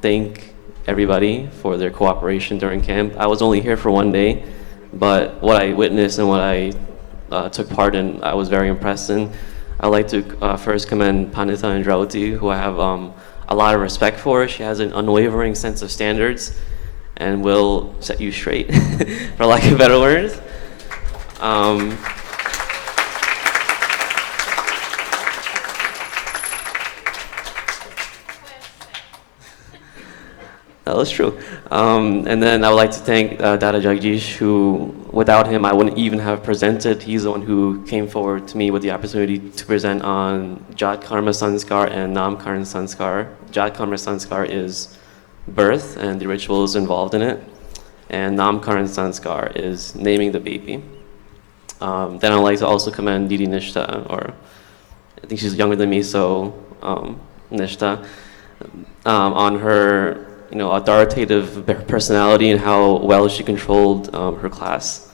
thank everybody for their cooperation during camp. I was only here for one day, but what I witnessed and what I took part in, I was very impressed in. I'd like to first commend Pandita Indrauti, who I have a lot of respect for. She has an unwavering sense of standards and will set you straight, for lack of better words. That was true. And then I would like to thank Dada Jagdish, who, without him, I wouldn't even have presented. He's the one who came forward to me with the opportunity to present on Jat Karma Sanskar and Nam Karan Sanskar. Jat Karma Sanskar is birth and the rituals involved in it. And Nam Karan Sanskar is naming the baby. Then I'd like to also commend Didi Nishta, or I think she's younger than me, so Nishta, on her authoritative personality and how well she controlled her class.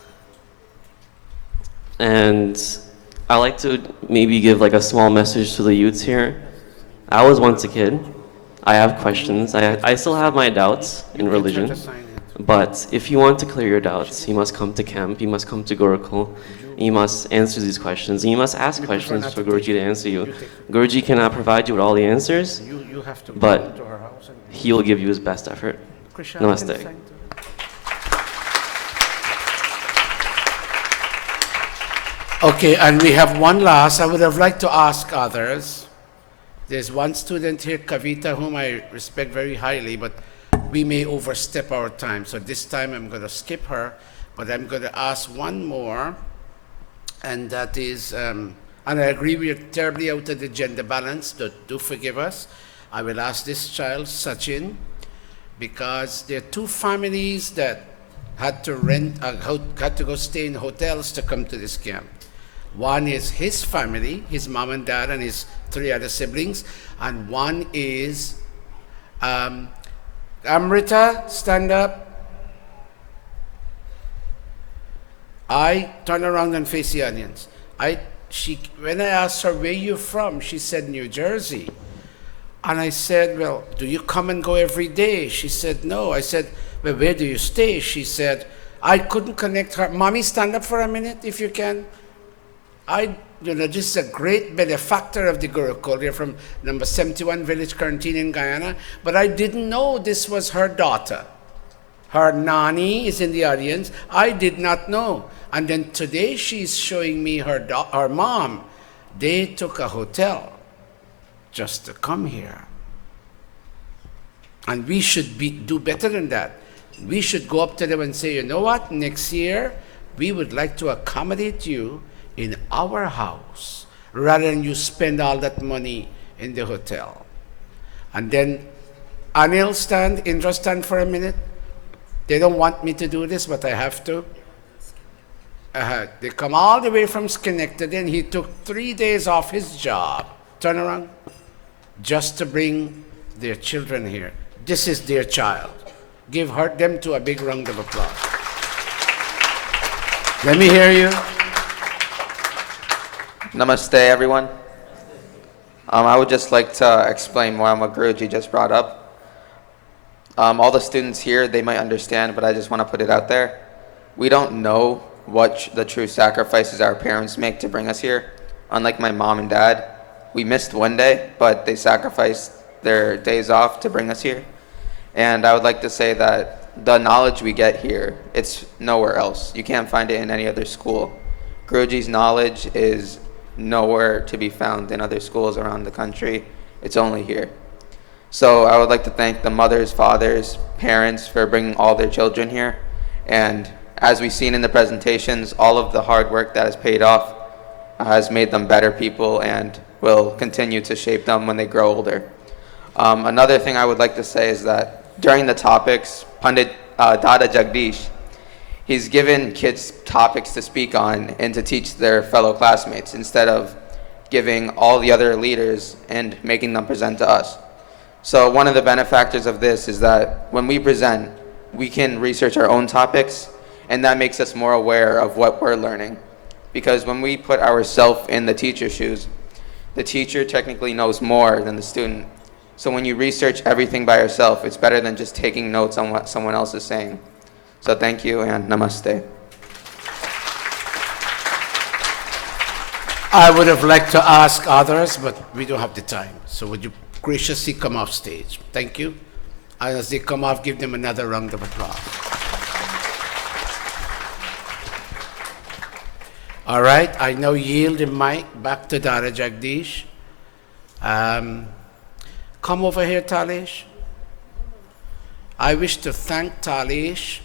And I like to maybe give like a small message to the youths here. I was once a kid. I have questions. I still have my doubts in religion. But if you want to clear your doubts, you must come to camp, you must come to Gurukul, you must answer these questions, and you must ask questions for Guruji to answer you. Guruji cannot provide you with all the answers, but he will give you his best effort. Namaste. Okay, and we have one last. I would have liked to ask others. There's one student here, Kavita, whom I respect very highly, but we may overstep our time. So this time I'm going to skip her, but I'm going to ask one more. And that is, and I agree we are terribly out of the gender balance. Do forgive us. I will ask this child, Sachin, because there are two families that had to had to go stay in hotels to come to this camp. One is his family, his mom and dad and his 3 other siblings, and one is Amrita, stand up. I turn around and face the audience. When I asked her, where you from? She said, New Jersey. And I said, well, do you come and go every day? She said, no. I said, well, where do you stay? She said, I couldn't connect her. Mommy, stand up for a minute if you can. This is a great benefactor of the Gurukul. They're from number 71 Village Quarantine in Guyana. But I didn't know this was her daughter. Her nani is in the audience. I did not know. And then today she's showing me her mom. They took a hotel just to come here. And we should do better than that. We should go up to them and say, you know what, next year we would like to accommodate you in our house rather than you spend all that money in the hotel. And then Anil stand, Indra stand for a minute. They don't want me to do this, but I have to. They come all the way from Schenectady and he took 3 days off his job, turn around, just to bring their children here. This is their child. Give them to a big round of applause. Let me hear you. Namaste, everyone. I would just like to explain more on what Guruji just brought up. All the students here, they might understand, but I just want to put it out there. We don't know what the true sacrifices our parents make to bring us here. Unlike my mom and dad, we missed one day, but they sacrificed their days off to bring us here. And I would like to say that the knowledge we get here, it's nowhere else. You can't find it in any other school. Guruji's knowledge is nowhere to be found in other schools around the country. It's only here. So I would like to thank the mothers, fathers, parents for bringing all their children here. And as we've seen in the presentations, all of the hard work that has paid off has made them better people and will continue to shape them when they grow older. Another thing I would like to say is that during the topics, Pandit Dada Jagdish, he's given kids topics to speak on and to teach their fellow classmates instead of giving all the other leaders and making them present to us. So one of the benefactors of this is that when we present, we can research our own topics, and that makes us more aware of what we're learning. Because when we put ourselves in the teacher's shoes, the teacher technically knows more than the student. So when you research everything by yourself, it's better than just taking notes on what someone else is saying. So thank you and namaste. I would have liked to ask others, but we don't have the time. So would you graciously come off stage? Thank you. And as they come off, give them another round of applause. All right, I now yield the mic back to Dada Jagdish. Come over here, Talish. I wish to thank Talish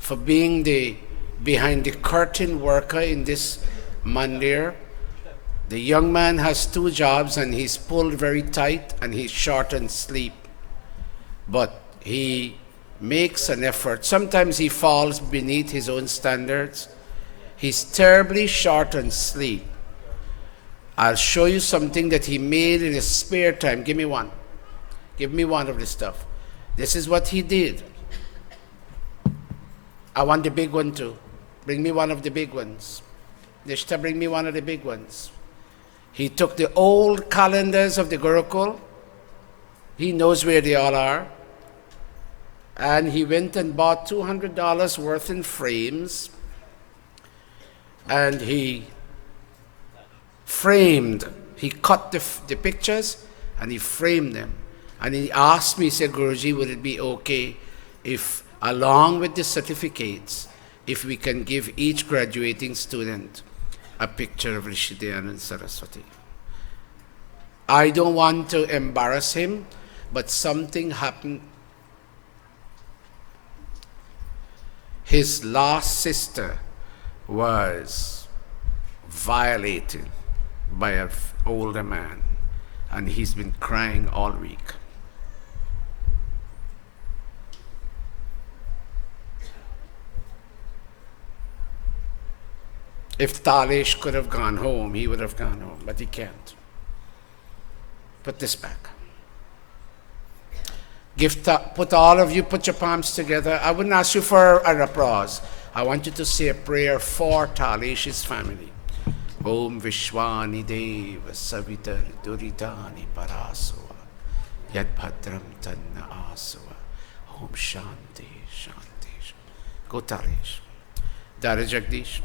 for being the behind the curtain worker in this mandir. The young man has 2 jobs and he's pulled very tight and he's short on sleep. But he makes an effort. Sometimes he falls beneath his own standards. He's terribly short on sleep. I'll show you something that he made in his spare time. Give me one. Give me one of this stuff. This is what he did. I want the big one too. Bring me one of the big ones. Nishta, bring me one of the big ones. He took the old calendars of the Gurukul. He knows where they all are. And he went and bought $200 worth in frames. And he cut the pictures and he framed them. And he asked me, he said, Guruji, would it be okay if, along with the certificates, if we can give each graduating student a picture of Rishi Dayananda Saraswati? I don't want to embarrass him, but something happened. His last sister was violated by an older man, and he's been crying all week. If Talish could have gone home, he would have gone home, but he can't. Put this back. Put all of you, put your palms together. I wouldn't ask you for an applause. I want you to say a prayer for Talish's family. Om Vishwani Deva Savitar Duridani Parasava Yad Bhadram Tanna Asava Om Shanti Shanti. Go Talish. Dada Jagdish.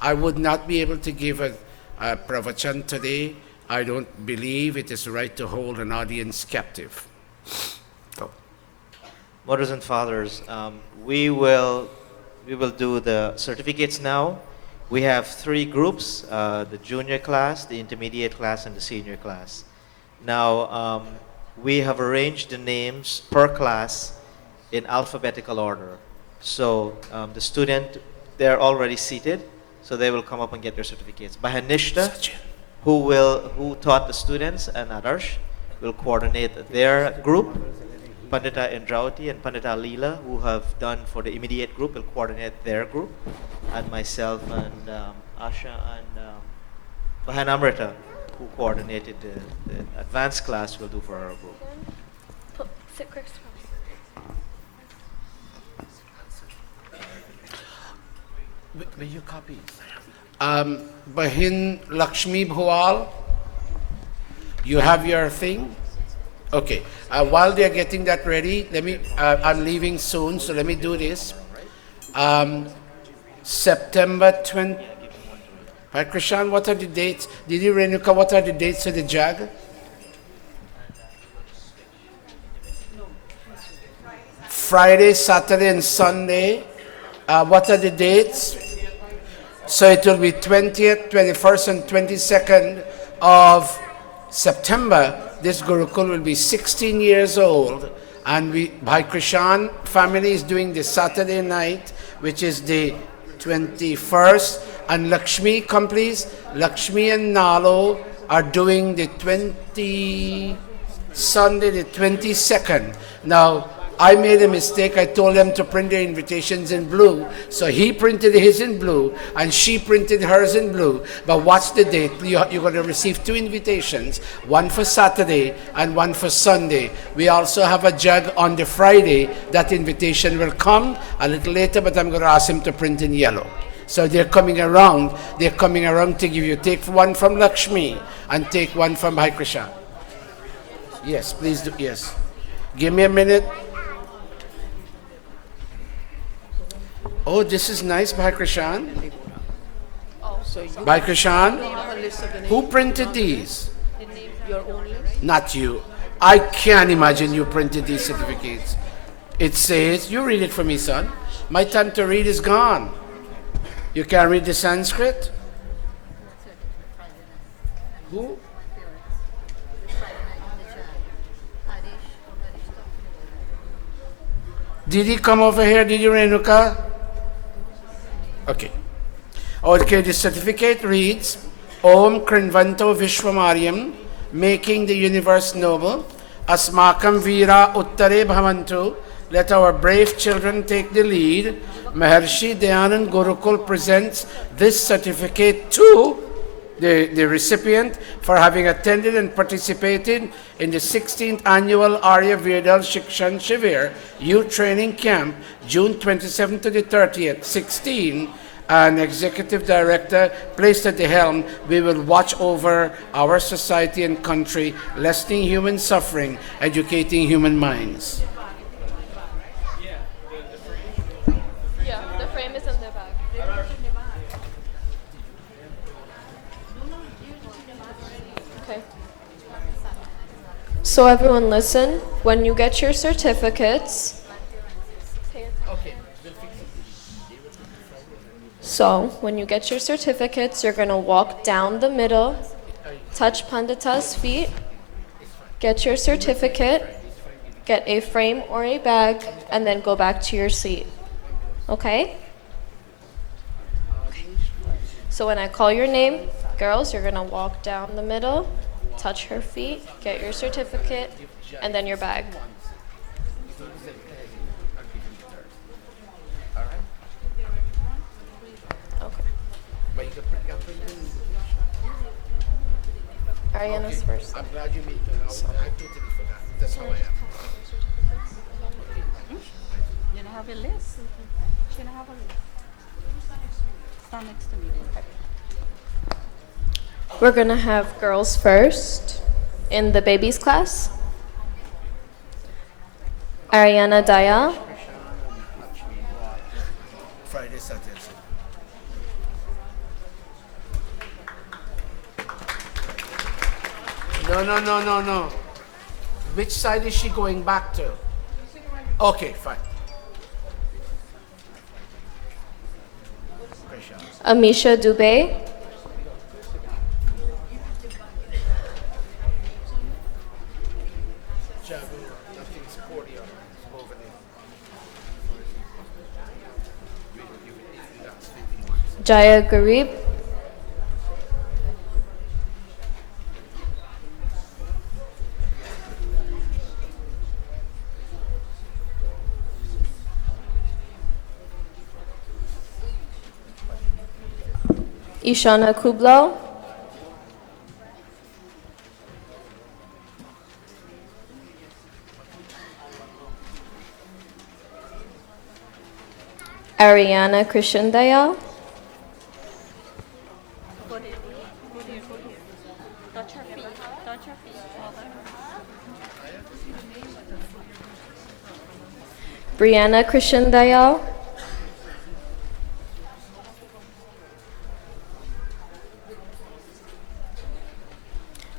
I would not be able to give a pravachan today. I don't believe it is right to hold an audience captive. Go. Mothers and fathers, we will do the certificates now. We have 3 groups, the junior class, the intermediate class, and the senior class. Now, we have arranged the names per class in alphabetical order. So the student, they're already seated, so they will come up and get their certificates. Bahanishta, who taught the students, and Adarsh will coordinate their group. Pandita Indrauti and Pandita Leela, who have done for the immediate group, will coordinate their group. And myself and Asha and Bahan Amrita who coordinated the advanced class will do for our group. Will you copy? Bahin Lakshmi Bhuwal, you have your thing? Okay. While they're getting that ready, I'm leaving soon, so let me do this. September 20. Hi, Krishan, what are the dates? Didi Renuka, what are the dates of the JAG? Friday, Saturday, and Sunday. What are the dates? So it will be 20th, 21st, and 22nd of September. This Gurukul will be 16 years old. And Bhai Krishan family is doing the Saturday night, which is the 21st. And Lakshmi, come please. Lakshmi and Nalo are doing the Sunday, the 22nd. Now, I made a mistake. I told them to print their invitations in blue. So he printed his in blue and she printed hers in blue. But watch the date. You're going to receive 2 invitations, one for Saturday and one for Sunday. We also have a jug on the Friday. That invitation will come a little later, but I'm going to ask him to print in yellow. So they're coming around. They're coming around to give you. Take one from Lakshmi and take one from Bhai Krishan. Yes, please do. Yes. Give me a minute. Oh, this is nice, Bhai Krishan. Bhai Krishan, who printed these? Your own list? Not you. I can't imagine you printed these certificates. It says, you read it for me, son. My time to read is gone. You can't read the Sanskrit? Who? Did he come over here? Did you, Renuka? Okay. Okay, the certificate reads, Om Krinvanto Vishwamaryam, making the universe noble, Asmakam Vira Uttare Bhavantu, let our brave children take the lead. Maharishi Dayananda Gurukula presents this certificate to the recipient for having attended and participated in the 16th annual Arya Vedal Shikshan Shivir Youth Training Camp, June 27th to the 30th, 16. An executive director placed at the helm, we will watch over our society and country, lessening human suffering, educating human minds. Yeah, the frame is in the back. Okay. So everyone listen, when you get your certificates, you're going to walk down the middle, touch Pandita's feet, get your certificate, get a frame or a bag, and then go back to your seat. Okay? So when I call your name, girls, you're going to walk down the middle, touch her feet, get your certificate, and then your bag. Ariana's first. I'm glad you made that. I totally forgot. That's how I am. You don't have a list? You don't have a list? Stand next to me. We're going to have girls first in the babies class. Ariana Daya. Friday, Saturday. No. Which side is she going back to? Okay, fine. Amisha Dubey. Jaya Garib. Ishana Kublo. Ariana Krishandayal. Brianna Krishandayal.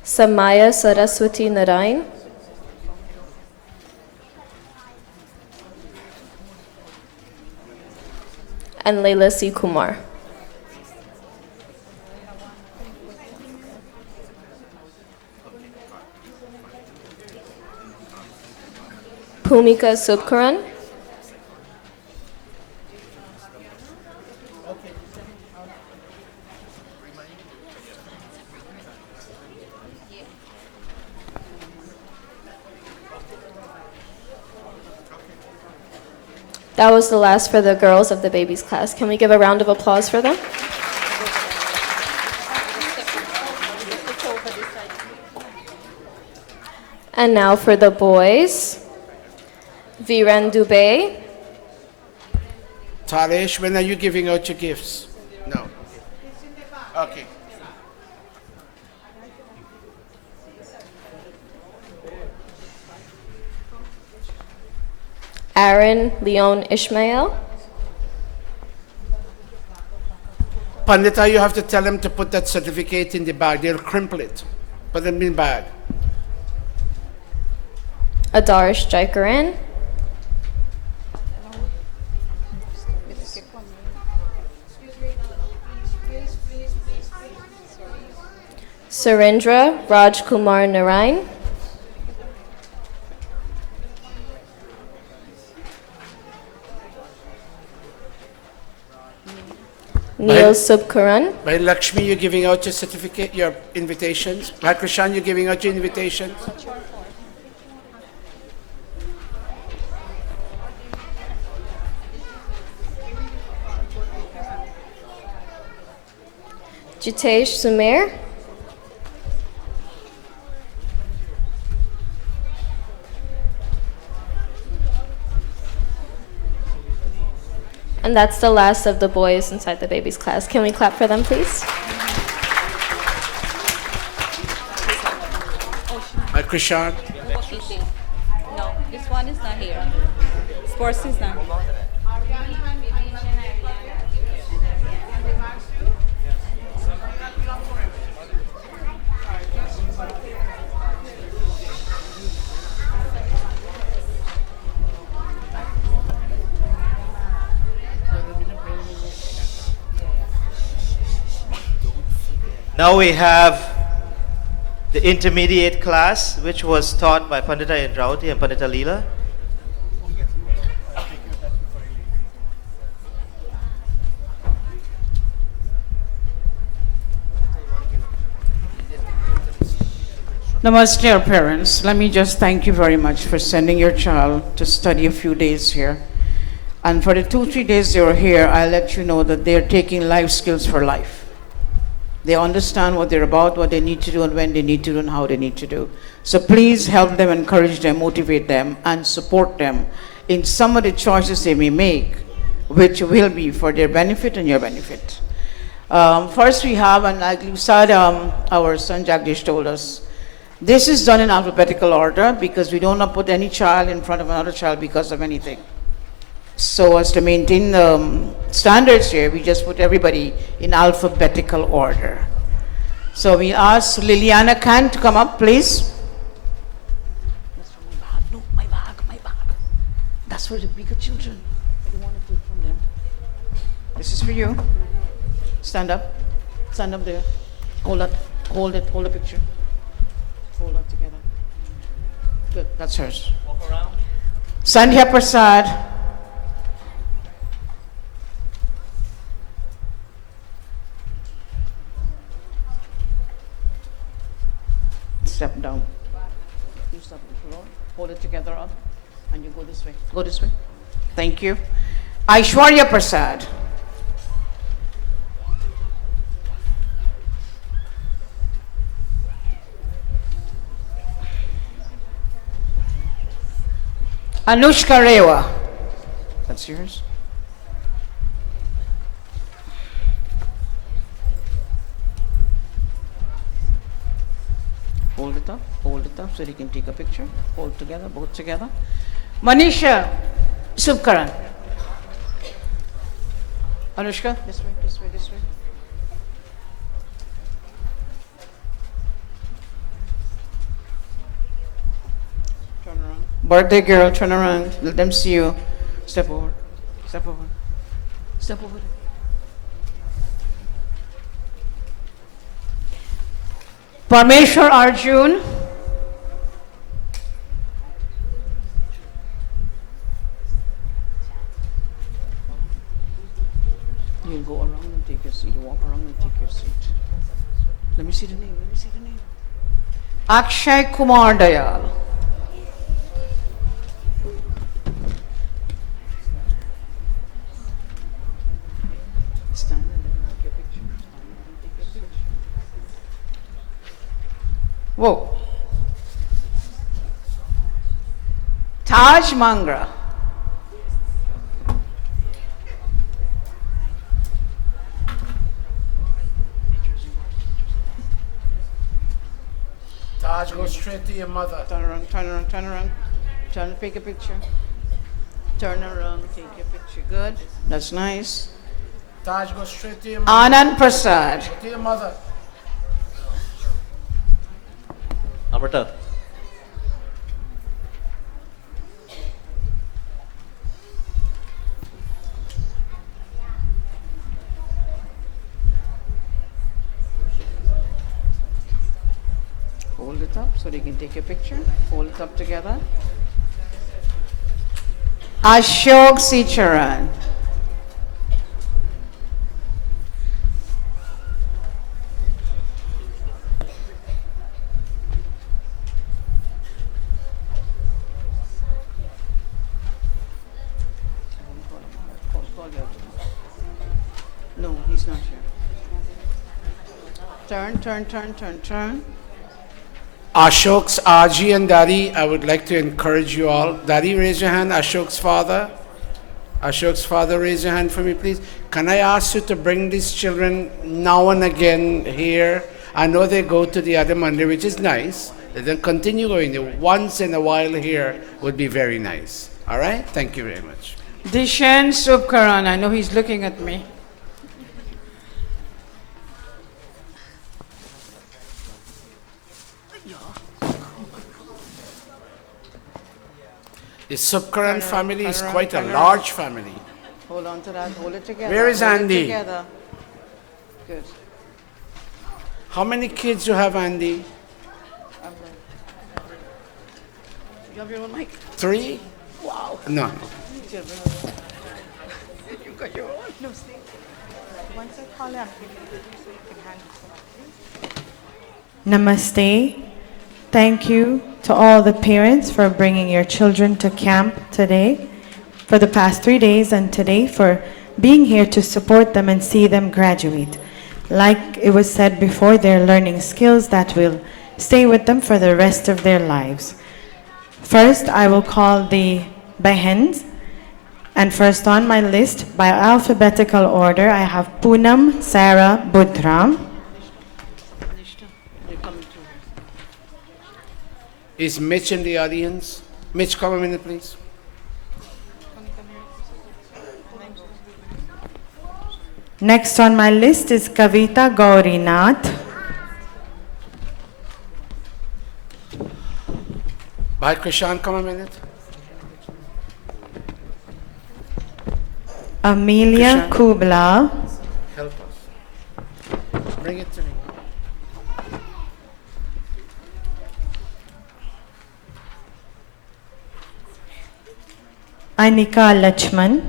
Samaya Saraswati Narain. And Layla C. Kumar. Bhumika Subkaran. That was the last for the girls of the babies class. Can we give a round of applause for them? And now for the boys. Viren Dubey. Taresh, when are you giving out your gifts? No. Okay. Aaron Leon Ishmael. Pandita, you have to tell them to put that certificate in the bag. They'll crumple it. Put them in the bag. Adarish Jaikaran. Surendra Rajkumar Narain. Neil Subkaran. By Lakshmi, you're giving out your certificate, your invitations. By Krishan, you're giving out your invitations. Jitesh Sumer. And that's the last of the boys inside the babies class. Can we clap for them, please? Krishan. No, this one is not here. Sports is not. Now we have the intermediate class, which was taught by Pandita Indrauti and Pandita Leela. Namaste, our parents. Let me just thank you very much for sending your child to study a few days here. And for the 2-3 days they were here, I'll let you know that they're taking life skills for life. They understand what they're about, what they need to do, and when they need to do, and how they need to do. So please help them, encourage them, motivate them, and support them in some of the choices they may make, which will be for their benefit and your benefit. First we have, and like you said, our son Jagdish told us, this is done in alphabetical order because we don't want to put any child in front of another child because of anything. So as to maintain the standards here, we just put everybody in alphabetical order. So we ask Liliana Khan to come up, please. No, my bag. That's for the bigger children. I don't want to take from them. This is for you. Stand up. Stand up there. Hold it. Hold the picture. Hold that together. Good, that's hers. Walk around. Sandhya Prasad. Step down. You step on the floor. Hold it together up. And you go this way. Go this way. Thank you. Aishwarya Prasad. Anushka Rewa. That's yours. Hold it up. Hold it up so he can take a picture. Hold together, both together. Manisha Subkaran. Anushka, this way, this way, this way. Turn around. Birthday girl, turn around. Let them see you. Step over. Step over. Step over. Parmeshwar Arjun. You go around and take your seat. Walk around and take your seat. Let me see the name. Let me see the name. Akshay Kumar Dayal. Stand and let me take your picture. Stand and take your picture. Whoa. Taj Mangra. Taj, go straight to your mother. Turn around, turn around, turn around. Turn, take a picture. Turn around, take your picture. Good. That's nice. Taj, go straight to your mother. Anand Prasad. To your mother. Amrita. Hold it up so they can take a picture. Hold it up together. Ashok Sicharan. No, he's not here. Turn, turn, turn, turn, turn. Ashok's Aji and Daddy, I would like to encourage you all. Daddy, raise your hand. Ashok's father. Ashok's father, raise your hand for me, please. Can I ask you to bring these children now and again here? I know they go to the other Monday, which is nice. Then continue going. Once in a while here would be very nice. All right? Thank you very much. Dishan Subkaran, I know he's looking at me. The Subkaran family is quite a large family. Hold on to that, hold it together. Where is hold it Andy? together. Good. How many kids you have, Andy? You have your own mic? 3? Wow. No. You got your own? No, stay. Once I call him, you can hand it. Namaste. Thank you to all the parents for bringing your children to camp today, for the past 3 days, and today for being here to support them and see them graduate. Like it was said before, they're learning skills that will stay with them for the rest of their lives. First, I will call the Behens, and first on my list, by alphabetical order, I have Poonam Sarah Budram. Is Mitch in the audience? Mitch, come a minute, please. Next on my list is Kavita Gaurinath. Bhai Krishan, come a minute. Amelia Krishan. Kubla. Help us. Bring it to me. Anika Lachman.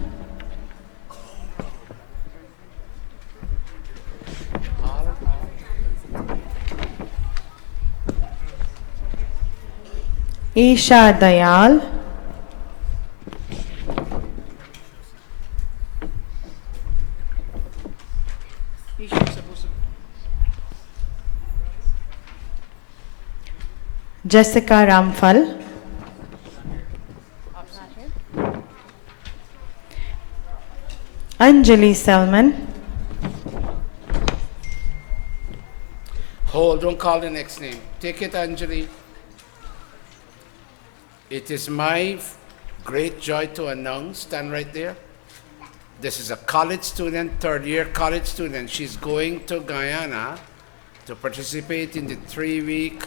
Isha Dayal. Jessica Ramphal. Anjali Selman. Hold, don't call the next name. Take it, Anjali. It is my great joy to announce, stand right there. This is a college student, third-year college student. She's going to Guyana to participate in the 3-week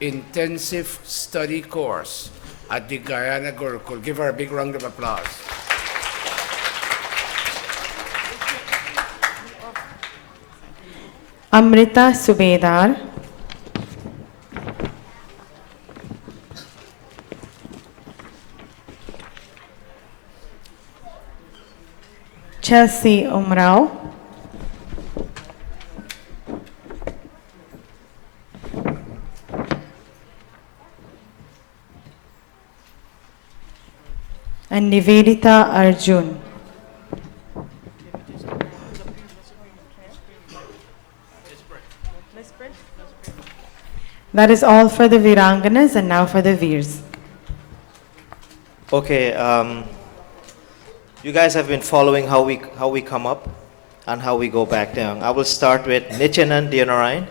intensive study course at the Guyana Gurukula. Give her a big round of applause. Amrita Subedar, Chelsea Umrao, and Nivedita Arjun. That is all for the Viranganas, and now for the Veers. Okay, you guys have been following how we come up and how we go back down. I will start with Nityanan Diyanarayan.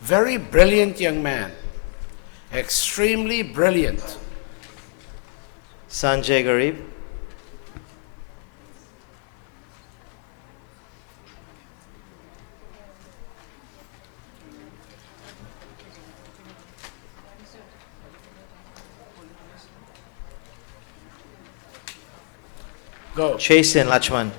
Very brilliant young man. Extremely brilliant. Sanjay Garib. Go. Chasen Lachman.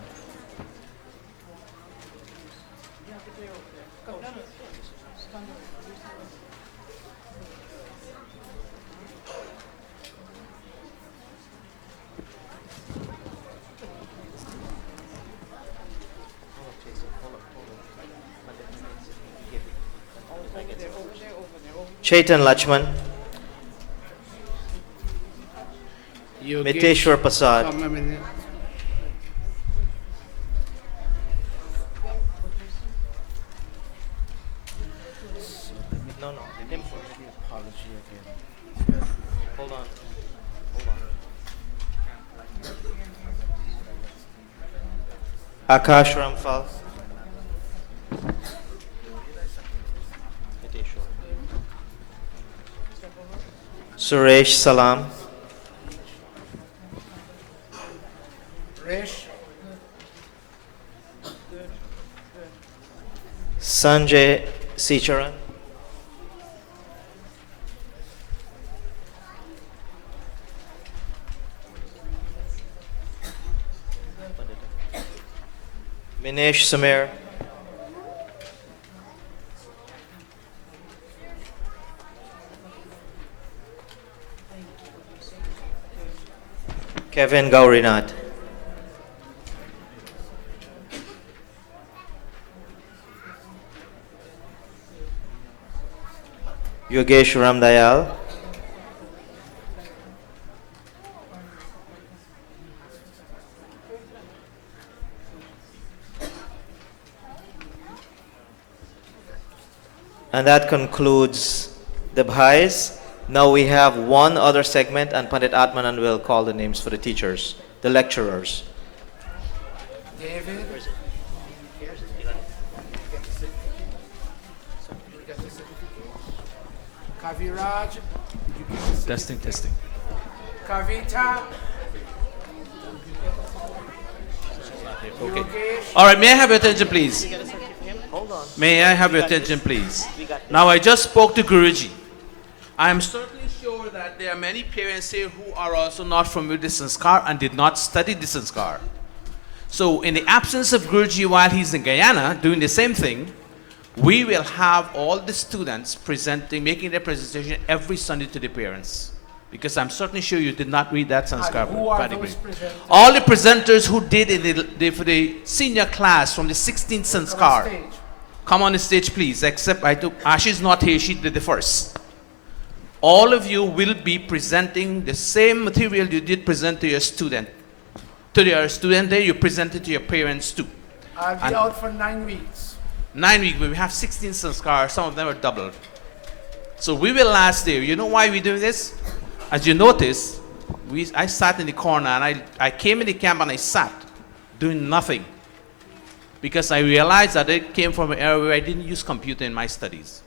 Chaitan Lachman. Miteshwar Prasad. Come a minute. No, let him for the apology again. Hold on. Akash Ramphal. Suresh Salam. Resh. Sanjay Sicharan. Minesh Samir. Kevin Gaurinath. Yogesh Ramdayal. And that concludes the bhais. Now we have one other segment, and Pandit Atmanan will call the names for the teachers, the lecturers. David. Kaviraj. Testing. Kavita. Okay. All right, may I have your attention, please? May I have your attention, please? Now, I just spoke to Guruji. I am certainly sure that there are many parents here who are also not familiar with Sanskar and did not study the Sanskar. So, in the absence of Guruji while he's in Guyana doing the same thing, we will have all the students making their presentation every Sunday to the parents. Because I'm certainly sure you did not read that Sanskar. And who are those presenters? All the presenters who did for the senior class from the 16th Sanskar. Come on the stage, please. Except Ashi's not here, she did the first. All of you will be presenting the same material you did present to your student. To your student there, you present it to your parents too. I'll be out for 9 weeks. 9 weeks, we have 16 sanskar, some of them are doubled. So we will last there. You know why we're doing this? As you notice, I sat in the corner and I came in the camp and I sat doing nothing. Because I realized that it came from an era where I didn't use computer in my studies.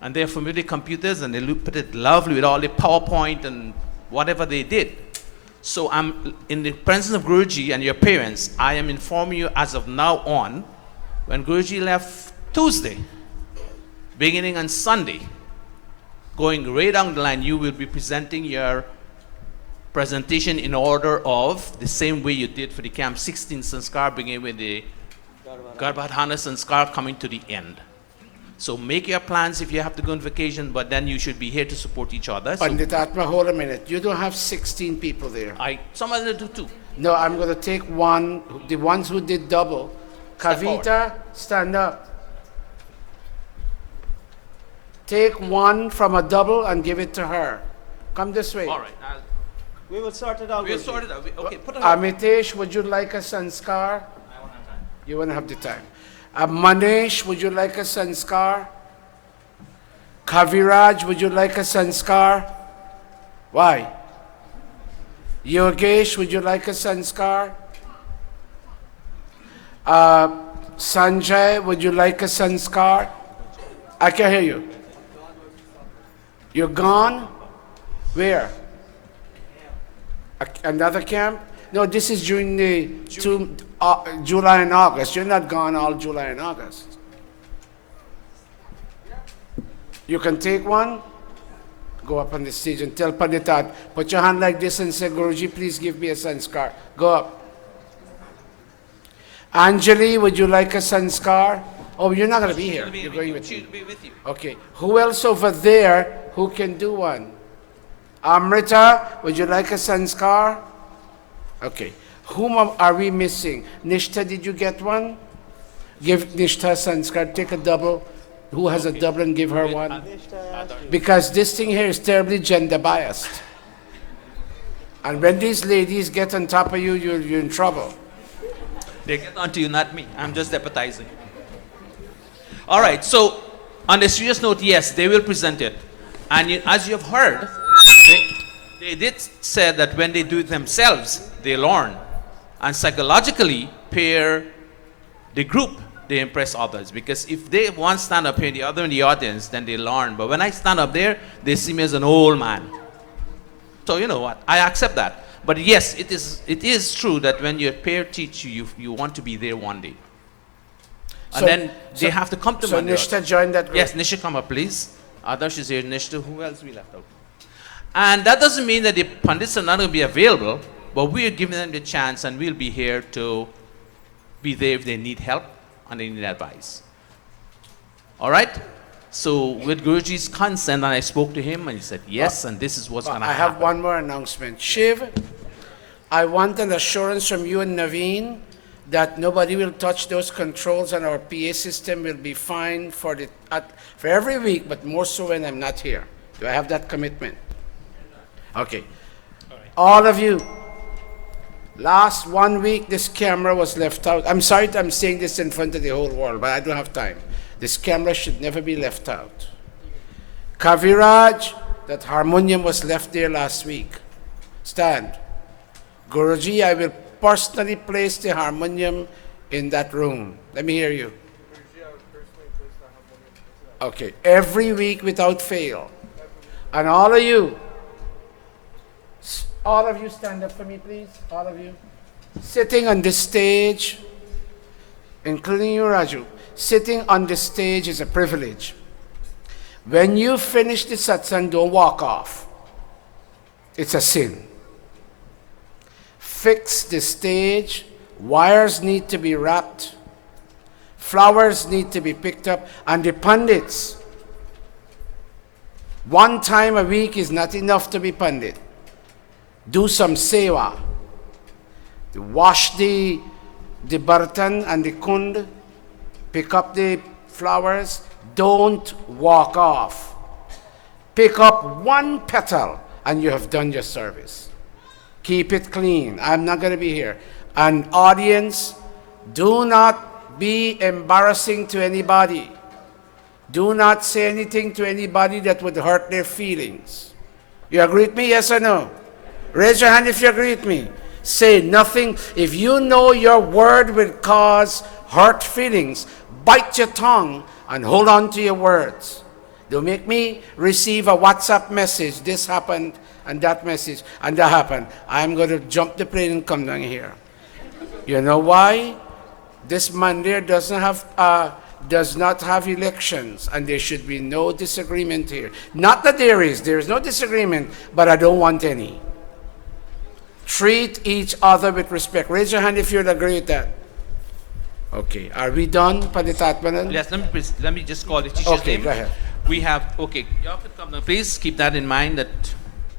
And they're familiar with computers, and they put it lovely with all the PowerPoint and whatever they did. So I'm in the presence of Guruji and your parents, I am informing you as of now on, when Guruji left Tuesday, beginning on Sunday, going right down the line, you will be presenting your presentation in order of the same way you did for the Camp 16 Sanskar, beginning with the Garbhadhana Sanskar coming to the end. So make your plans if you have to go on vacation, but then you should be here to support each other. So Pandit Atma, hold a minute. You don't have 16 people there. some of them do too. No, I'm going to take one, the ones who did double. Kavita, stand up. Take one from a double and give it to her. Come this way. All right. We will sort it out. We'll sort it out. Okay, put it up. Amitesh, would you like a sanskar? I won't have time. You won't have the time. Manesh, would you like a sanskar? Kaviraj, would you like a sanskar? Why? Yogesh, would you like a sanskar? Sanjay, would you like a sanskar? I can hear you. You're gone? Where? Another camp? No, this is during the July and August. You're not gone all July and August. You can take one, go up on the stage and tell Panditat, put your hand like this and say, Guruji, please give me a sanskar. Go up. Anjali, would you like a sanskar? Oh, you're not going to be here. You're going with me. Be with you. Okay. Who else over there who can do one? Amrita, would you like a sanskar? Okay. Whom are we missing? Nishtha, did you get one? Give Nishtha sanskar. Take a double. Who has a double and give her one? Because this thing here is terribly gender biased. And when these ladies get on top of you, you're in trouble. They get onto you, not me. I'm just deputizing. All right, so on a serious note, yes, they will present it. And as you have heard, they did say that when they do it themselves, they learn. And psychologically, pair the group, they impress others. Because if they one stand up here, the other in the audience, then they learn. But when I stand up there, they see me as an old man. So you know what? I accept that. But yes, it is true that when your pair teach you, you want to be there one day. And then they have to come to So Nishtha joined that group? Yes, Nishtha, come up, please. Adarsh is here. Nishtha, who else we left out? And that doesn't mean that the Pandits are not going to be available, but we're giving them the chance, and we'll be here to be there if they need help and they need advice. All right? So with Guruji's consent, and I spoke to him, and he said, yes, and this is what's going to happen. I have one more announcement. Shiv, I want an assurance from you and Naveen that nobody will touch those controls, and our PA system will be fine for every week, but more so when I'm not here. Do I have that commitment? Okay. All of you, last 1 week, this camera was left out. I'm sorry I'm saying this in front of the whole world, but I don't have time. This camera should never be left out. Kaviraj, that harmonium was left there last week. Stand. Guruji, I will personally place the harmonium in that room. Let me hear you. Okay, every week without fail. And all of you stand up for me, please. All of you. Sitting on this stage, including you, Raju, sitting on the stage is a privilege. When you finish the satsang, don't walk off. It's a sin. Fix the stage, wires need to be wrapped, flowers need to be picked up, and the pandits, one time a week is not enough to be pandit. Do some seva. Wash the bartan and the kund, pick up the flowers, don't walk off. Pick up one petal and you have done your service. Keep it clean. I'm not going to be here. And audience, do not be embarrassing to anybody. Do not say anything to anybody that would hurt their feelings. You agree with me, yes or no? Raise your hand if you agree with me. say nothing. If you know your word will cause hurt feelings, bite your tongue and hold on to your words. Don't make me receive a WhatsApp message, this happened, and that message, and that happened. I'm going to jump the plane and come down here. You know why? This Monday does not have elections, and there should be no disagreement here. Not that there is no disagreement, but I don't want any. Treat each other with respect. Raise your hand if you'll agree with that. Okay, are we done, Panditatmanan? Yes, let me just call the teacher's name. Go ahead. We have, okay, you all can come now. Please keep that in mind that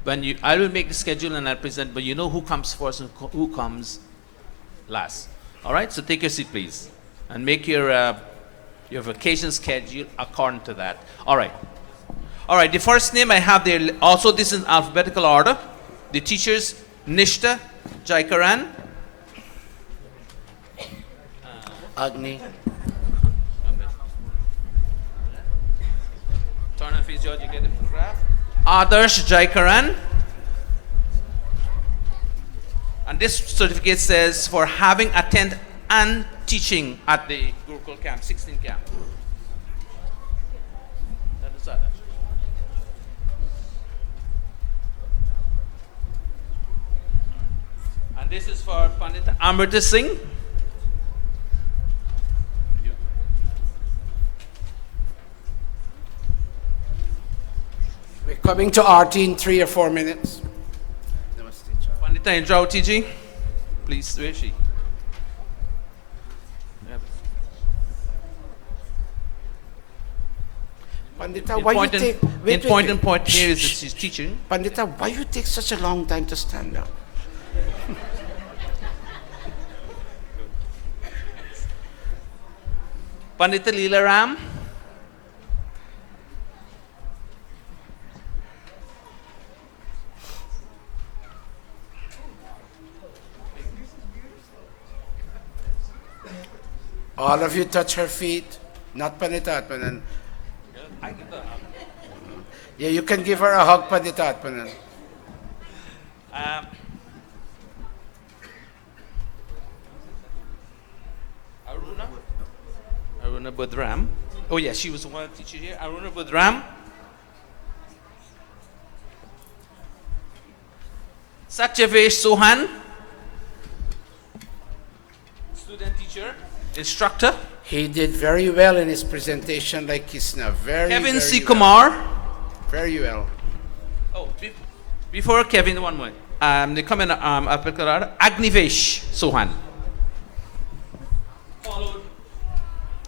when I will make the schedule and I'll present, but you know who comes first and who comes last. All right, so take your seat, please, and make your vacation schedule according to that. All right. All right, the first name I have there, also this is in alphabetical order. The teachers, Nishta Jaikaran. Agni. Turn and face George, you get the photograph. Adarsh Jaikaran. And this certificate says for having attended and teaching at the Gurukul camp, 16 camp. That is Adarsh. And this is for Pandita Amrita Singh. We're coming to RT in 3 or 4 minutes. Pandita Indrawati ji, please, where is she? Pandita, why you take... Important point here is that she's teaching. Pandita, why you take such a long time to stand up? Pandita Leela Ram. All of you touch her feet, not Panditatmanan. Yeah, you can give her a hug, Panditatmanan. Aruna Budram. Oh yeah, she was the one teacher here. Aruna Budram. Satyavesh Sohan. Student teacher, instructor. He did very well in his presentation like Kisna. Kevin C. Kumar. Very well. Oh, before Kevin, one more. They come in Agnivesh Sohan. Followed.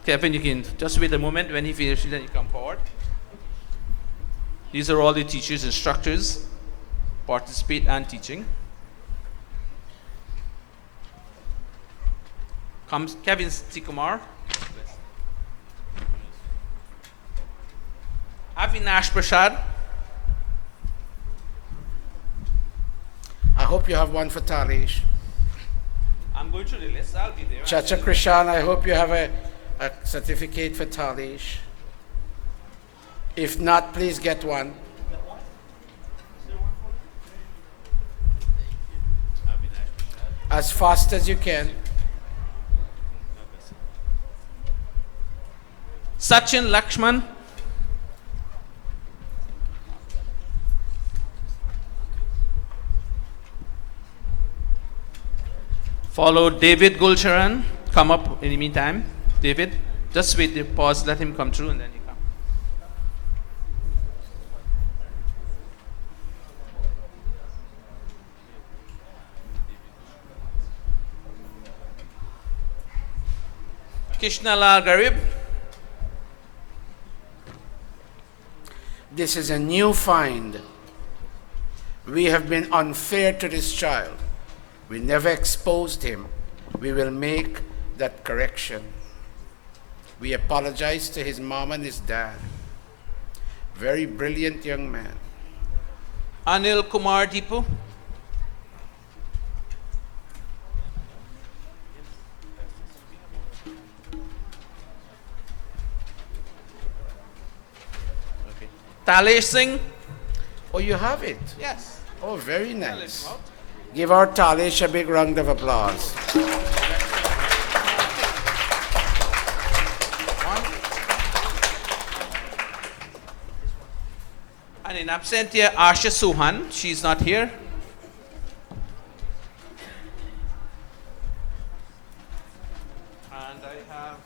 Kevin, you can just wait a moment. When he finishes, then you come forward. These are all the teachers, instructors, participate and teaching. Comes Kevin C. Kumar. Avinash Prasad. I hope you have one for Talish. I'm going to the list. I'll be there. Chacha Krishan, I hope you have a certificate for Talish. If not, please get one. As fast as you can. Sachin Lakshman. Follow David Gulcharan. Come up in the meantime. David, just wait, pause, let him come through and then you come. Kishnalal Garib. This is a new find. We have been unfair to this child. We never exposed him. We will make that correction. We apologize to his mom and his dad. Very brilliant young man. Anil Kumar Deepu. Talesh Singh. Oh, you have it? Yes. Oh, very nice. Give our Talish a big round of applause. And in absentia, Asha Suhan, she's not here. And I have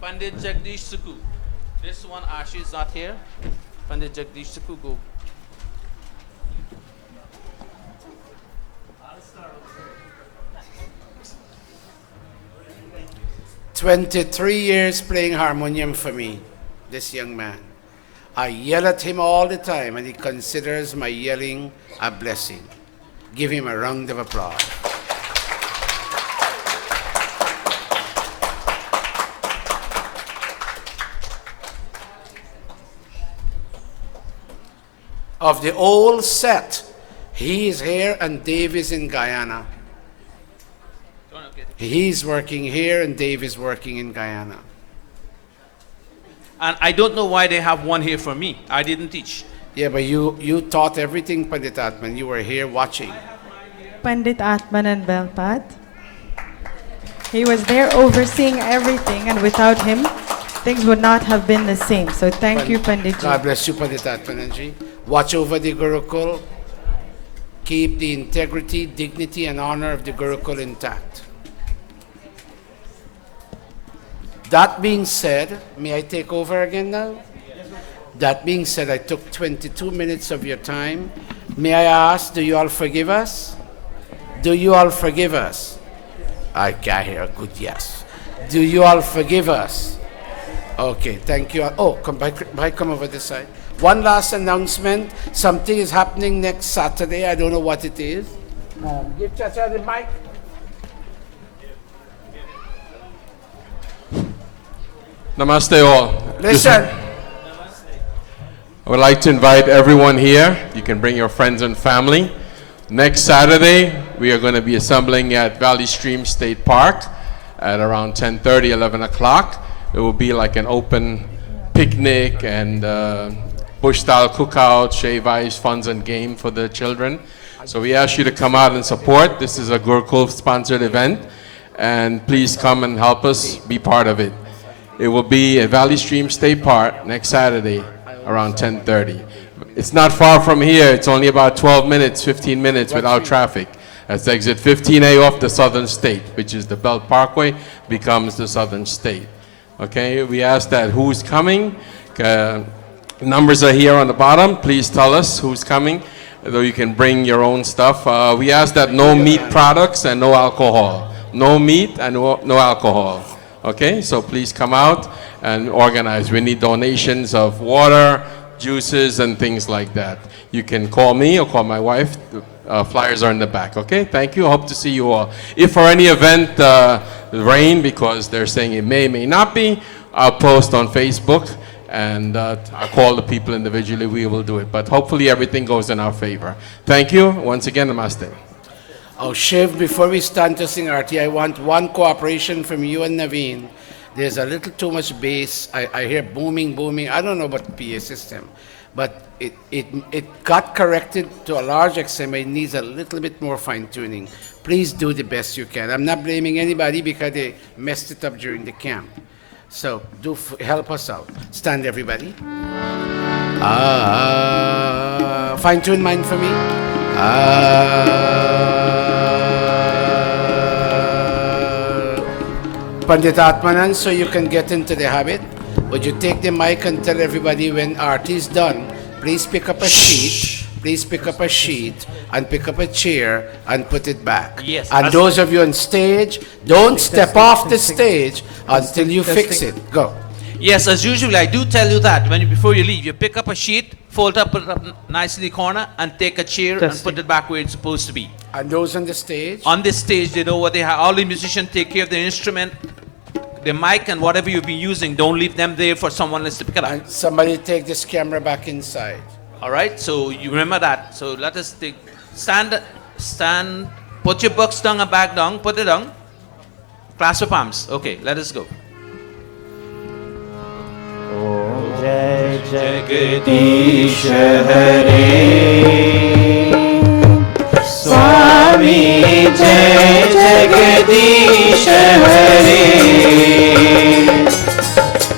Pandit Jagdish Sukhu. This one, Asha is not here. Pandit Jagdish Sukhu, go. 23 years playing harmonium for me, this young man. I yell at him all the time, and he considers my yelling a blessing. Give him a round of applause. Of the old set, he is here and Dave is in Guyana. He's working here and Dave is working in Guyana. And I don't know why they have one here for me. I didn't teach. Yeah, but you taught everything, Pandit Atman. You were here watching. Pandit Atman and Belpat. He was there overseeing everything, and without him, things would not have been the same. So thank you, Pandit. God bless you, Pandit Atmananji. Watch over the Gurukul. Keep the integrity, dignity, and honor of the Gurukul intact. That being said, may I take over again now? That being said, I took 22 minutes of your time. May I ask, do you all forgive us? Do you all forgive us? I can hear a good yes. Do you all forgive us? Okay, thank you. Oh, come over this side. One last announcement. Something is happening next Saturday. I don't know what it is. Give Chacha the mic. Namaste all. Listen. I would like to invite everyone here. You can bring your friends and family. Next Saturday, we are going to be assembling at Valley Stream State Park at around 10:30, 11 o'clock. It will be like an open picnic and bush-style cookout, shave ice, funs and game for the children. So we ask you to come out and support. This is a Gurukul-sponsored event, and please come and help us be part of it. It will be at Valley Stream State Park next Saturday around 10:30. It's not far from here. It's only about 12 minutes, 15 minutes without traffic. That's exit 15A off the Southern State, which is the Belt Parkway, becomes the Southern State. Okay, we ask that who's coming. Numbers are here on the bottom. Please tell us who's coming, though you can bring your own stuff. We ask that no meat products and no alcohol. No meat and no alcohol. Okay, so please come out and organize. We need donations of water, juices, and things like that. You can call me or call my wife. Flyers are in the back. Okay, thank you. Hope to see you all. If for any event rain, because they're saying it may not be, I'll post on Facebook and I'll call the people individually. We will do it. But hopefully everything goes in our favor. Thank you. Once again, namaste. Oh, Shiv, before we stand to sing Arti, I want one cooperation from you and Naveen. There's a little too much bass. I hear booming. I don't know about the PA system, but it got corrected to a large extent. It needs a little bit more fine-tuning. Please do the best you can. I'm not blaming anybody because they messed it up during the camp. So help us out. Stand, everybody. Fine-tune mine for me. Pandit Atmanan, so you can get into the habit, would you take the mic and tell everybody when Arti is done, please pick up a sheet, and pick up a chair and put it back. Yes. And those of you on stage, don't step off the stage until you fix it. Go. Yes, as usual, I do tell you that before you leave, you pick up a sheet, fold up, put it up nicely in the corner, and take a chair and put it back where it's supposed to be. And those on the stage? On this stage, they know what they have. All the musicians take care of the instrument, the mic, and whatever you've been using. Don't leave them there for someone else to pick it up. And somebody take this camera back inside. All right, so you remember that. So let us stand, put your books down and back down, put it down. Clasp your palms. Okay, let us go. Jai Jagadish Hare जय जगदीश हरे।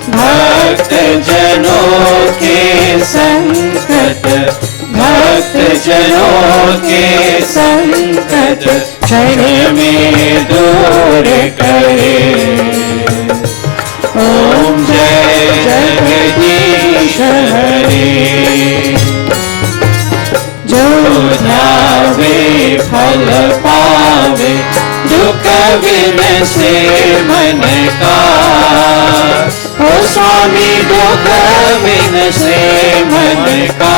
भक्त जनों के संकट, भक्त जनों के संकट क्षण में दूर करे। ओम जय जगदीश हरे। जो ध्यावे फल पावे, दुख विनसे मन का। ओ स्वामी दुख विनसे मन का।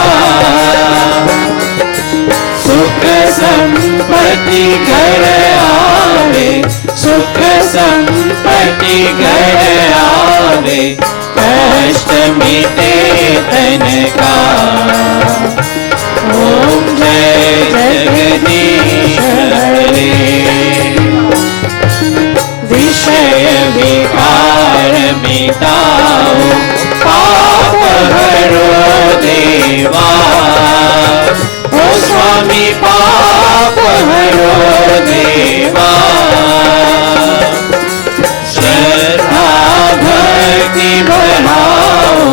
सुख संपत्ति घर आवे, सुख संपत्ति घर आवे, कष्ट मिटे तन का। ओम जय जगदीश हरे। विषय विकार मिटाओ, पाप हरो देवा। ओ स्वामी पाप हरो देवा। श्रद्धा भक्ति बढ़ाओ,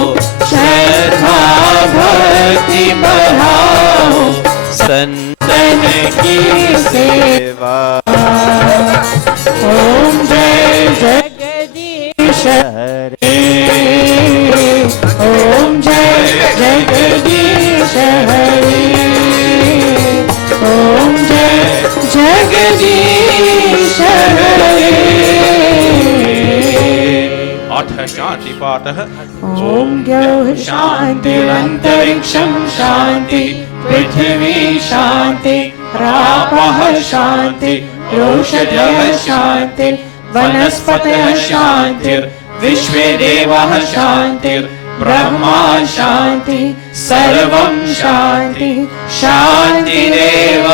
श्रद्धा भक्ति बढ़ाओ, संतन की सेवा। ओम जय जगदीश हरे। ओम जय जगदीश हरे। ओम जय जगदीश हरे। अथ शांति पाठः। ओम द्यौः शान्तिरन्तरिक्षं शान्ति, पृथिवी शान्ति, रापः शान्ति, रोषधयः शान्ति, वनस्पतयः शान्तिर्, विश्वे देवाः शान्तिर्, ब्रह्मा शान्ति, सर्वं शान्ति। शान्तिरेव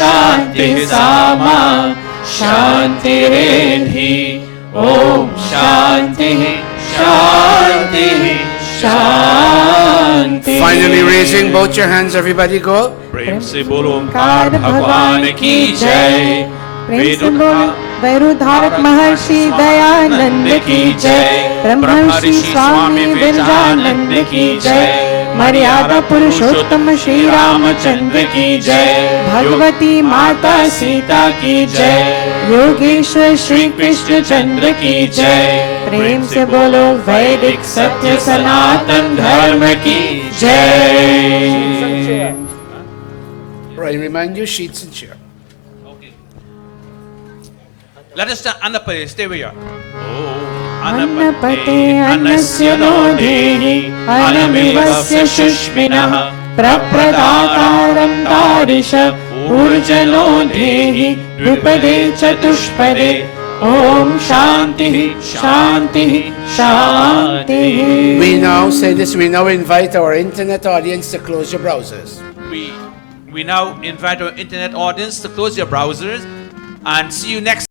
शान्तिः सामा शान्तिरेधि। ओम शान्तिः शान्तिः शान्ति। Finally raising both your hands, everybody go. प्रेम से बोलो ओंकार भगवान की जय। प्रेम से बोलो वैरुधारक महर्षि दयानंद की जय। ब्रह्मर्षि स्वामी विरजानंद की जय। मर्यादा पुरुषोत्तम श्री रामचंद्र की जय। भगवती माता सीता की जय। योगेश्वर श्री कृष्ण चंद्र की जय। प्रेम से बोलो वैदिक सत्य सनातन धर्म की जय। I remind you, sheets and chair. Let us stand. Annapate, stay where you are. अन्नपते अन्नस्य नो देहि, अनमिवस्य शुष्मिनः। प्रप्रदातारं तारिष ऊर्जनो देहि, द्विपदे चतुष्पदे। ओम शांति शांति शांति। We now say this, we now invite our internet audience to close your browsers. We now invite our internet audience to close your browsers and see you next